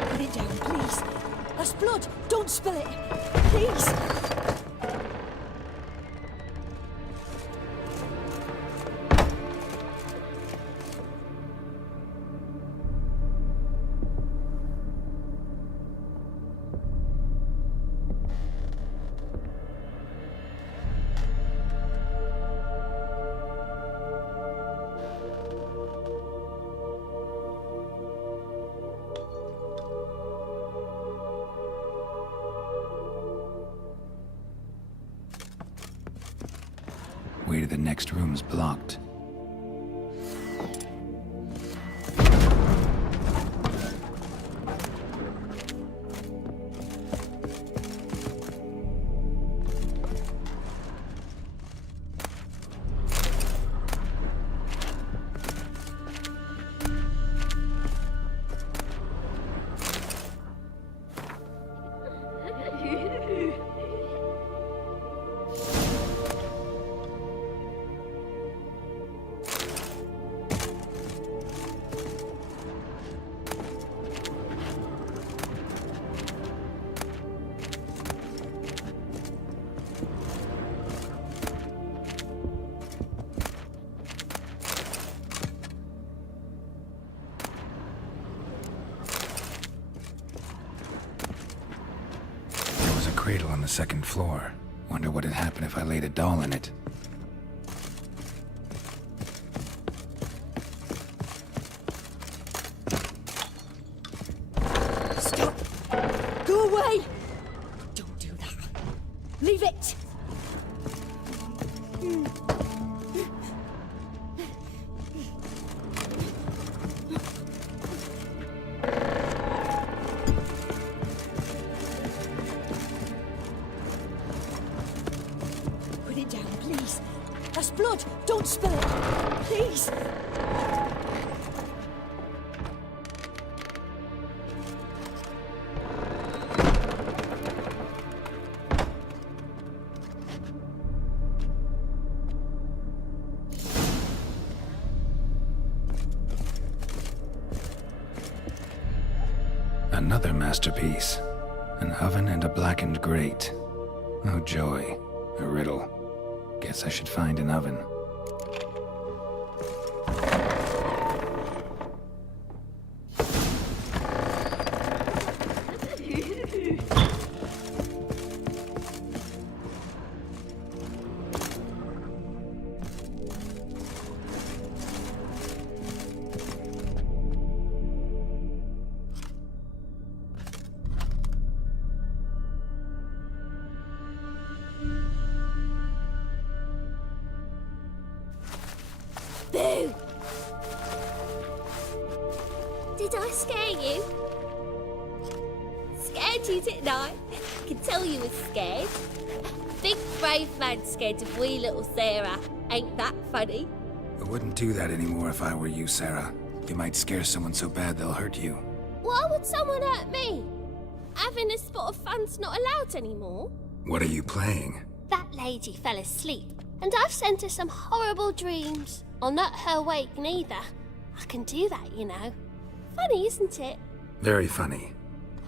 Put it down, please. That's blood. Don't spill it. Please. Way to the next room's blocked. Cradle on the second floor. Wonder what would happen if I laid a doll in it. Stop! Go away! Don't do that. Leave it! Put it down, please. That's blood. Don't spill it. Please. Another masterpiece. An oven and a blackened grate. Oh joy. A riddle. Guess I should find an oven. Did I scare you? Scared you, didn't I? I can tell you was scared. Big brave man scared of wee little Sarah. Ain't that funny? I wouldn't do that anymore if I were you, Sarah. You might scare someone so bad they'll hurt you. Why would someone hurt me? Having a spot of fun's not allowed anymore. What are you playing? That lady fell asleep, and I've sent her some horrible dreams. I'll not her wake neither. I can do that, you know. Funny, isn't it? Very funny.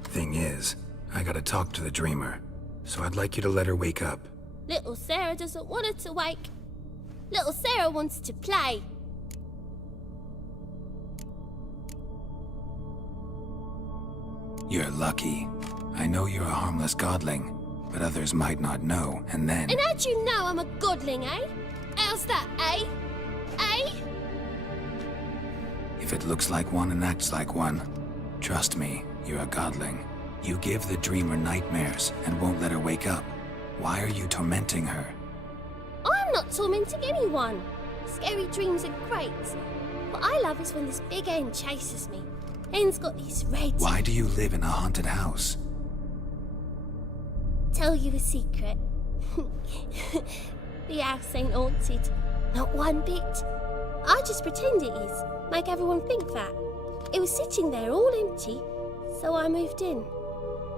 Thing is, I gotta talk to the dreamer, so I'd like you to let her wake up. Little Sarah doesn't want her to wake. Little Sarah wants to play. You're lucky. I know you're a harmless godling, but others might not know, and then... And how'd you know I'm a godling, eh? How's that, eh? Eh? If it looks like one and acts like one, trust me, you're a godling. You give the dreamer nightmares and won't let her wake up. Why are you tormenting her? I'm not tormenting anyone. Scary dreams are great. What I love is when this big hen chases me. Hen's got these red... Why do you live in a haunted house? Tell you a secret. The house ain't haunted. Not one bit. I just pretend it is. Make everyone think that. It was sitting there all empty, so I moved in.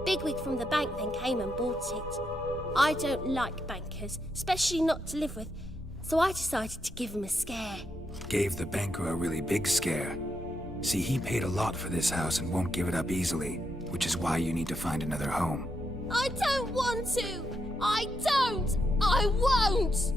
Bigwig from the bank then came and bought it. I don't like bankers, especially not to live with, so I decided to give him a scare. Gave the banker a really big scare. See, he paid a lot for this house and won't give it up easily, which is why you need to find another home. I don't want to! I don't! I won't!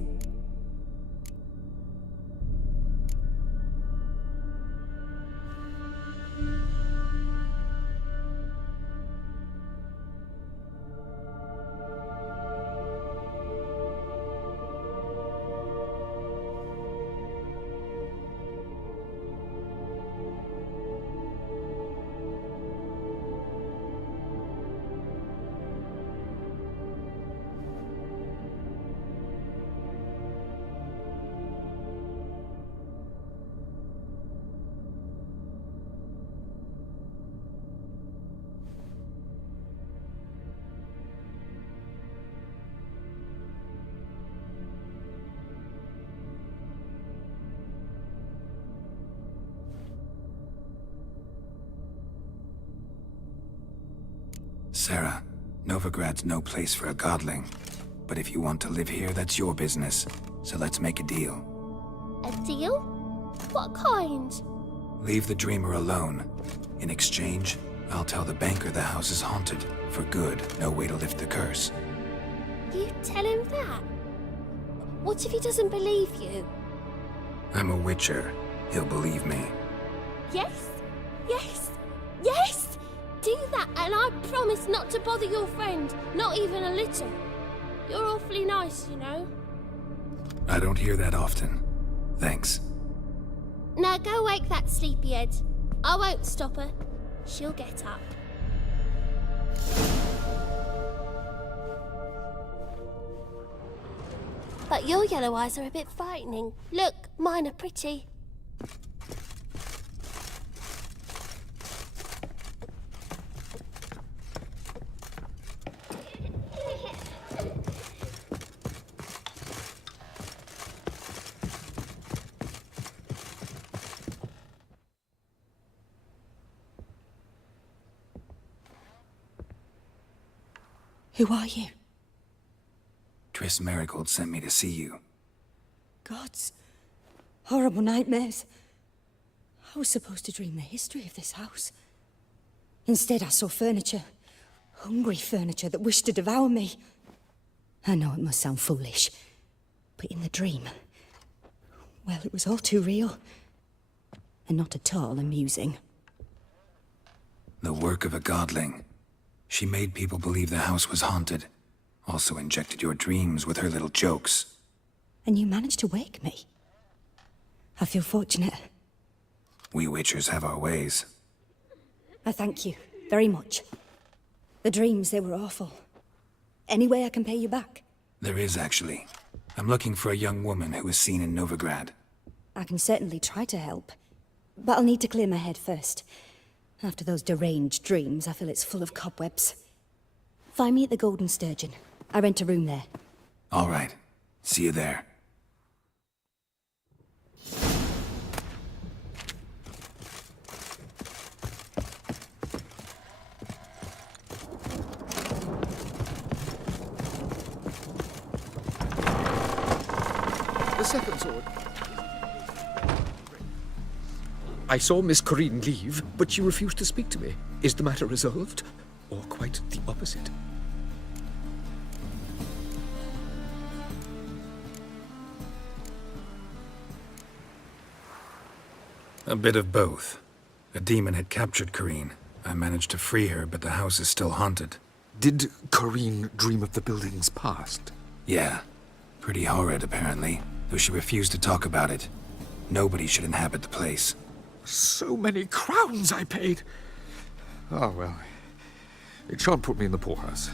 Sarah, Novigrad's no place for a godling. But if you want to live here, that's your business. So let's make a deal. A deal? What kind? Leave the dreamer alone. In exchange, I'll tell the banker the house is haunted. For good, no way to lift the curse. You tell him that? What if he doesn't believe you? I'm a witcher. He'll believe me. Yes? Yes? Yes! Do that, and I promise not to bother your friend. Not even a little. You're awfully nice, you know. I don't hear that often. Thanks. Now go wake that sleepyhead. I won't stop her. She'll get up. But your yellow eyes are a bit frightening. Look, mine are pretty. Who are you? Triss Marigold sent me to see you. Gods. Horrible nightmares. I was supposed to dream the history of this house. Instead, I saw furniture. Hungry furniture that wished to devour me. I know it must sound foolish, but in the dream, well, it was all too real. And not at all amusing. The work of a godling. She made people believe the house was haunted. Also injected your dreams with her little jokes. And you managed to wake me. I feel fortunate. We witchers have our ways. I thank you very much. The dreams, they were awful. Any way I can pay you back? There is, actually. I'm looking for a young woman who was seen in Novigrad. I can certainly try to help. But I'll need to clear my head first. After those deranged dreams, I feel it's full of cobwebs. Find me at the Golden Sturgeon. I rent a room there. All right. See you there. The second sword. I saw Miss Corinne leave, but she refused to speak to me. Is the matter resolved? Or quite the opposite? A bit of both. A demon had captured Corinne. I managed to free her, but the house is still haunted. Did Corinne dream of the building's past? Yeah. Pretty horrid, apparently, though she refused to talk about it. Nobody should inhabit the place. So many crowns I paid! Oh, well. It shan't put me in the poorhouse.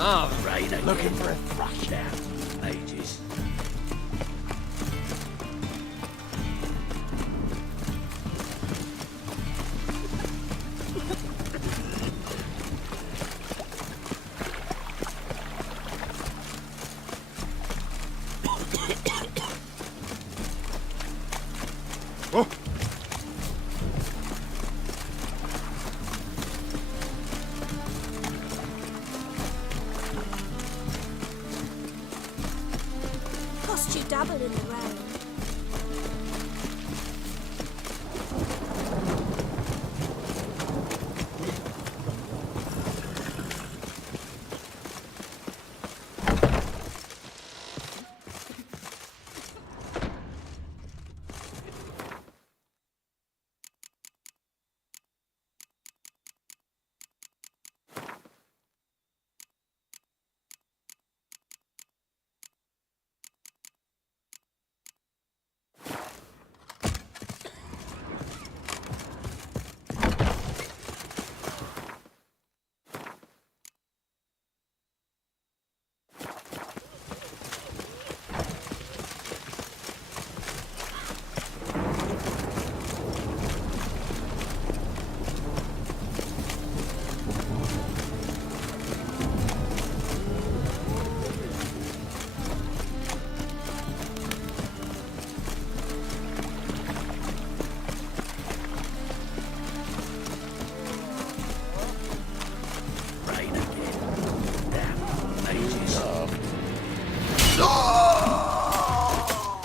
Ah, Rain again. Looking for a thrush now. Ages. Oh! Cost you double in the rain.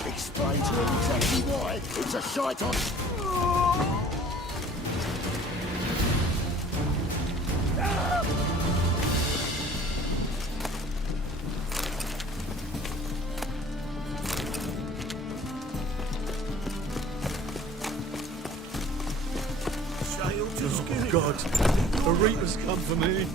Explain to him exactly why. It's a shite on... Oh, God. A reaper's come for me.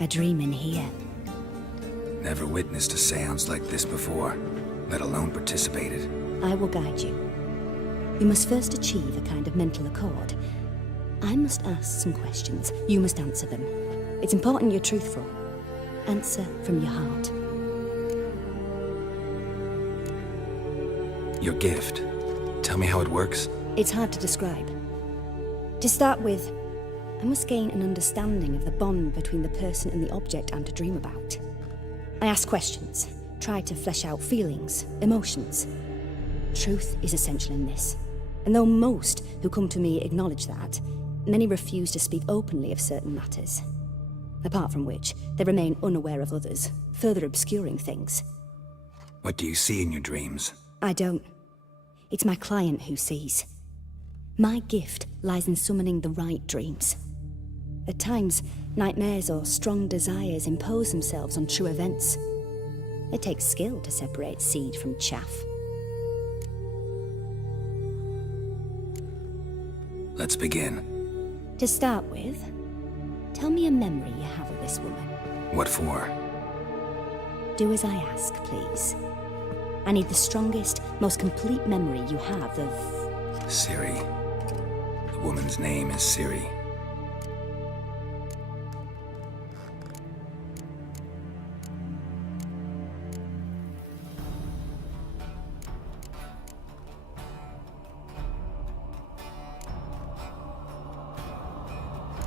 A dream in here. Never witnessed a seance like this before, let alone participated. I will guide you. You must first achieve a kind of mental accord. I must ask some questions. You must answer them. It's important you're truthful. Answer from your heart. Your gift. Tell me how it works. It's hard to describe. To start with, I must gain an understanding of the bond between the person and the object I'm to dream about. I ask questions, try to flesh out feelings, emotions. Truth is essential in this. And though most who come to me acknowledge that, many refuse to speak openly of certain matters. Apart from which, they remain unaware of others, further obscuring things. What do you see in your dreams? I don't. It's my client who sees. My gift lies in summoning the right dreams. At times, nightmares or strong desires impose themselves on true events. It takes skill to separate seed from chaff. Let's begin. To start with, tell me a memory you have of this woman. What for? Do as I ask, please. I need the strongest, most complete memory you have of... Ciri. The woman's name is Ciri.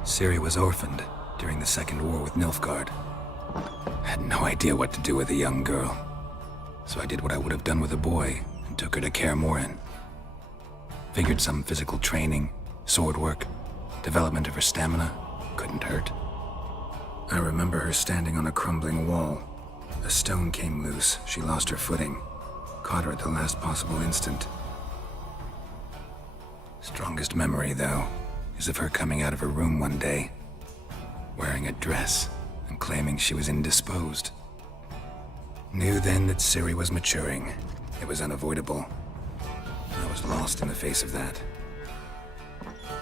Ciri was orphaned during the Second War with Nilfgaard. I had no idea what to do with a young girl, so I did what I would have done with a boy and took her to Kaer Morhen. Figured some physical training, sword work, development of her stamina couldn't hurt. I remember her standing on a crumbling wall. A stone came loose, she lost her footing, caught her at the last possible instant. Strongest memory, though, is of her coming out of her room one day, wearing a dress and claiming she was indisposed. Knew then that Ciri was maturing. It was unavoidable. I was lost in the face of that.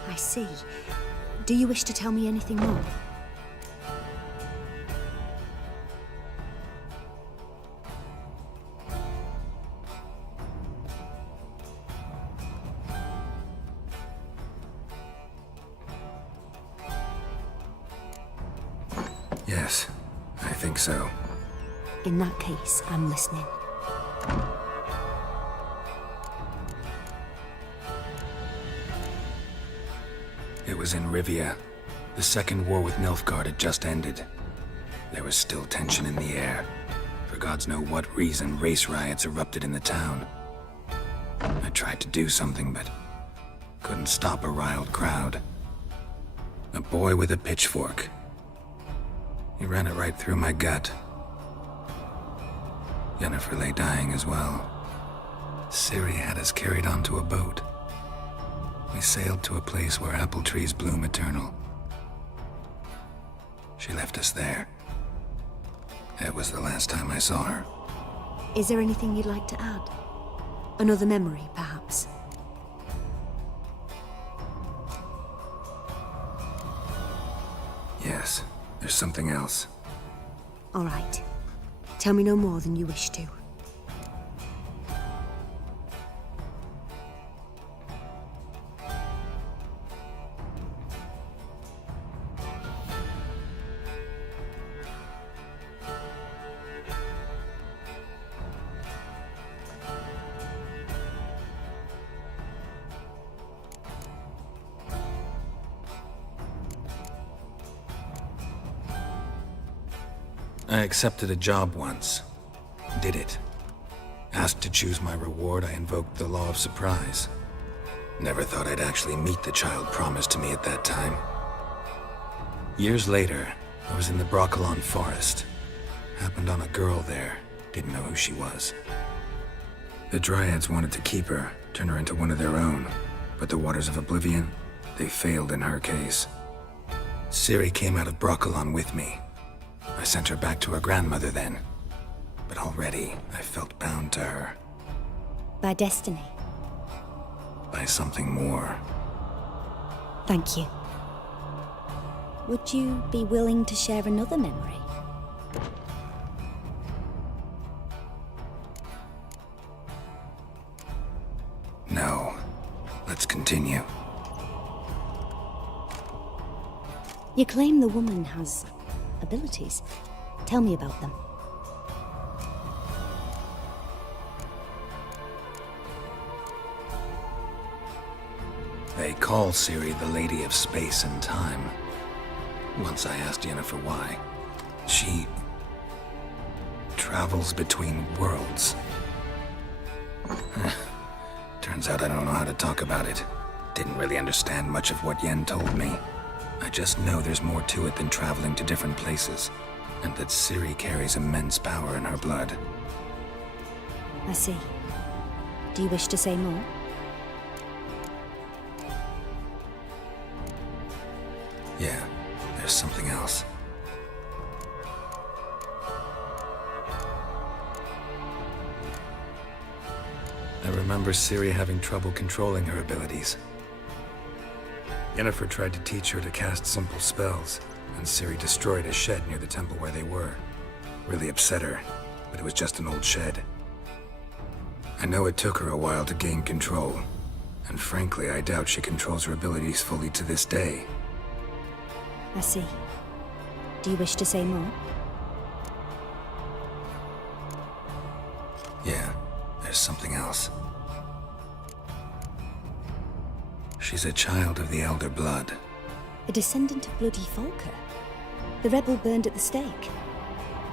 I see. Do you wish to tell me anything more? Yes, I think so. In that case, I'm listening. It was in Rivia. The Second War with Nilfgaard had just ended. There was still tension in the air. For gods know what reason, race riots erupted in the town. I tried to do something, but couldn't stop a riled crowd. A boy with a pitchfork. He ran it right through my gut. Yennefer lay dying as well. Ciri had us carried onto a boat. We sailed to a place where apple trees bloom eternal. She left us there. That was the last time I saw her. Is there anything you'd like to add? Another memory, perhaps? Yes, there's something else. All right. Tell me no more than you wish to. I accepted a job once. Did it. Asked to choose my reward, I invoked the law of surprise. Never thought I'd actually meet the child promised to me at that time. Years later, I was in the Broccolon forest. Happened on a girl there. Didn't know who she was. The Dryads wanted to keep her, turn her into one of their own. But the Waters of Oblivion, they failed in her case. Ciri came out of Broccolon with me. I sent her back to her grandmother then. But already, I felt bound to her. By destiny. By something more. Thank you. Would you be willing to share another memory? No. Let's continue. You claim the woman has abilities. Tell me about them. They call Ciri the Lady of Space and Time. Once I asked Yennefer why. She travels between worlds. Turns out I don't know how to talk about it. Didn't really understand much of what Yen told me. I just know there's more to it than traveling to different places, and that Ciri carries immense power in her blood. I see. Do you wish to say more? Yeah, there's something else. I remember Ciri having trouble controlling her abilities. Yennefer tried to teach her to cast simple spells, and Ciri destroyed a shed near the temple where they were. Really upset her, but it was just an old shed. I know it took her a while to gain control, and frankly, I doubt she controls her abilities fully to this day. I see. Do you wish to say more? Yeah, there's something else. She's a child of the Elder Blood. A descendant of bloody Volker. The rebel burned at the stake.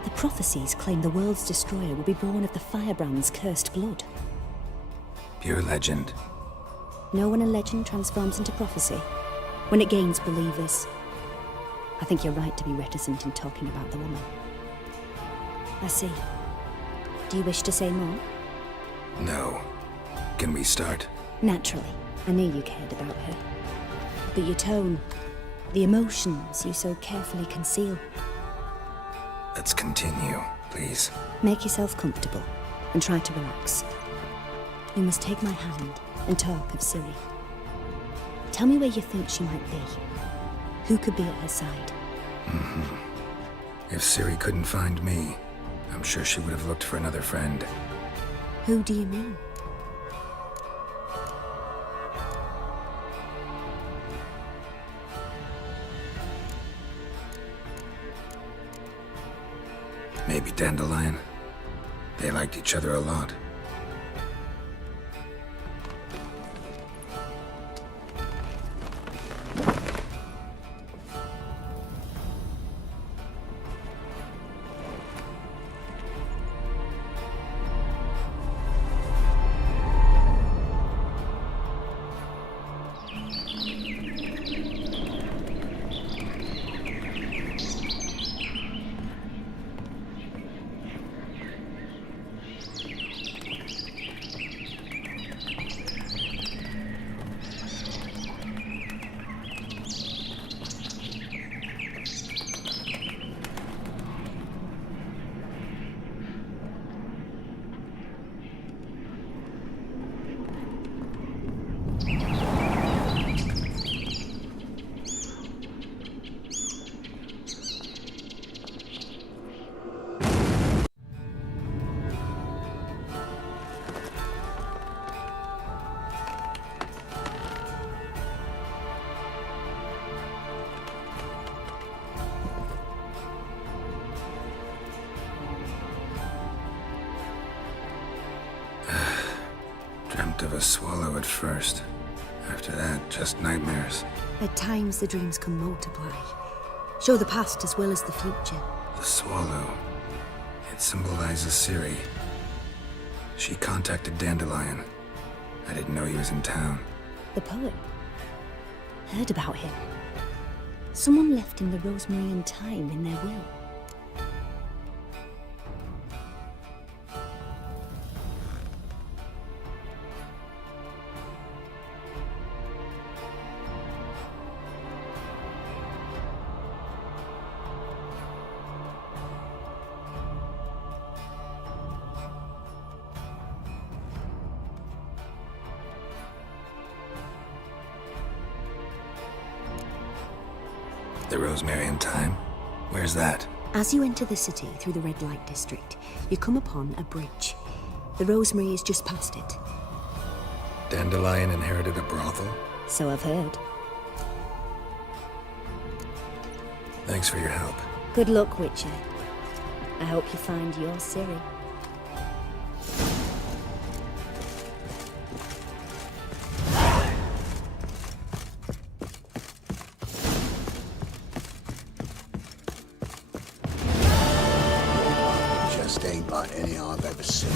The prophecies claim the world's destroyer will be born of the Firebrand's cursed blood. Pure legend. Know when a legend transforms into prophecy? When it gains believers. I think you're right to be reticent in talking about the woman. I see. Do you wish to say more? No. Can we start? Naturally. I knew you cared about her. But your tone, the emotions you so carefully conceal. Let's continue, please. Make yourself comfortable and try to relax. You must take my hand and talk of Ciri. Tell me where you think she might be. Who could be at her side? If Ciri couldn't find me, I'm sure she would have looked for another friend. Who do you mean? Maybe Dandelion. They liked each other a lot. Dreamt of a swallow at first. After that, just nightmares. At times the dreams can multiply. Show the past as well as the future. The swallow. It symbolizes Ciri. She contacted Dandelion. I didn't know he was in town. The poet. Heard about him. Someone left him the rosemary and thyme in their will. The Rosemary and Thyme? Where's that? As you enter the city through the red light district, you come upon a bridge. The rosemary is just past it. Dandelion inherited a brothel? So I've heard. Thanks for your help. Good luck, Witcher. I hope you find your Ciri. Just ain't like any I've ever seen.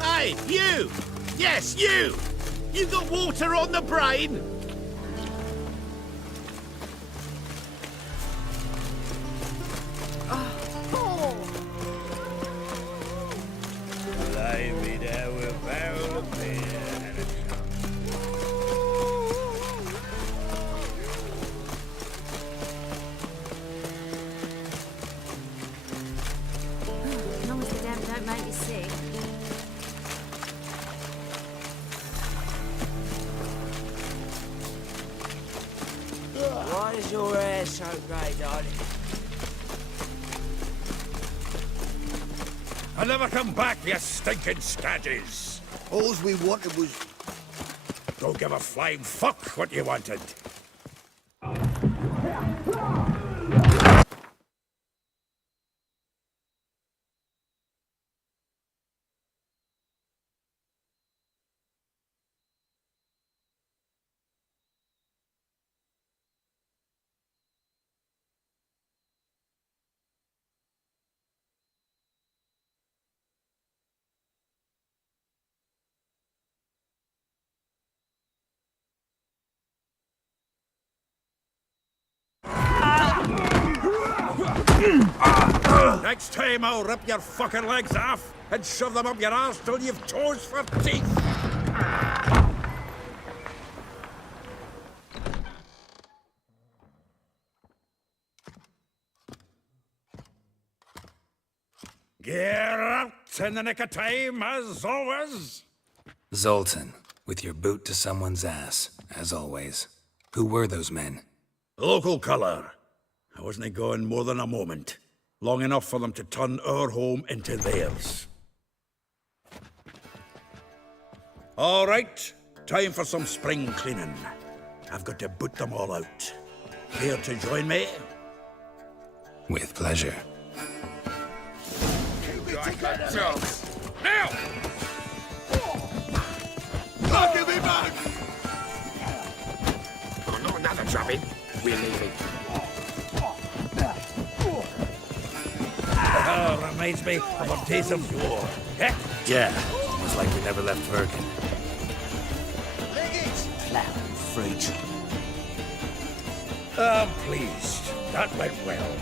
Hey, you! Yes, you! You got water on the brain? Lay me down with a barrel of beer and a As long as the damn don't make me sick. Why is your hair so grey, darling? I'll never come back, you stinking stagges. All we wanted was... Don't give a flying fuck what you wanted. Next time I'll rip your fucking legs off and shove them up your arse till you've toes for teeth. Get out in the nick of time, as always. Zoltan, with your boot to someone's ass, as always. Who were those men? Local colour. I wasn't going more than a moment. Long enough for them to turn our home into theirs. All right, time for some spring cleaning. I've got to boot them all out. Care to join me? With pleasure. Now! Give me back! Oh, not another drubbing. We're leaving. Reminds me of our days of yore. Eh? Yeah, almost like we never left Virgin. Plowing freak. I'm pleased. That went well.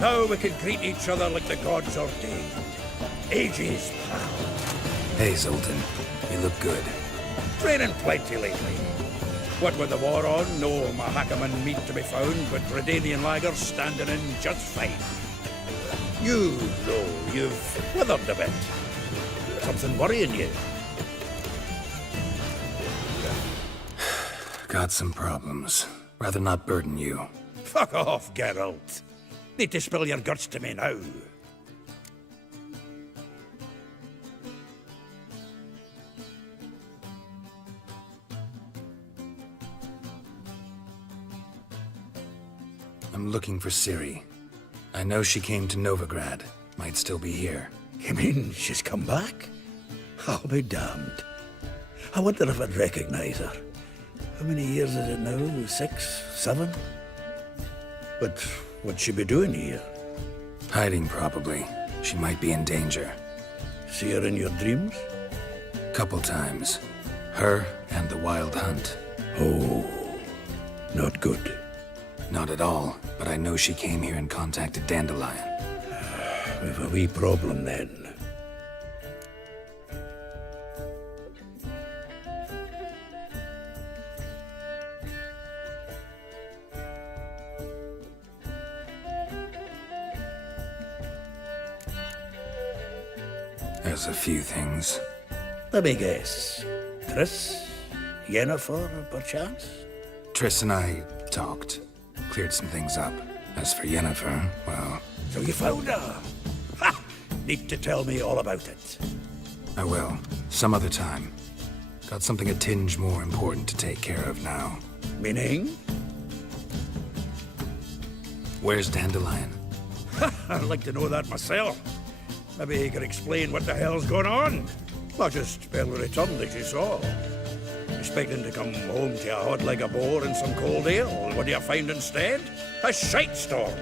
Now we can greet each other like the gods ordained. Ages, pal. Hey, Zoltan. You look good. Training plenty lately. What with the war on, no Mahakaman meat to be found, but Redanian lagers standing in just fine. You know you've withered a bit. Something worrying you? Got some problems. Rather not burden you. Fuck off, Geralt. Need to spill your guts to me now. I'm looking for Ciri. I know she came to Novigrad. Might still be here. You mean she's come back? I'll be damned. I wonder if I'd recognize her. How many years is it now? 6, 7? But what'd she be doing here? Hiding, probably. She might be in danger. See her in your dreams? Couple times. Her and the Wild Hunt. Oh, not good. Not at all, but I know she came here and contacted Dandelion. We've a wee problem then. There's a few things. Let me guess. Triss? Yennefer, perchance? Triss and I talked. Cleared some things up. As for Yennefer, well... So you found her? Ha! Need to tell me all about it. I will. Some other time. Got something a tinge more important to take care of now. Meaning? Where's Dandelion? I'd like to know that myself. Maybe he could explain what the hell's going on. Not just barely returned, as you saw. Expecting to come home to a hot leg of boar and some cold ale. What do you find instead? A shite storm.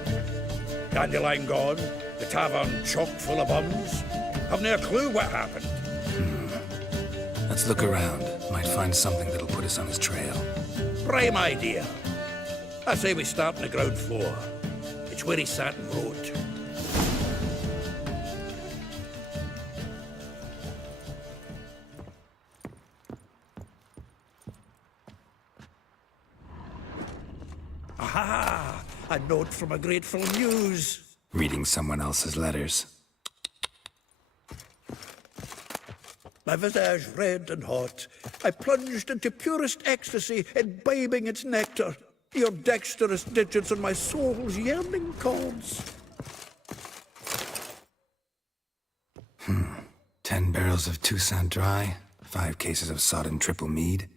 Dandelion gone, The tavern chock full of bums. Haven't a clue what happened. Let's look around. Might find something that'll put us on his trail. Prime idea. I say we start on the ground floor. It's where he sat and wrote. Aha! A note from a grateful muse. Reading someone else's letters. My visage red and hot, I plunged into purest ecstasy, imbibing its nectar. Your dexterous digits on my soul's yearning chords. 10 barrels of Toussaint Dry, 5 cases of sodden triple mead.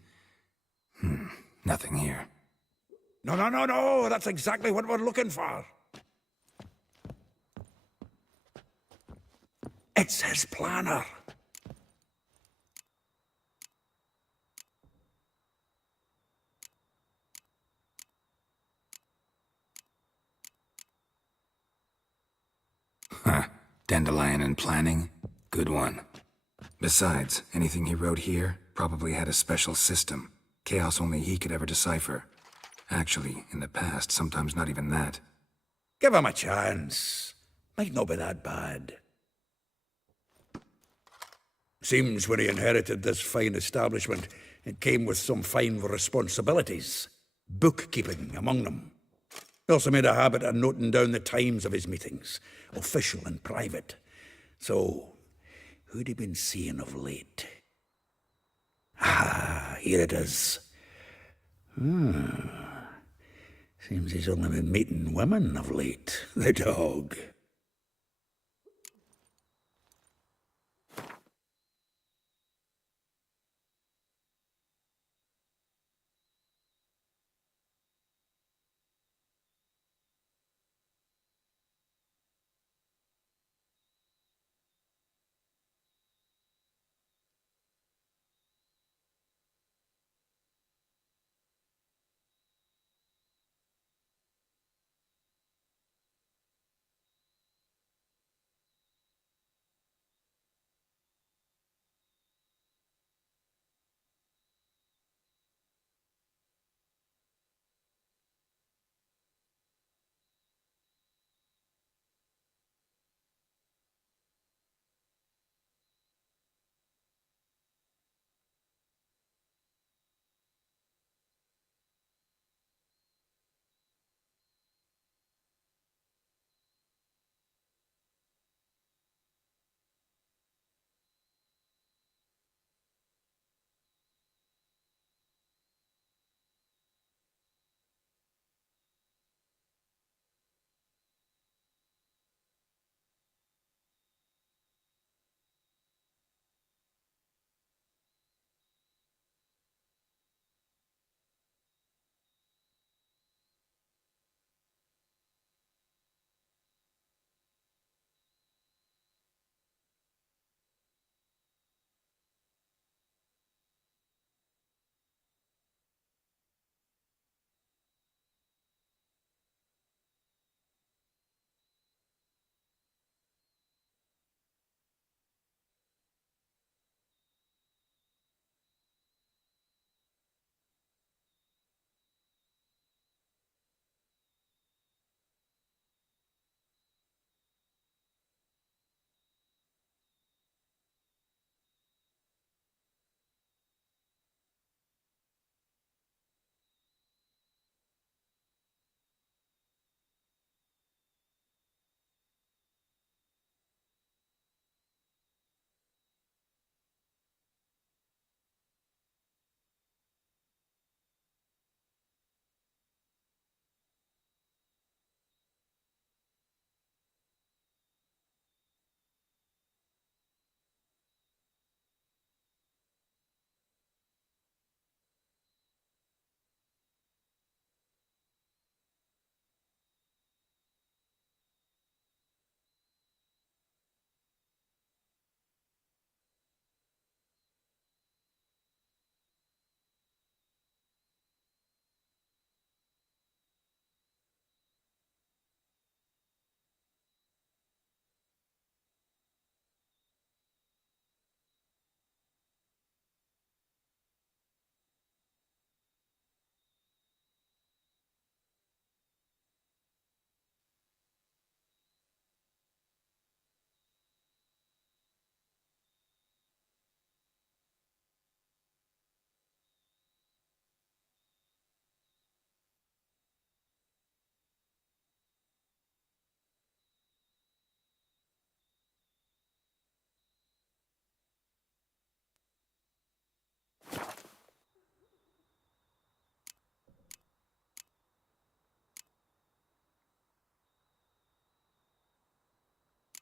Nothing here. No, that's exactly what we're looking for. It's his planner. Dandelion and planning? Good one. Besides, anything he wrote here probably had a special system. Chaos only he could ever decipher. Actually, in the past, sometimes not even that. Give him a chance. Might not be that bad. Seems when he inherited this fine establishment, it came with some fine responsibilities. Bookkeeping among them. He also made a habit of noting down the times of his meetings, official and private. So, who'd he been seeing of late? Ah, here it is. Seems he's only been meeting women of late, the dog.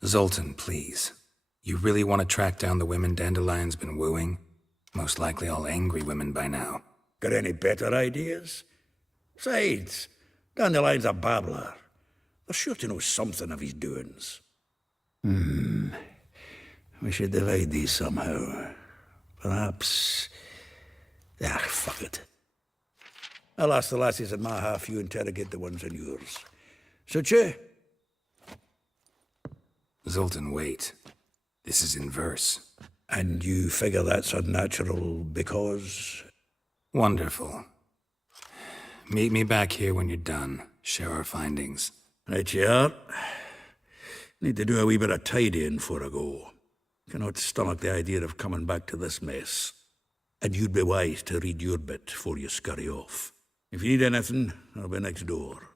Zoltan, please. You really want to track down the women Dandelion's been wooing? Most likely all angry women by now. Got any better ideas? Besides, Dandelion's a babbler. They're sure to know something of his doings. We should divide these somehow. Perhaps... fuck it. I'll ask the lassies in my half, you interrogate the ones in yours. Suit you? Zoltan, wait. This is in verse. And you figure that's unnatural because... Wonderful. Meet me back here when you're done. Share our findings. Right you are. Need to do a wee bit of tidying before I go. Cannot stomach the idea of coming back to this mess. And you'd be wise to read your bit before you scurry off. If you need anything, I'll be next door.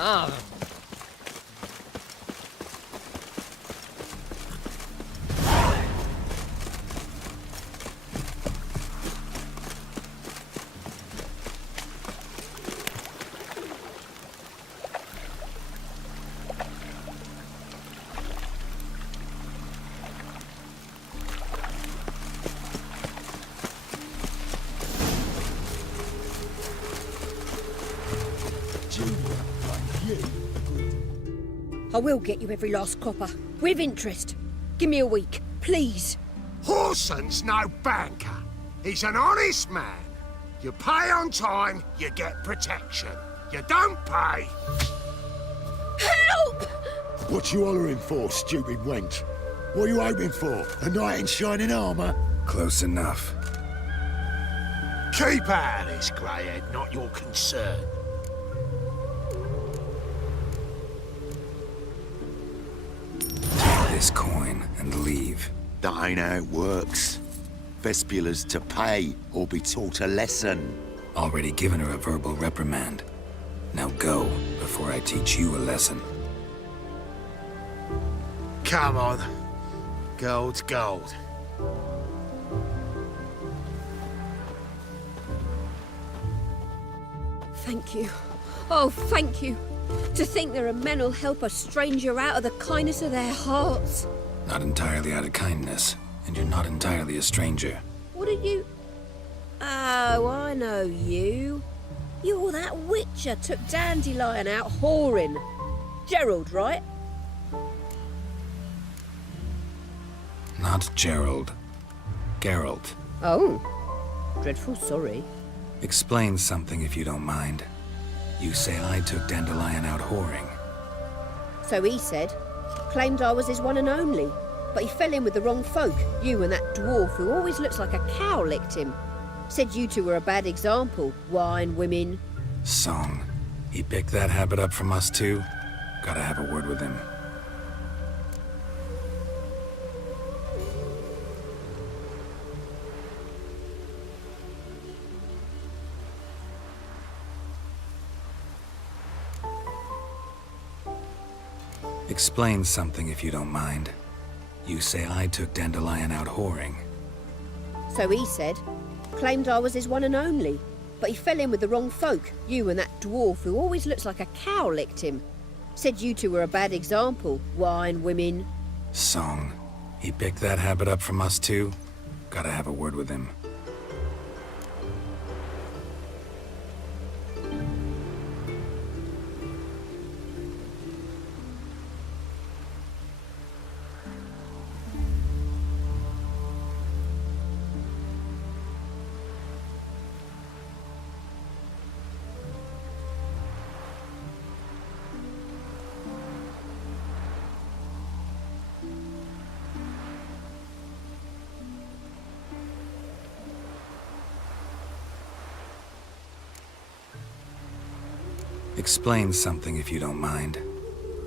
Ah. I will get you every last copper, with interest. Give me a week, please. Horson's no banker. He's an honest man. You pay on time, you get protection. You don't pay... Help! What you hollering for, stupid wench? What are you hoping for? A knight in shining armour? Close enough. Keep out of this, greyhead, not your concern. Take this coin and leave. That ain't how it works. Vespula's to pay or be taught a lesson. Already given her a verbal reprimand. Now go, before I teach you a lesson. Come on. Gold's gold. Thank you. Oh, thank you. To think there are men who'll help a stranger out of the kindness of their hearts. Not entirely out of kindness, and you're not entirely a stranger. What are you... Oh, I know you. You're that witcher took Dandelion out whoring. Gerald, right? Not Gerald. Geralt. Oh. Dreadful sorry. Explain something if you don't mind. You say I took Dandelion out whoring. So he said. Claimed I was his one and only. But he fell in with the wrong folk. You and that dwarf who always looks like a cow licked him. Said you two were a bad example. Wine, women. Song. He picked that habit up from us too? Gotta have a word with him. Explain something if you don't mind. You say I took Dandelion out whoring. So he said. Claimed I was his one and only. But he fell in with the wrong folk. You and that dwarf who always looks like a cow licked him. Said you two were a bad example. Wine, women. Song. He picked that habit up from us too? Gotta have a word with him. Explain something if you don't mind.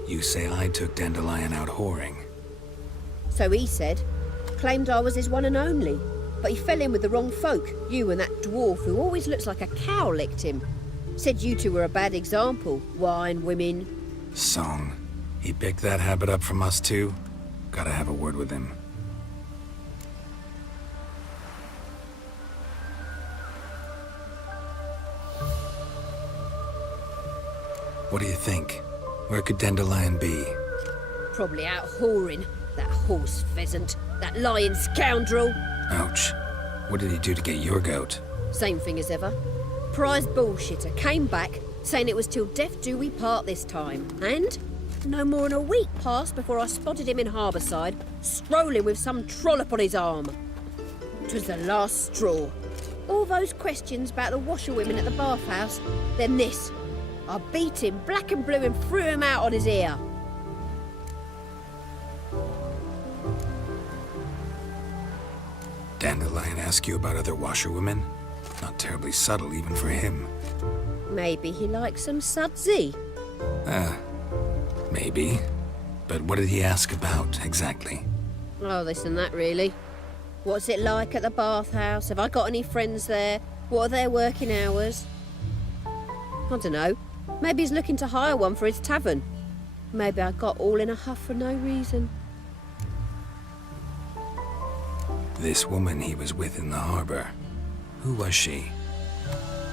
You say I took Dandelion out whoring. So he said. Claimed I was his one and only. But he fell in with the wrong folk. You and that dwarf who always looks like a cow licked him. Said you two were a bad example. Wine, women. Song. He picked that habit up from us too? Gotta have a word with him. What do you think? Where could Dandelion be? Probably out whoring. That horse pheasant. That lying scoundrel. Ouch. What did he do to get your goat? Same thing as ever. Prize bullshitter came back, saying it was till death do we part this time. And no more than a week passed before I spotted him in Harbourside, strolling with some trollop on his arm. 'Twas the last straw. All those questions about the washerwomen at the bathhouse, then this. I beat him black and blue and threw him out on his ear. Dandelion ask you about other washerwomen? Not terribly subtle even for him. Maybe he likes some sudsy. Maybe. But what did he ask about, exactly? Oh, this and that, really. What's it like at the bathhouse? Have I got any friends there? What are their working hours? I don't know. Maybe he's looking to hire one for his tavern. Maybe I got all in a huff for no reason. This woman he was with in the harbour. Who was she?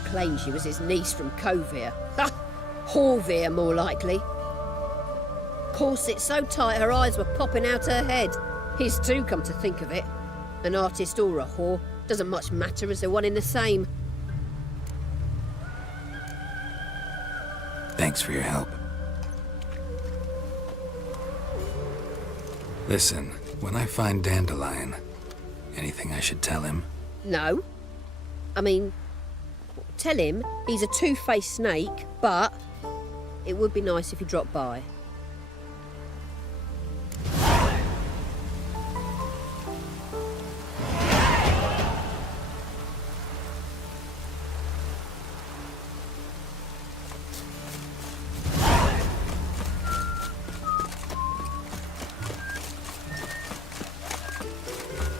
Claimed she was his niece from Kovir. Ha! Horvir, more likely. Corset so tight her eyes were popping out her head. His too, come to think of it. An artist or a whore. Doesn't much matter as they're one in the same. Thanks for your help. Listen, when I find Dandelion, anything I should tell him? No. I mean, tell him he's a two-faced snake, but it would be nice if he dropped by.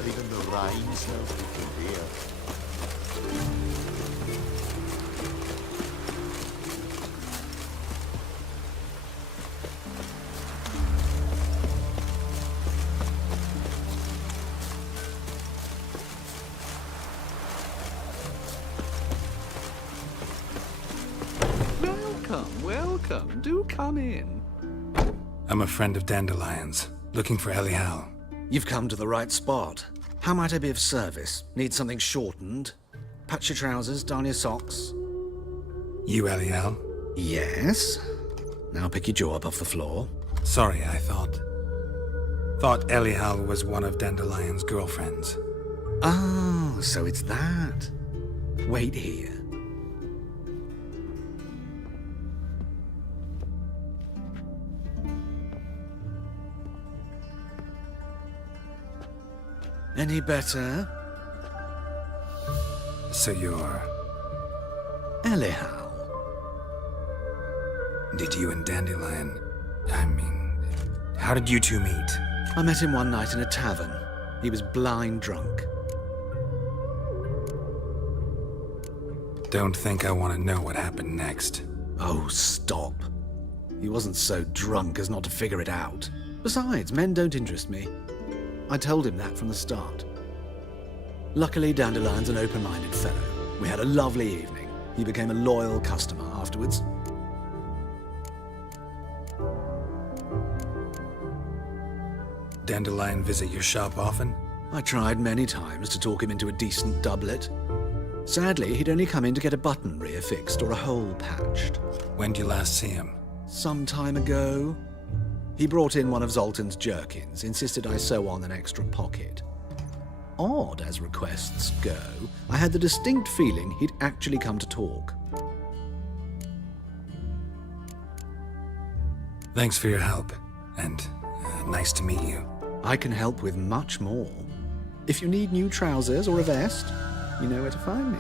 Even the rain smells good here. Welcome, welcome. Do come in. I'm a friend of Dandelion's, looking for Elial. You've come to the right spot. How might I be of service? Need something shortened? Patch your trousers, darn your socks. You Elial? Yes. Now pick your jaw up off the floor. Sorry, I thought Elial was one of Dandelion's girlfriends. Oh, so it's that. Wait here. Any better? So you're... Elial. Did you and Dandelion... I mean... How did you two meet? I met him one night in a tavern. He was blind drunk. Don't think I want to know what happened next. Oh, stop. He wasn't so drunk as not to figure it out. Besides, men don't interest me. I told him that from the start. Luckily, Dandelion's an open-minded fellow. We had a lovely evening. He became a loyal customer afterwards. Dandelion visit your shop often? I tried many times to talk him into a decent doublet. Sadly, he'd only come in to get a button reaffixed or a hole patched. When did you last see him? Some time ago. He brought in one of Zoltan's jerkins, insisted I sew on an extra pocket. Odd as requests go, I had the distinct feeling he'd actually come to talk. Thanks for your help, and nice to meet you. I can help with much more. If you need new trousers or a vest, you know where to find me.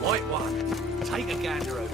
White one, take a gander over it.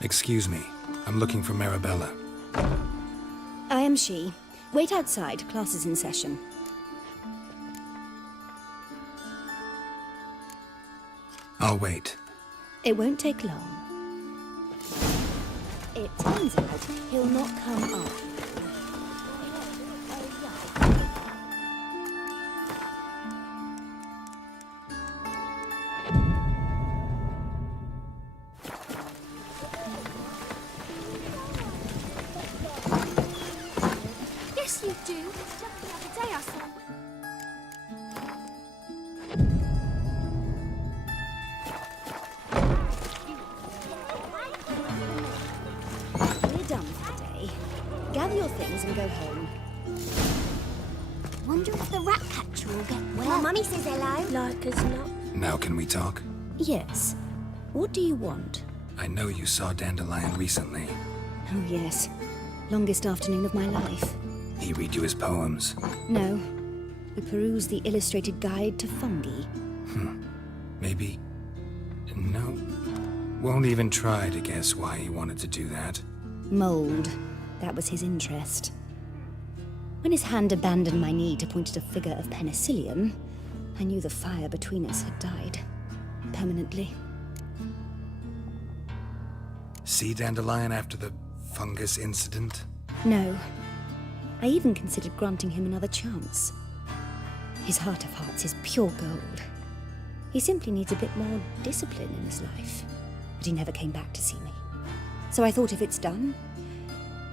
Excuse me. I'm looking for Marabella. I am she. Wait outside. Class is in session. I'll wait. It won't take long. It turns out he'll not come up. Yes, you do. It's just the other day I saw. We're done for the day. Gather your things and go home. Wonder if the rat catcher will get well. My mummy says hello. Like as not. Now can we talk? Yes. What do you want? I know you saw Dandelion recently. Oh, yes. Longest afternoon of my life. He read you his poems. No. We perused the illustrated guide to fungi. Maybe... No. Won't even try to guess why he wanted to do that. Mold. That was his interest. When his hand abandoned my knee to point at a figure of penicillium, I knew the fire between us had died. Permanently. See Dandelion after the fungus incident? No. I even considered granting him another chance. His heart of hearts is pure gold. He simply needs a bit more discipline in his life. But he never came back to see me. So I thought if it's done,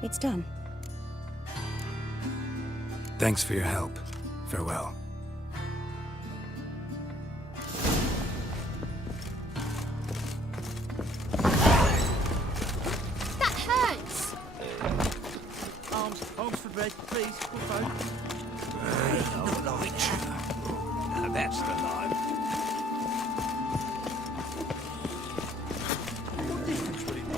it's done. Thanks for your help. Farewell. That hurts. Arms for bread, please. Good phone. Not like you. That's the line. What difference would it make?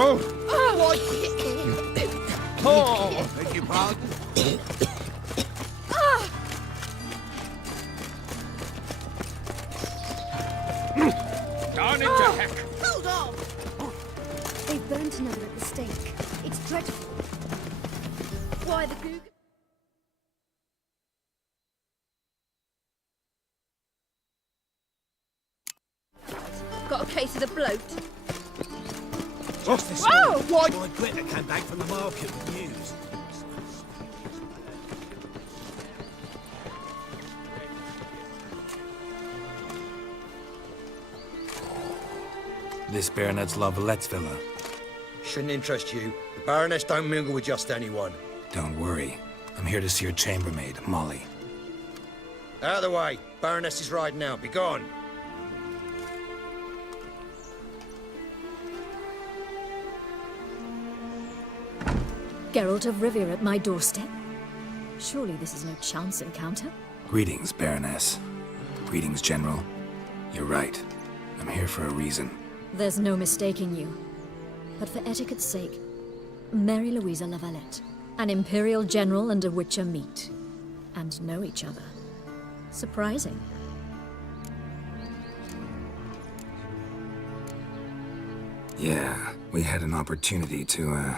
Oh! Oh! Beg your pardon? Down into heck! Hold on! They've burnt another at the stake. It's dreadful. Why the goog? Got a case of the bloat. Just this Whoa! morning, What? my Greta came back from the market with news. This Baronet's La Valette's villa. Shouldn't interest you. The Baroness don't mingle with just anyone. Don't worry. I'm here to see your chambermaid, Molly. Out of the way. Baroness is riding out. Be gone. Geralt of Rivia at my doorstep? Surely this is no chance encounter? Greetings, Baroness. Greetings, General. You're right. I'm here for a reason. There's no mistaking you. But for etiquette's sake, Mary Louisa La Valette, an Imperial General and a Witcher meet. And know each other. Surprising. Yeah, we had an opportunity to,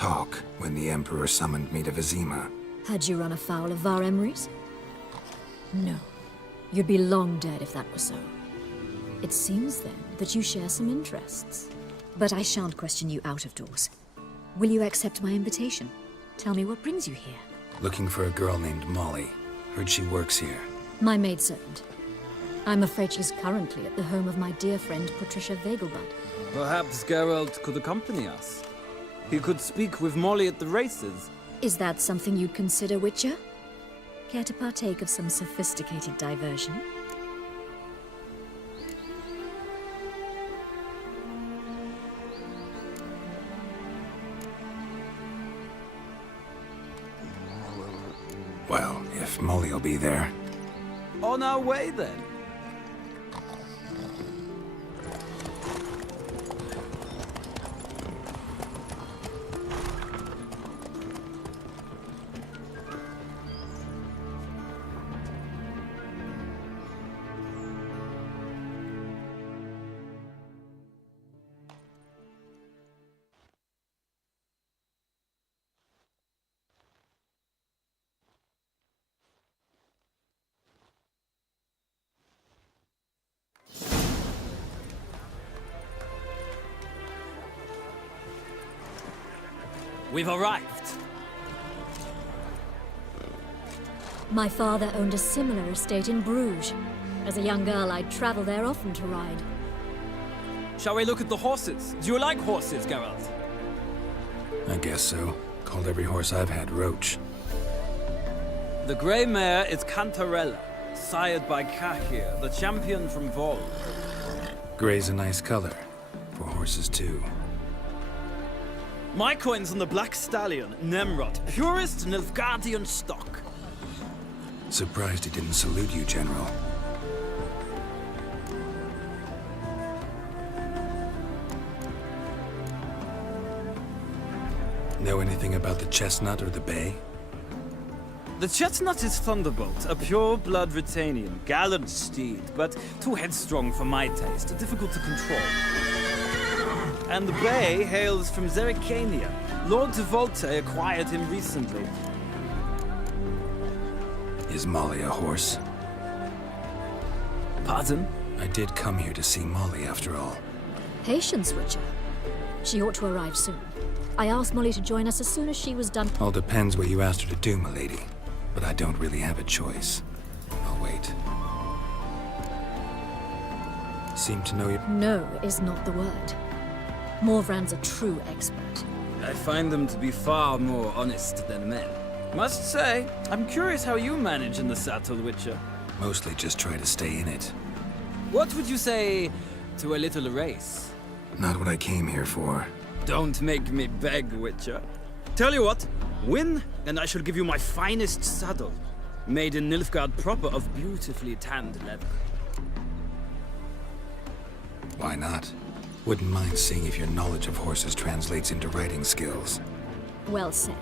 talk when the Emperor summoned me to Vizima. Had you run afoul of Var Emrys? No. You'd be long dead if that were so. It seems, then, that you share some interests. But I shan't question you out of doors. Will you accept my invitation? Tell me what brings you here. Looking for a girl named Molly. Heard she works here. My maidservant. I'm afraid she's currently at the home of my dear friend Patricia Vegelbud. Perhaps Geralt could accompany us. He could speak with Molly at the races. Is that something you'd consider, Witcher? Care to partake of some sophisticated diversion? Well, if Molly will be there. On our way, then. We've arrived. My father owned a similar estate in Bruges. As a young girl, I'd travel there often to ride. Shall we look at the horses? Do you like horses, Geralt? I guess so. Called every horse I've had Roach. The grey mare is Cantarella, sired by Kahir, the champion from Vol. Gray's a nice color. For horses, too. My coin's on the Black Stallion, Nemrod, purest Nilfgaardian stock. Surprised he didn't salute you, General. Know anything about the Chestnut or the Bay? The Chestnut is Thunderbolt, a pure-blood Britannian, gallant steed, but too headstrong for my taste, difficult to control. And the Bay hails from Zerrikania. Lord de Volte acquired him recently. Is Molly a horse? Pardon? I did come here to see Molly, after all. Patience, Witcher. She ought to arrive soon. I asked Molly to join us as soon as she was done. All depends what you asked her to do, milady. But I don't really have a choice. I'll wait. Seem to know you... No is not the word. Morvran's a true expert. I find them to be far more honest than men. Must say, I'm curious how you manage in the saddle, Witcher. Mostly just try to stay in it. What would you say to a little race? Not what I came here for. Don't make me beg, Witcher. Tell you what, win, and I shall give you my finest saddle. Made in Nilfgaard proper of beautifully tanned leather. Why not? Wouldn't mind seeing if your knowledge of horses translates into riding skills. Well said.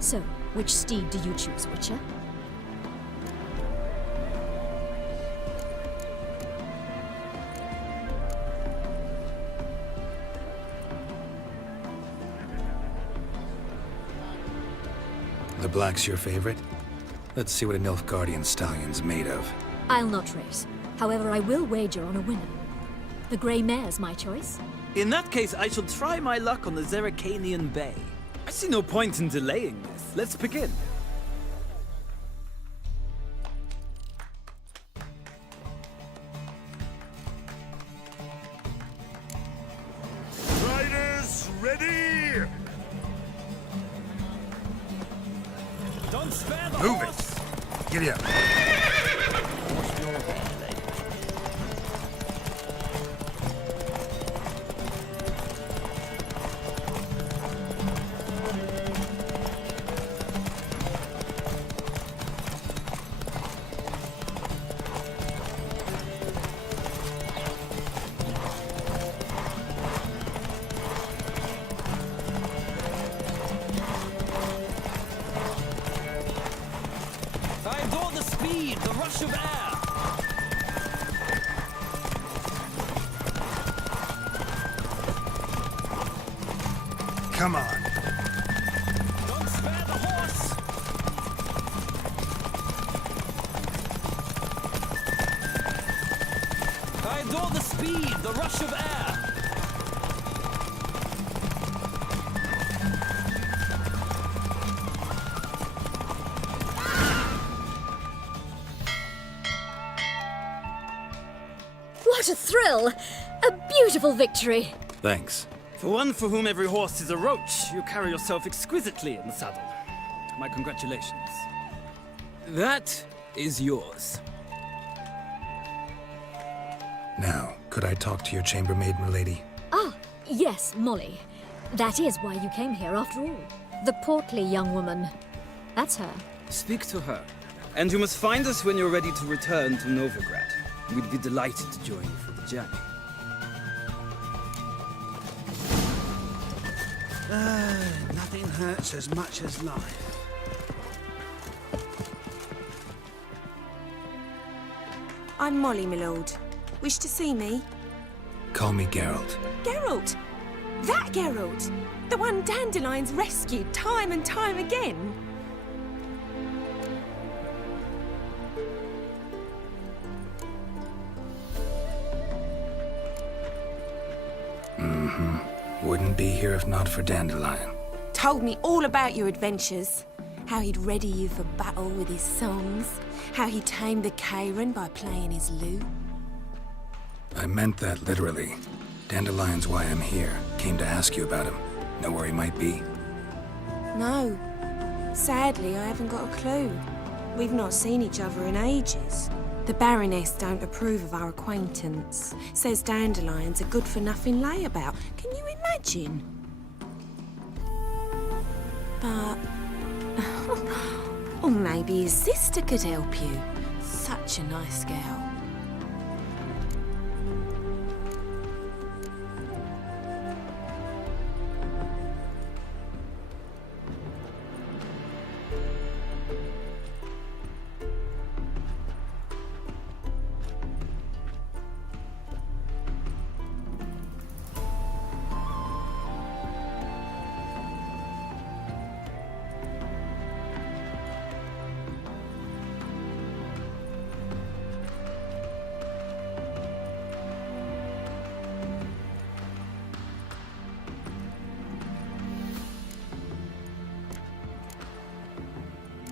So, which steed do you choose, Witcher? The black's your favorite? Let's see what a Nilfgaardian stallion's made of. I'll not race. However, I will wager on a winner. The grey mare's my choice. In that case, I shall try my luck on the Zeracanian Bay. I see no point in delaying this. Let's begin. Riders, ready! Don't spare the Move horse! it! Giddy up! I adore the speed, the rush of air. Come on. Don't spare the horse. I adore the speed, the rush of air. What a thrill! A beautiful victory! Thanks. For one for whom every horse is a roach, you carry yourself exquisitely in the saddle. My congratulations. That is yours. Now, could I talk to your chambermaid, milady? Ah, yes, Molly. That is why you came here after all. The portly young woman. That's her. Speak to her. And you must find us when you're ready to return to Novigrad. We'd be delighted to join you for the journey. Nothing hurts as much as life. I'm Molly, my lord. Wish to see me? Call me Geralt. Geralt! That Geralt! The one Dandelion's rescued time and time again! Wouldn't be here if not for Dandelion. Told me all about your adventures. How he'd ready you for battle with his songs. How he tamed the Karen by playing his lute. I meant that literally. Dandelion's why I'm here. Came to ask you about him. Know where he might be? No. Sadly, I haven't got a clue. We've not seen each other in ages. The Baroness don't approve of our acquaintance. Says Dandelion's a good-for-nothing layabout. Can you imagine? But... or maybe his sister could help you. Such a nice girl.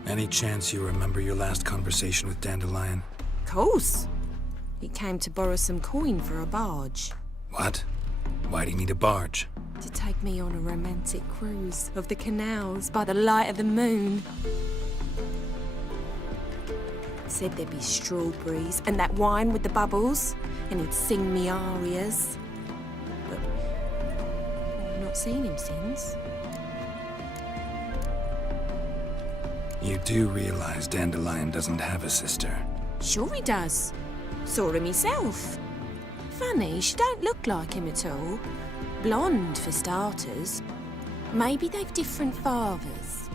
Any chance you remember your last conversation with Dandelion? Course. He came to borrow some coin for a barge. What? Why do you need a barge? To take me on a romantic cruise of the canals by the light of the moon. Said there'd be strawberries and that wine with the bubbles, and he'd sing me arias. But I've not seen him since. You do realize Dandelion doesn't have a sister. Sure he does. Saw him himself. Funny, she don't look like him at all. Blonde, for starters. Maybe they've different fathers.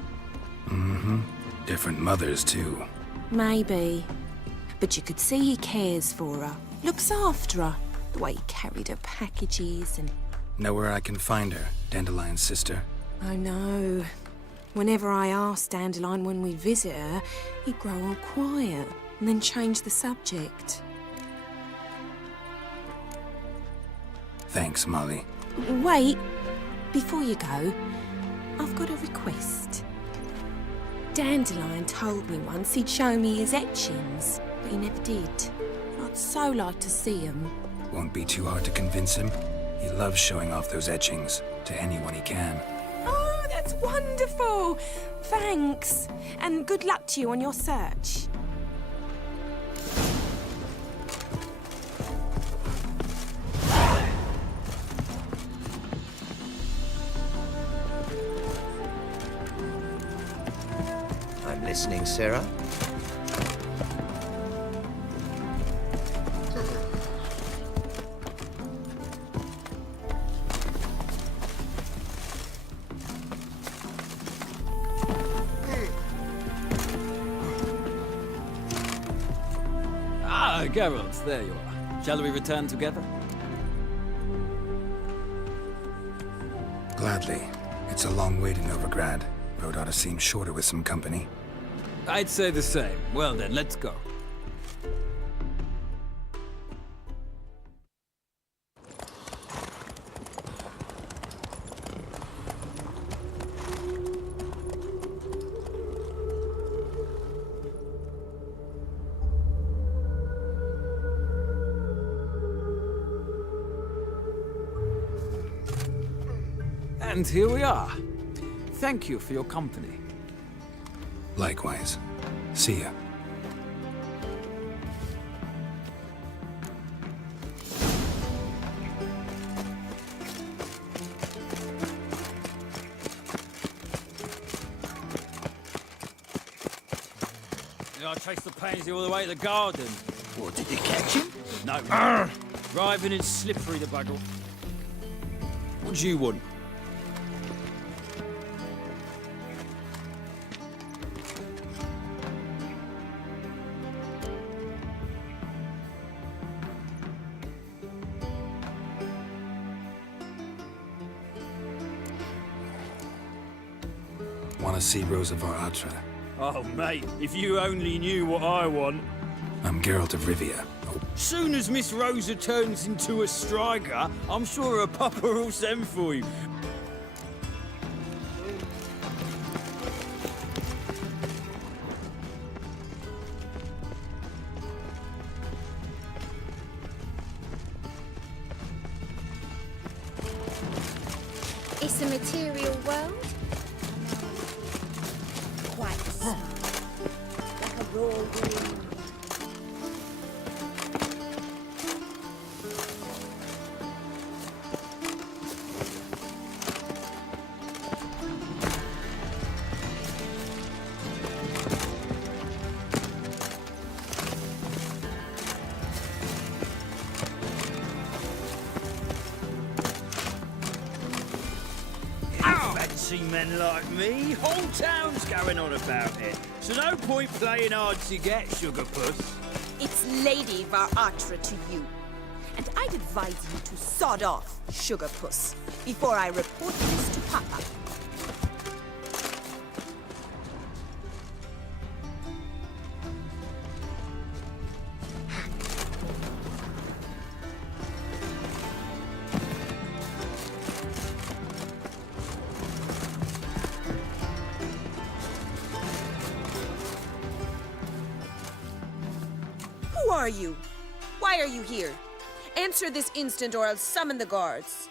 Mm-hmm. Different mothers, too. Maybe. But you could see he cares for her. Looks after her. The way he carried her packages and... Know where I can find her, Dandelion's sister? Oh no. Whenever I asked Dandelion when we'd visit her, he'd grow all quiet and then change the subject. Thanks, Molly. Wait. Before you go, I've got a request. Dandelion told me once he'd show me his etchings, but he never did. I'd so like to see them. Won't be too hard to convince him. He loves showing off those etchings to anyone he can. Oh, that's wonderful! Thanks. And good luck to you on your search. I'm listening, Sarah. Ah, Geralt, there you are. Shall we return together? Gladly. It's a long way to Novigrad. Road ought to seem shorter with some company. I'd say the same. Well then, let's go. And here we are. Thank you for your company. Likewise. See ya. I chased the pansy all the way to the garden. What, did you catch him? No. Driving and slippery, the bugger. What do you want? Want to see Rosa var Atra? Oh, mate, if you only knew what I want. I'm Geralt of Rivia. Soon as Miss Rosa turns into a striker, I'm sure her papa will send for you. It's a material world. Quite so. Like a raw wound. Men like me, whole town's going on about it. So no point playing hard to get, sugar puss. It's Lady var Atra to you. And I'd advise you to sod off, sugar puss, before I report this to Papa. Who are you? Why are you here? Answer this instant or I'll summon the guards.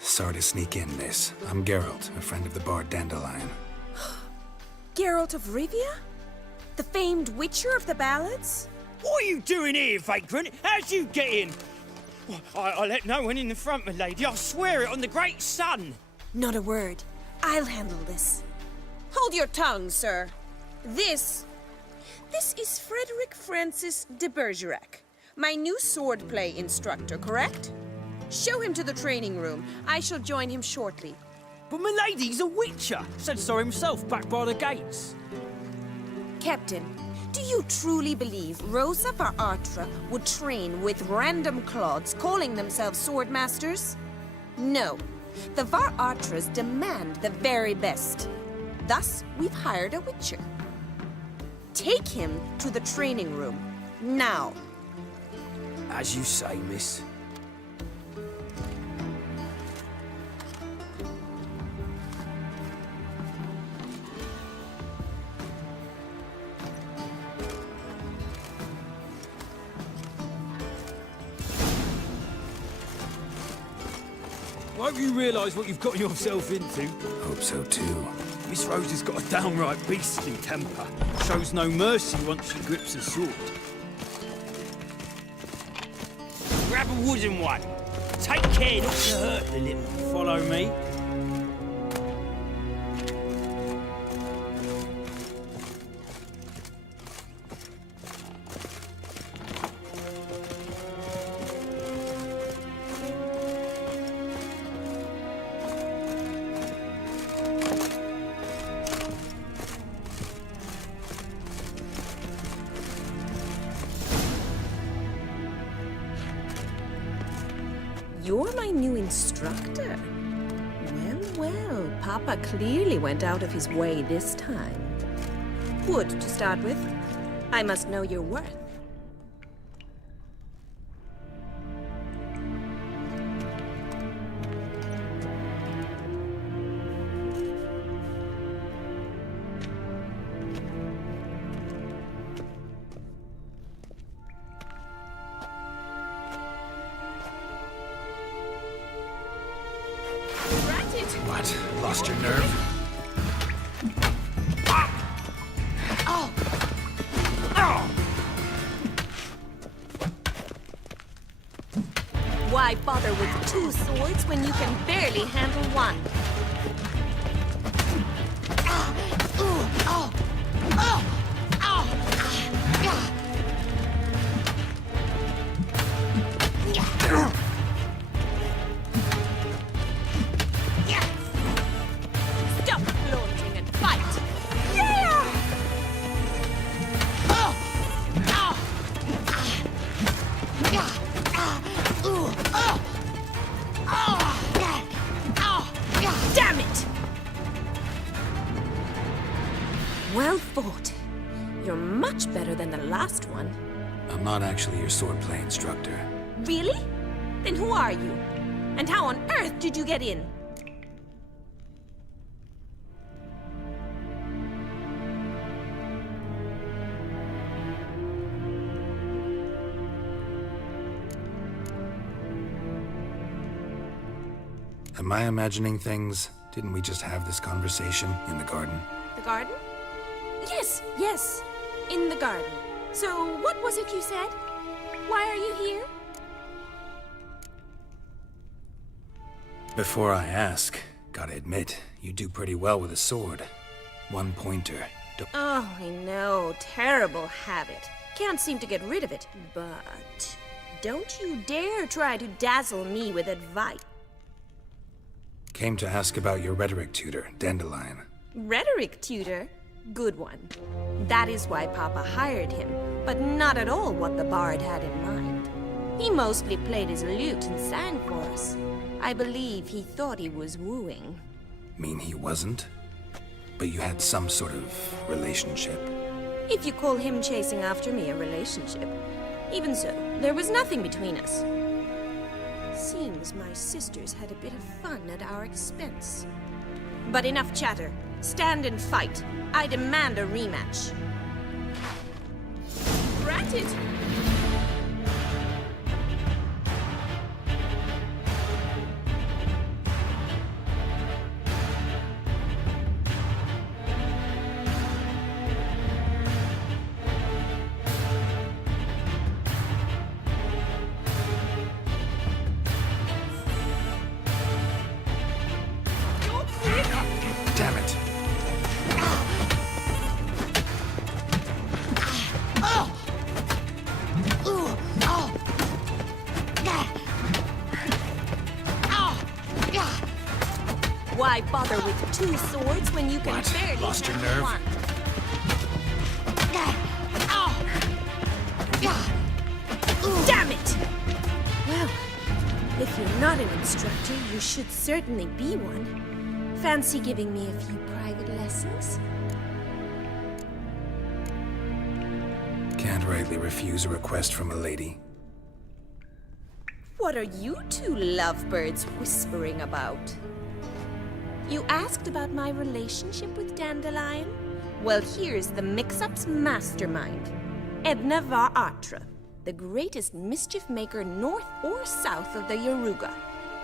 Sorry to sneak in, miss. I'm Geralt, a friend of the bard Dandelion. Geralt of Rivia? The famed witcher of the ballads? What are you doing here, vagrant? How'd you get in? I let no one in the front, my lady. I swear it on the great sun. Not a word. I'll handle this. Hold your tongue, sir. This is Frederick Francis de Bergerac, My new swordplay instructor, correct? Show him to the training room. I shall join him shortly. But milady's a witcher. Said so himself back by the gates. Captain, do you truly believe Rosa var Artra would train with random clods calling themselves sword masters? No. The var Artras demand the very best. Thus, we've hired a witcher. Take him to the training room, now. As you say, miss. Won't you realise what you've got yourself into? Hope so too. Miss Rose has got a downright beastly temper. Shows no mercy once she grips a sword. Grab a wooden one. Take care not to hurt the little. Follow me. You're my new instructor? Well, Papa clearly went out of his way this time. Wood, to start with. I must know your worth. What? Lost your nerve? Why bother with two swords when you can barely handle one? Stop flaunting and fight! Yeah! Damn it! Well fought. You're much better than the last one. I'm not actually your swordplay instructor. Really? Then who are you? And how on earth did you get in? Am I imagining things? Didn't we just have this conversation in the garden? The garden? Yes. In the garden. So, what was it you said? Why are you here? Before I ask, gotta admit, you do pretty well with a sword. One pointer. Oh, I know. Terrible habit. Can't seem to get rid of it. But don't you dare try to dazzle me with advice. Came to ask about your rhetoric tutor, Dandelion. Rhetoric tutor? Good one. That is why Papa hired him, but not at all what the bard had in mind. He mostly played his lute and sang for us. I believe he thought he was wooing. Mean he wasn't? But you had some sort of relationship. If you call him chasing after me a relationship. Even so, there was nothing between us. Seems my sisters had a bit of fun at our expense. But enough chatter. Stand and fight. I demand a rematch. Granted. Damn it. bother with 2 swords when you can What? barely Lost your handle nerve? one? Damn it! Well, if you're not an instructor, you should certainly be one. Fancy giving me a few private lessons? Can't rightly refuse a request from a lady. What are you 2 lovebirds whispering about? You asked about my relationship with Dandelion? Well, here's the mix-up's mastermind. Edna var Atra, the greatest mischief maker north or south of the Yaruga.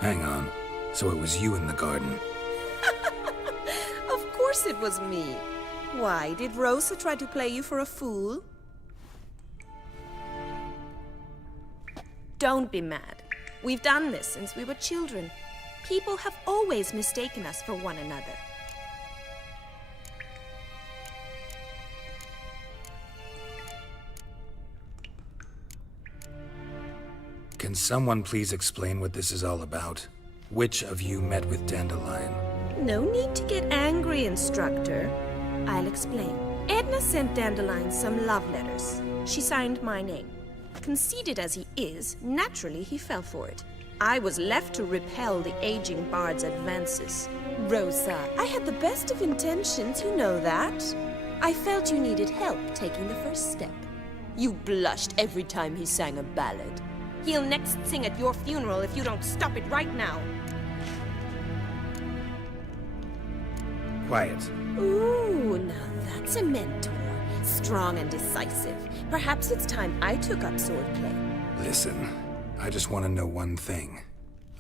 Hang on. So it was you in the garden. Of course it was me. Why, did Rosa try to play you for a fool? Don't be mad. We've done this since we were children. People have always mistaken us for one another. Can someone please explain what this is all about? Which of you met with Dandelion? No need to get angry, instructor. I'll explain. Edna sent Dandelion some love letters. She signed my name. Conceited as he is, naturally he fell for it. I was left to repel the aging bard's advances. Rosa, I had the best of intentions, you know that. I felt you needed help taking the first step. You blushed every time he sang a ballad. He'll next sing at your funeral if you don't stop it right now. Quiet. Ooh, now that's a mentor. Strong and decisive. Perhaps it's time I took up swordplay. Listen, I just want to know one thing.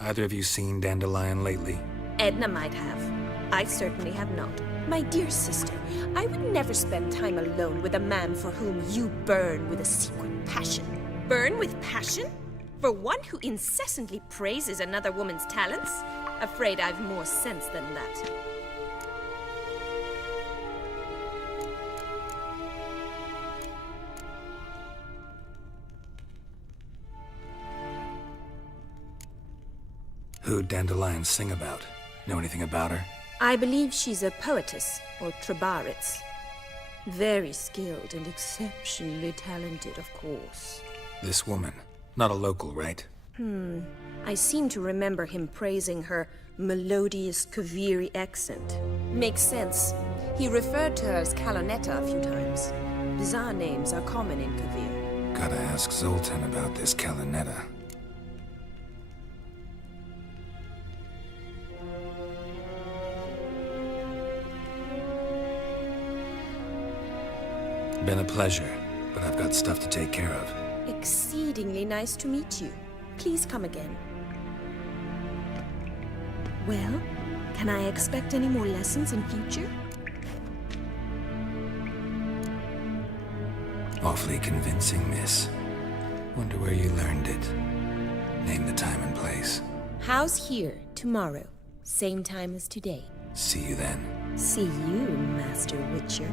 Either of you seen Dandelion lately? Edna might have. I certainly have not. My dear sister, I would never spend time alone with a man for whom you burn with a secret passion. Burn with passion? For one who incessantly praises another woman's talents? Afraid I've more sense than that. Who'd Dandelion sing about? Know anything about her? I believe she's a poetess, or trabaritz. Very skilled and exceptionally talented, of course. This woman. Not a local, right? I seem to remember him praising her melodious Kaviri accent. Makes sense. He referred to her as Kalonetta a few times. Bizarre names are common in Kavir. Gotta ask Zoltan about this Kalonetta. Been a pleasure, but I've got stuff to take care of. Exceedingly nice to meet you. Please come again. Well, can I expect any more lessons in future? Awfully convincing, miss. Wonder where you learned it. Name the time and place. House here, tomorrow. Same time as today. See you then. See you, Master Witcher.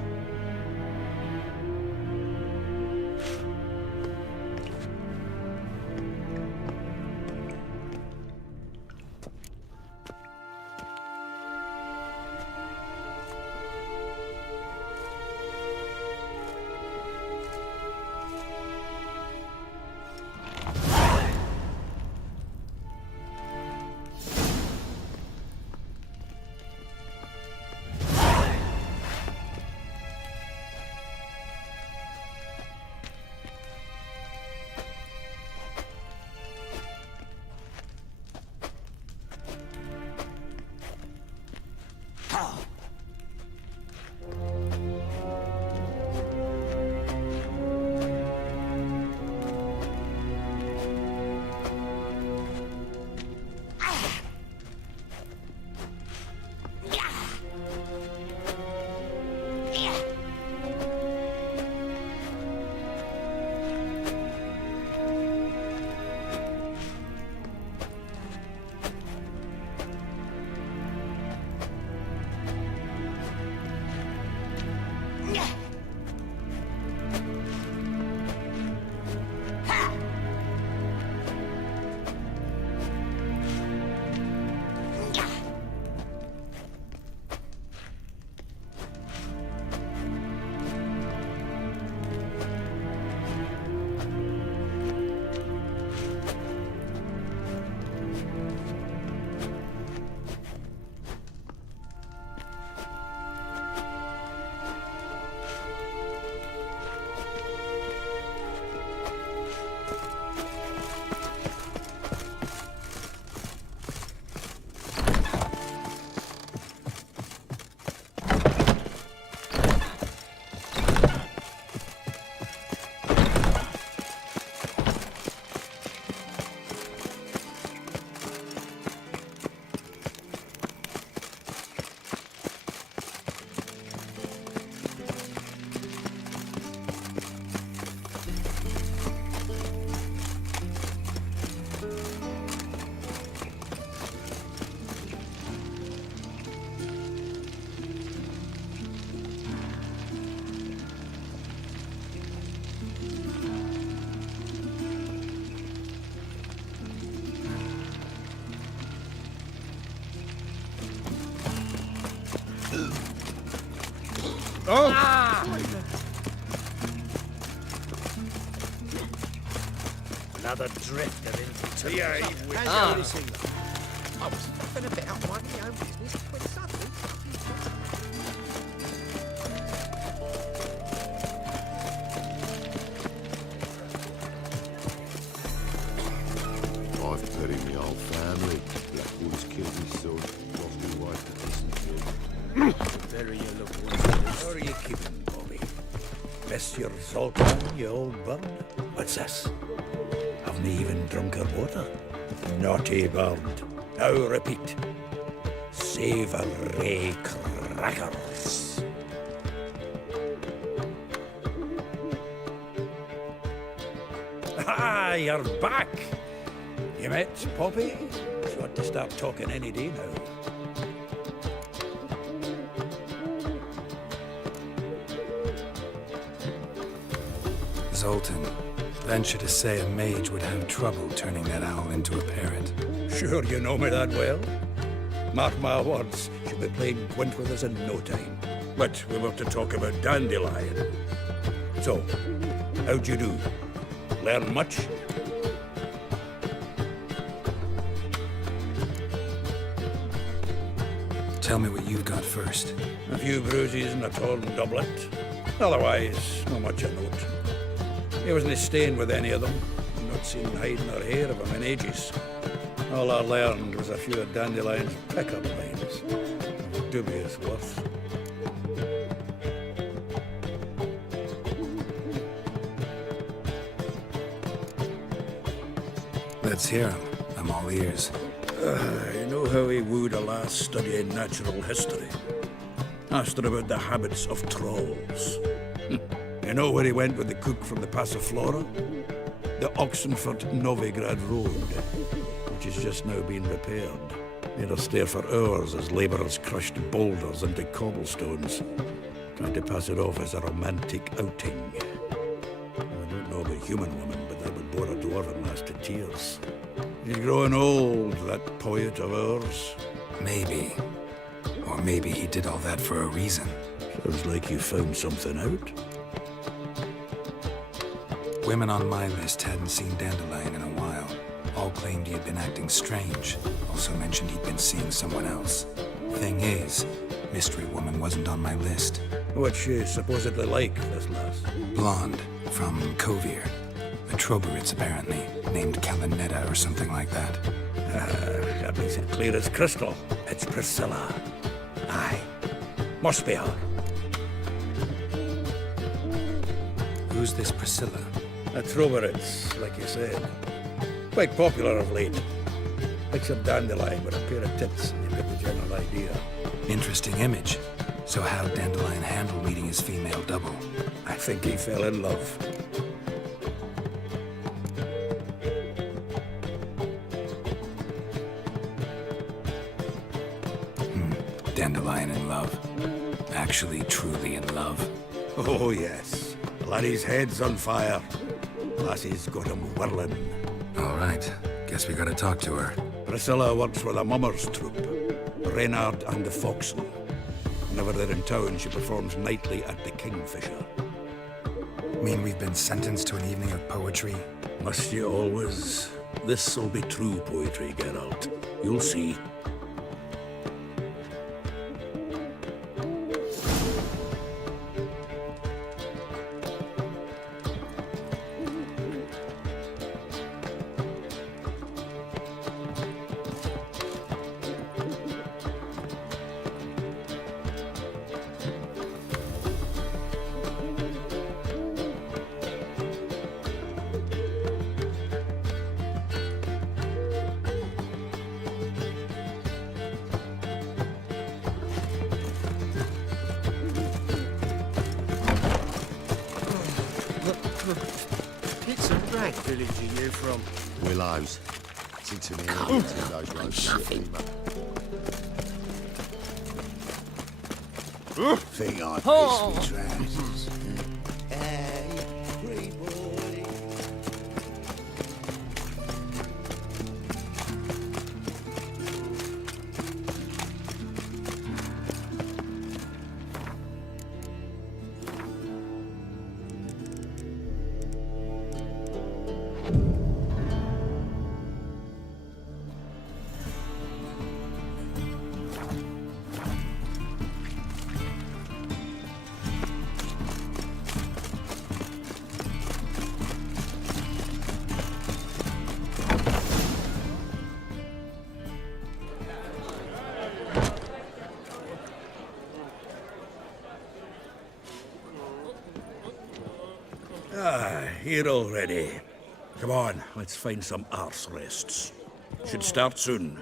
Another drifter into Yeah, Ah. I was fucking a bit out my own business when suddenly I've buried my old family. Blackwood's killed his son, lost his wife to dysentery. Bury your loved ones. How are you keeping, Bobby? Best your Zoltan, you old bird? What's this? Haven't even drunk her water? Naughty bird. Now repeat. Savoury crackers. Ah, you're back. You met Poppy? She ought to start talking any day now. Zoltan, venture to say a mage would have trouble turning that owl into a parrot. Sure you know me that well. Mark my words, she'll be playing quint with us in no time. But we were to talk about Dandelion. So, how'd you do? Learn much? Tell me what you've got first. A few bruises and a torn doublet. Otherwise, not much of note. He wasn't staying with any of them. Not seen hiding or hair of him in ages. All I learned was a few of Dandelion's pickup lines. Of dubious worth. Let's hear him. I'm all ears. You know how he wooed a lass studying natural history? Asked her about the habits of trolls. You know where he went with the cook from the Passiflora? The Oxenford-Novigrad Road, which is just now being repaired. Made us stare for hours as labourers crushed boulders into cobblestones, trying to pass it off as a romantic outing. I don't know about human women, but that would bore a dwarven lass to tears. He's growing old, that poet of ours. Maybe. Or maybe he did all that for a reason. Sounds like you found something out. Women on my list hadn't seen Dandelion in a while. All claimed he had been acting strange. Also mentioned he'd been seeing someone else. Thing is, Mystery Woman wasn't on my list. What's she supposedly like, this lass? Blonde, from Kovir. A Troberitz, apparently, named Kalinetta or something like that. That makes it clear as crystal. It's Priscilla. Aye. Must be her. Who's this Priscilla? A Troberitz, like you said. Quite popular of late. Picture Dandelion with a pair of tits, and you get the general idea. Interesting image. So how'd Dandelion handle meeting his female double? I think he fell in love. Dandelion in love. Actually, truly in love. Oh, yes. Laddie's head's on fire. Lassie's got him whirling. All right. Guess we gotta talk to her. Priscilla works with a mummers troupe. Reynard and the Foxen. Whenever they're in town, she performs nightly at the Kingfisher. Mean we've been sentenced to an evening of poetry? Must you always? This'll be true poetry, Geralt. You'll see. It's a rag village are you from? Willows. It's into the end of those roads. Think I Oh. pissed me trousers. here already. Come on, let's find some arse rests. Should start soon.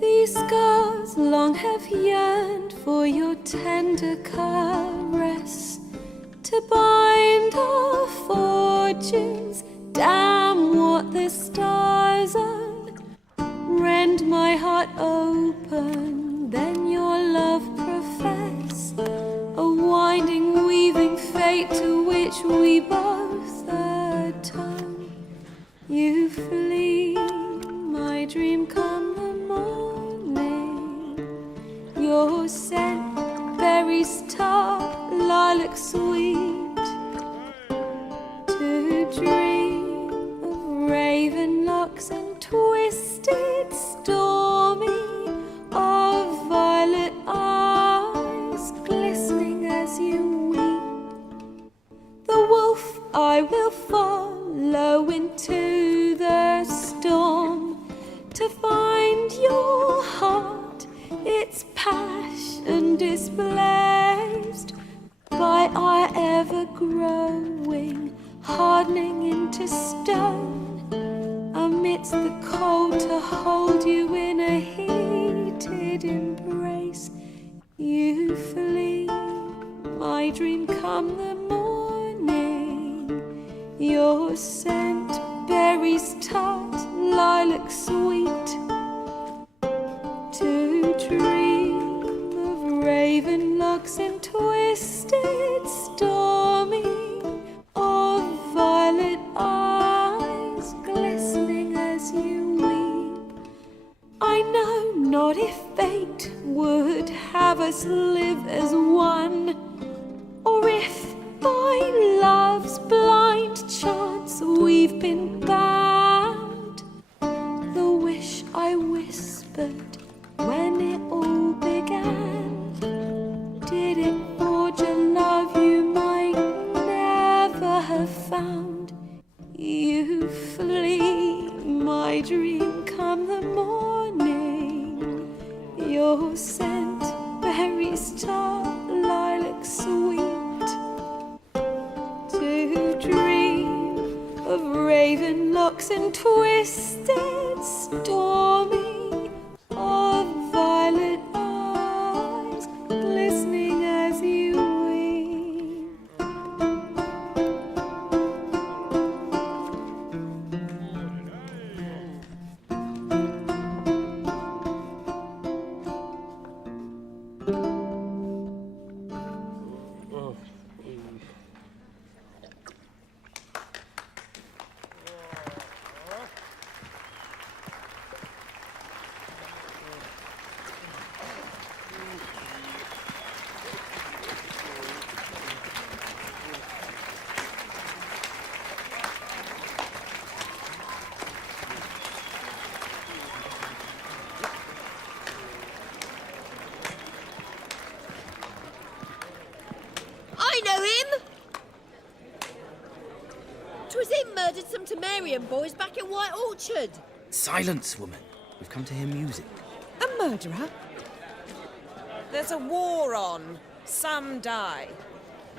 These scars long have yearned for your tender caress, to bind our fortunes. Damn what the stars own. Rend my heart open, then your love profess, a winding, weaving fate to which we both atone. You flee, my dream come the morning. Your scent, berries tart, lilac sweet, to dream of raven locks and twisted, stormy, of violet eyes glistening as you weep. The wolf I will follow into the storm, to find your heart, its passion displaced by our ever-growing, hardening into stone, amidst the cold to hold you in a heated embrace. You flee, my dream come the morning, your scent, berries tart, lilac sweet, to dream of raven locks and twisted, stormy, of violet eyes glistening as you weep. I know not if fate would have us live as one, or if by love's blind chance we've been bound. The wish I whispered when it all began, did it forge a love you might never have found? You flee, my dream come the morning, your scent, berries tart, lilac sweet, to dream of raven locks and twisted, stormy, of violet eyes glistening as you weep. I know him! 'Twas him murdered some Temerian boys back in White Orchard. Silence, woman. We've come to hear music. A murderer? There's a war on. Some die.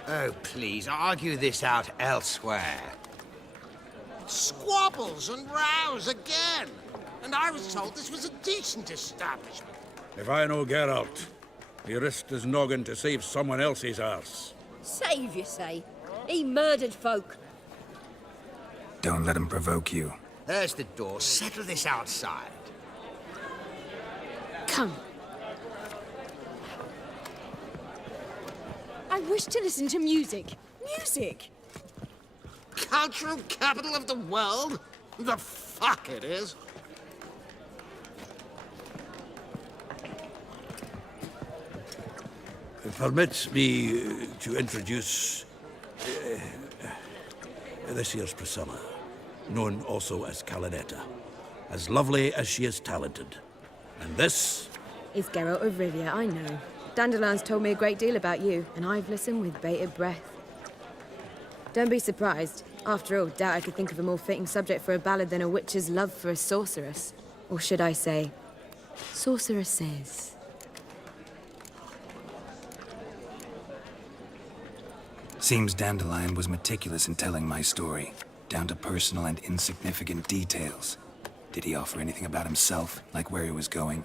Oh, please, argue this out elsewhere. Squabbles and rows again. And I was told this was a decent establishment. If I know Geralt, he risked his noggin to save someone else's arse. Save, you say? He murdered folk. Don't let him provoke you. There's the door. Settle this outside. Come. I wish to listen to music. Music! Cultural capital of the world? The fuck it is. Permit me to introduce this here's Priscilla, known also as Calinetta. As lovely as she is talented. And this? It's Geralt of Rivia, I know. Dandelion's told me a great deal about you, and I've listened with bated breath. Don't be surprised. After all, doubt I could think of a more fitting subject for a ballad than a witch's love for a sorceress. Or should I say, sorceresses. Seems Dandelion was meticulous in telling my story, down to personal and insignificant details. Did he offer anything about himself, like where he was going?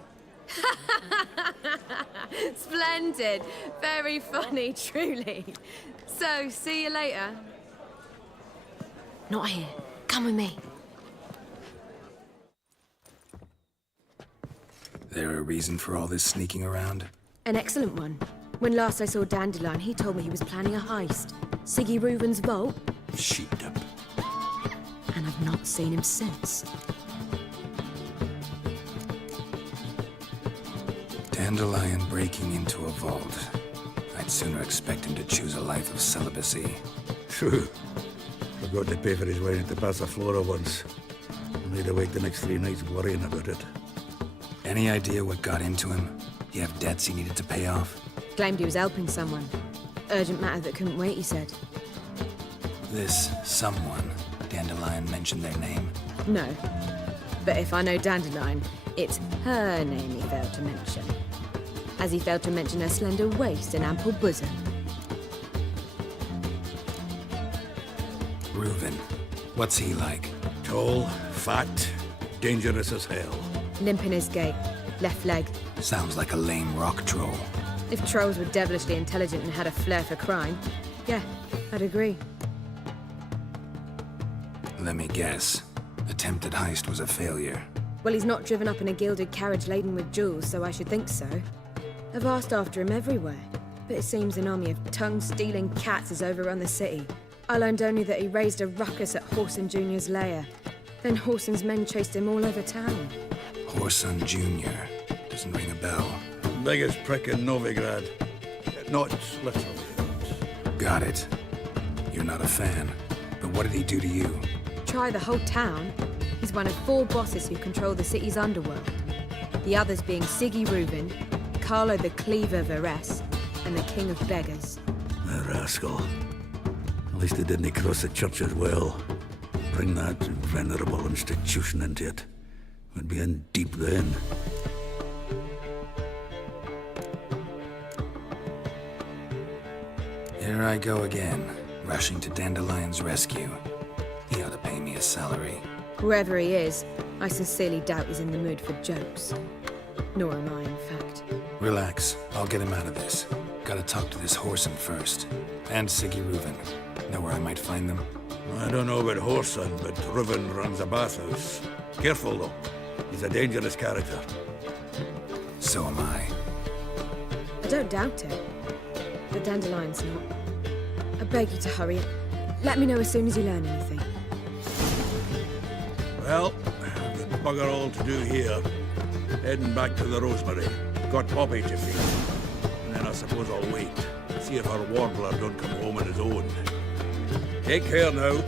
Splendid. Very funny, truly. So, see you later. Not here. Come with me. There a reason for all this sneaking around? An excellent one. When last I saw Dandelion, he told me he was planning a heist. Siggy Reuven's vault. Sheeped up. And I've not seen him since. Dandelion breaking into a vault. I'd sooner expect him to choose a life of celibacy. True. Forgot to pay for his wedding to Passaflora once. And laid awake the next 3 nights worrying about it. Any idea what got into him? You have debts he needed to pay off? Claimed he was helping someone. Urgent matter that couldn't wait, he said. This someone, Dandelion mentioned their name? No. But if I know Dandelion, it's her name he failed to mention. As he failed to mention her slender waist and ample bosom. Reuven. What's he like? Tall, fat, dangerous as hell. Limp in his gait. Left leg. Sounds like a lame rock troll. If trolls were devilishly intelligent and had a flair for crime, yeah, I'd agree. Let me guess. Attempted heist was a failure. Well, he's not driven up in a gilded carriage laden with jewels, so I should think so. I've asked after him everywhere, but it seems an army of tongue-stealing cats has overrun the city. I learned only that he raised a ruckus at Whoreson Jr.'s lair. Then Whoreson's men chased him all over town. Whoreson Jr. Doesn't ring a bell. Biggest prick in Novigrad. Not literally. Got it. You're not a fan. But what did he do to you? Try the whole town. He's one of 4 bosses who control the city's underworld. The others being Siggy Reuven, Carlo the Cleaver Varese, and the King of Beggars. A rascal. At least they didn't cross the church as well. Bring that venerable institution into it. We'd be in deep then. Here I go again, rushing to Dandelion's rescue. He ought to pay me a salary. Whoever he is, I sincerely doubt he's in the mood for jokes. Nor am I, in fact. Relax. I'll get him out of this. Gotta talk to this Whoreson first. And Siggy Reuven. Know where I might find them? I don't know about Whoreson, but Reuven runs a bathhouse. Careful, though. He's a dangerous character. So am I. I don't doubt it. But Dandelion's not. I beg you to hurry. Let me know as soon as you learn anything. Well, I've got bugger all to do here. Heading back to the Rosemary. Got Poppy to feed. And then I suppose I'll wait. See if our warbler don't come home on his own. Take care now.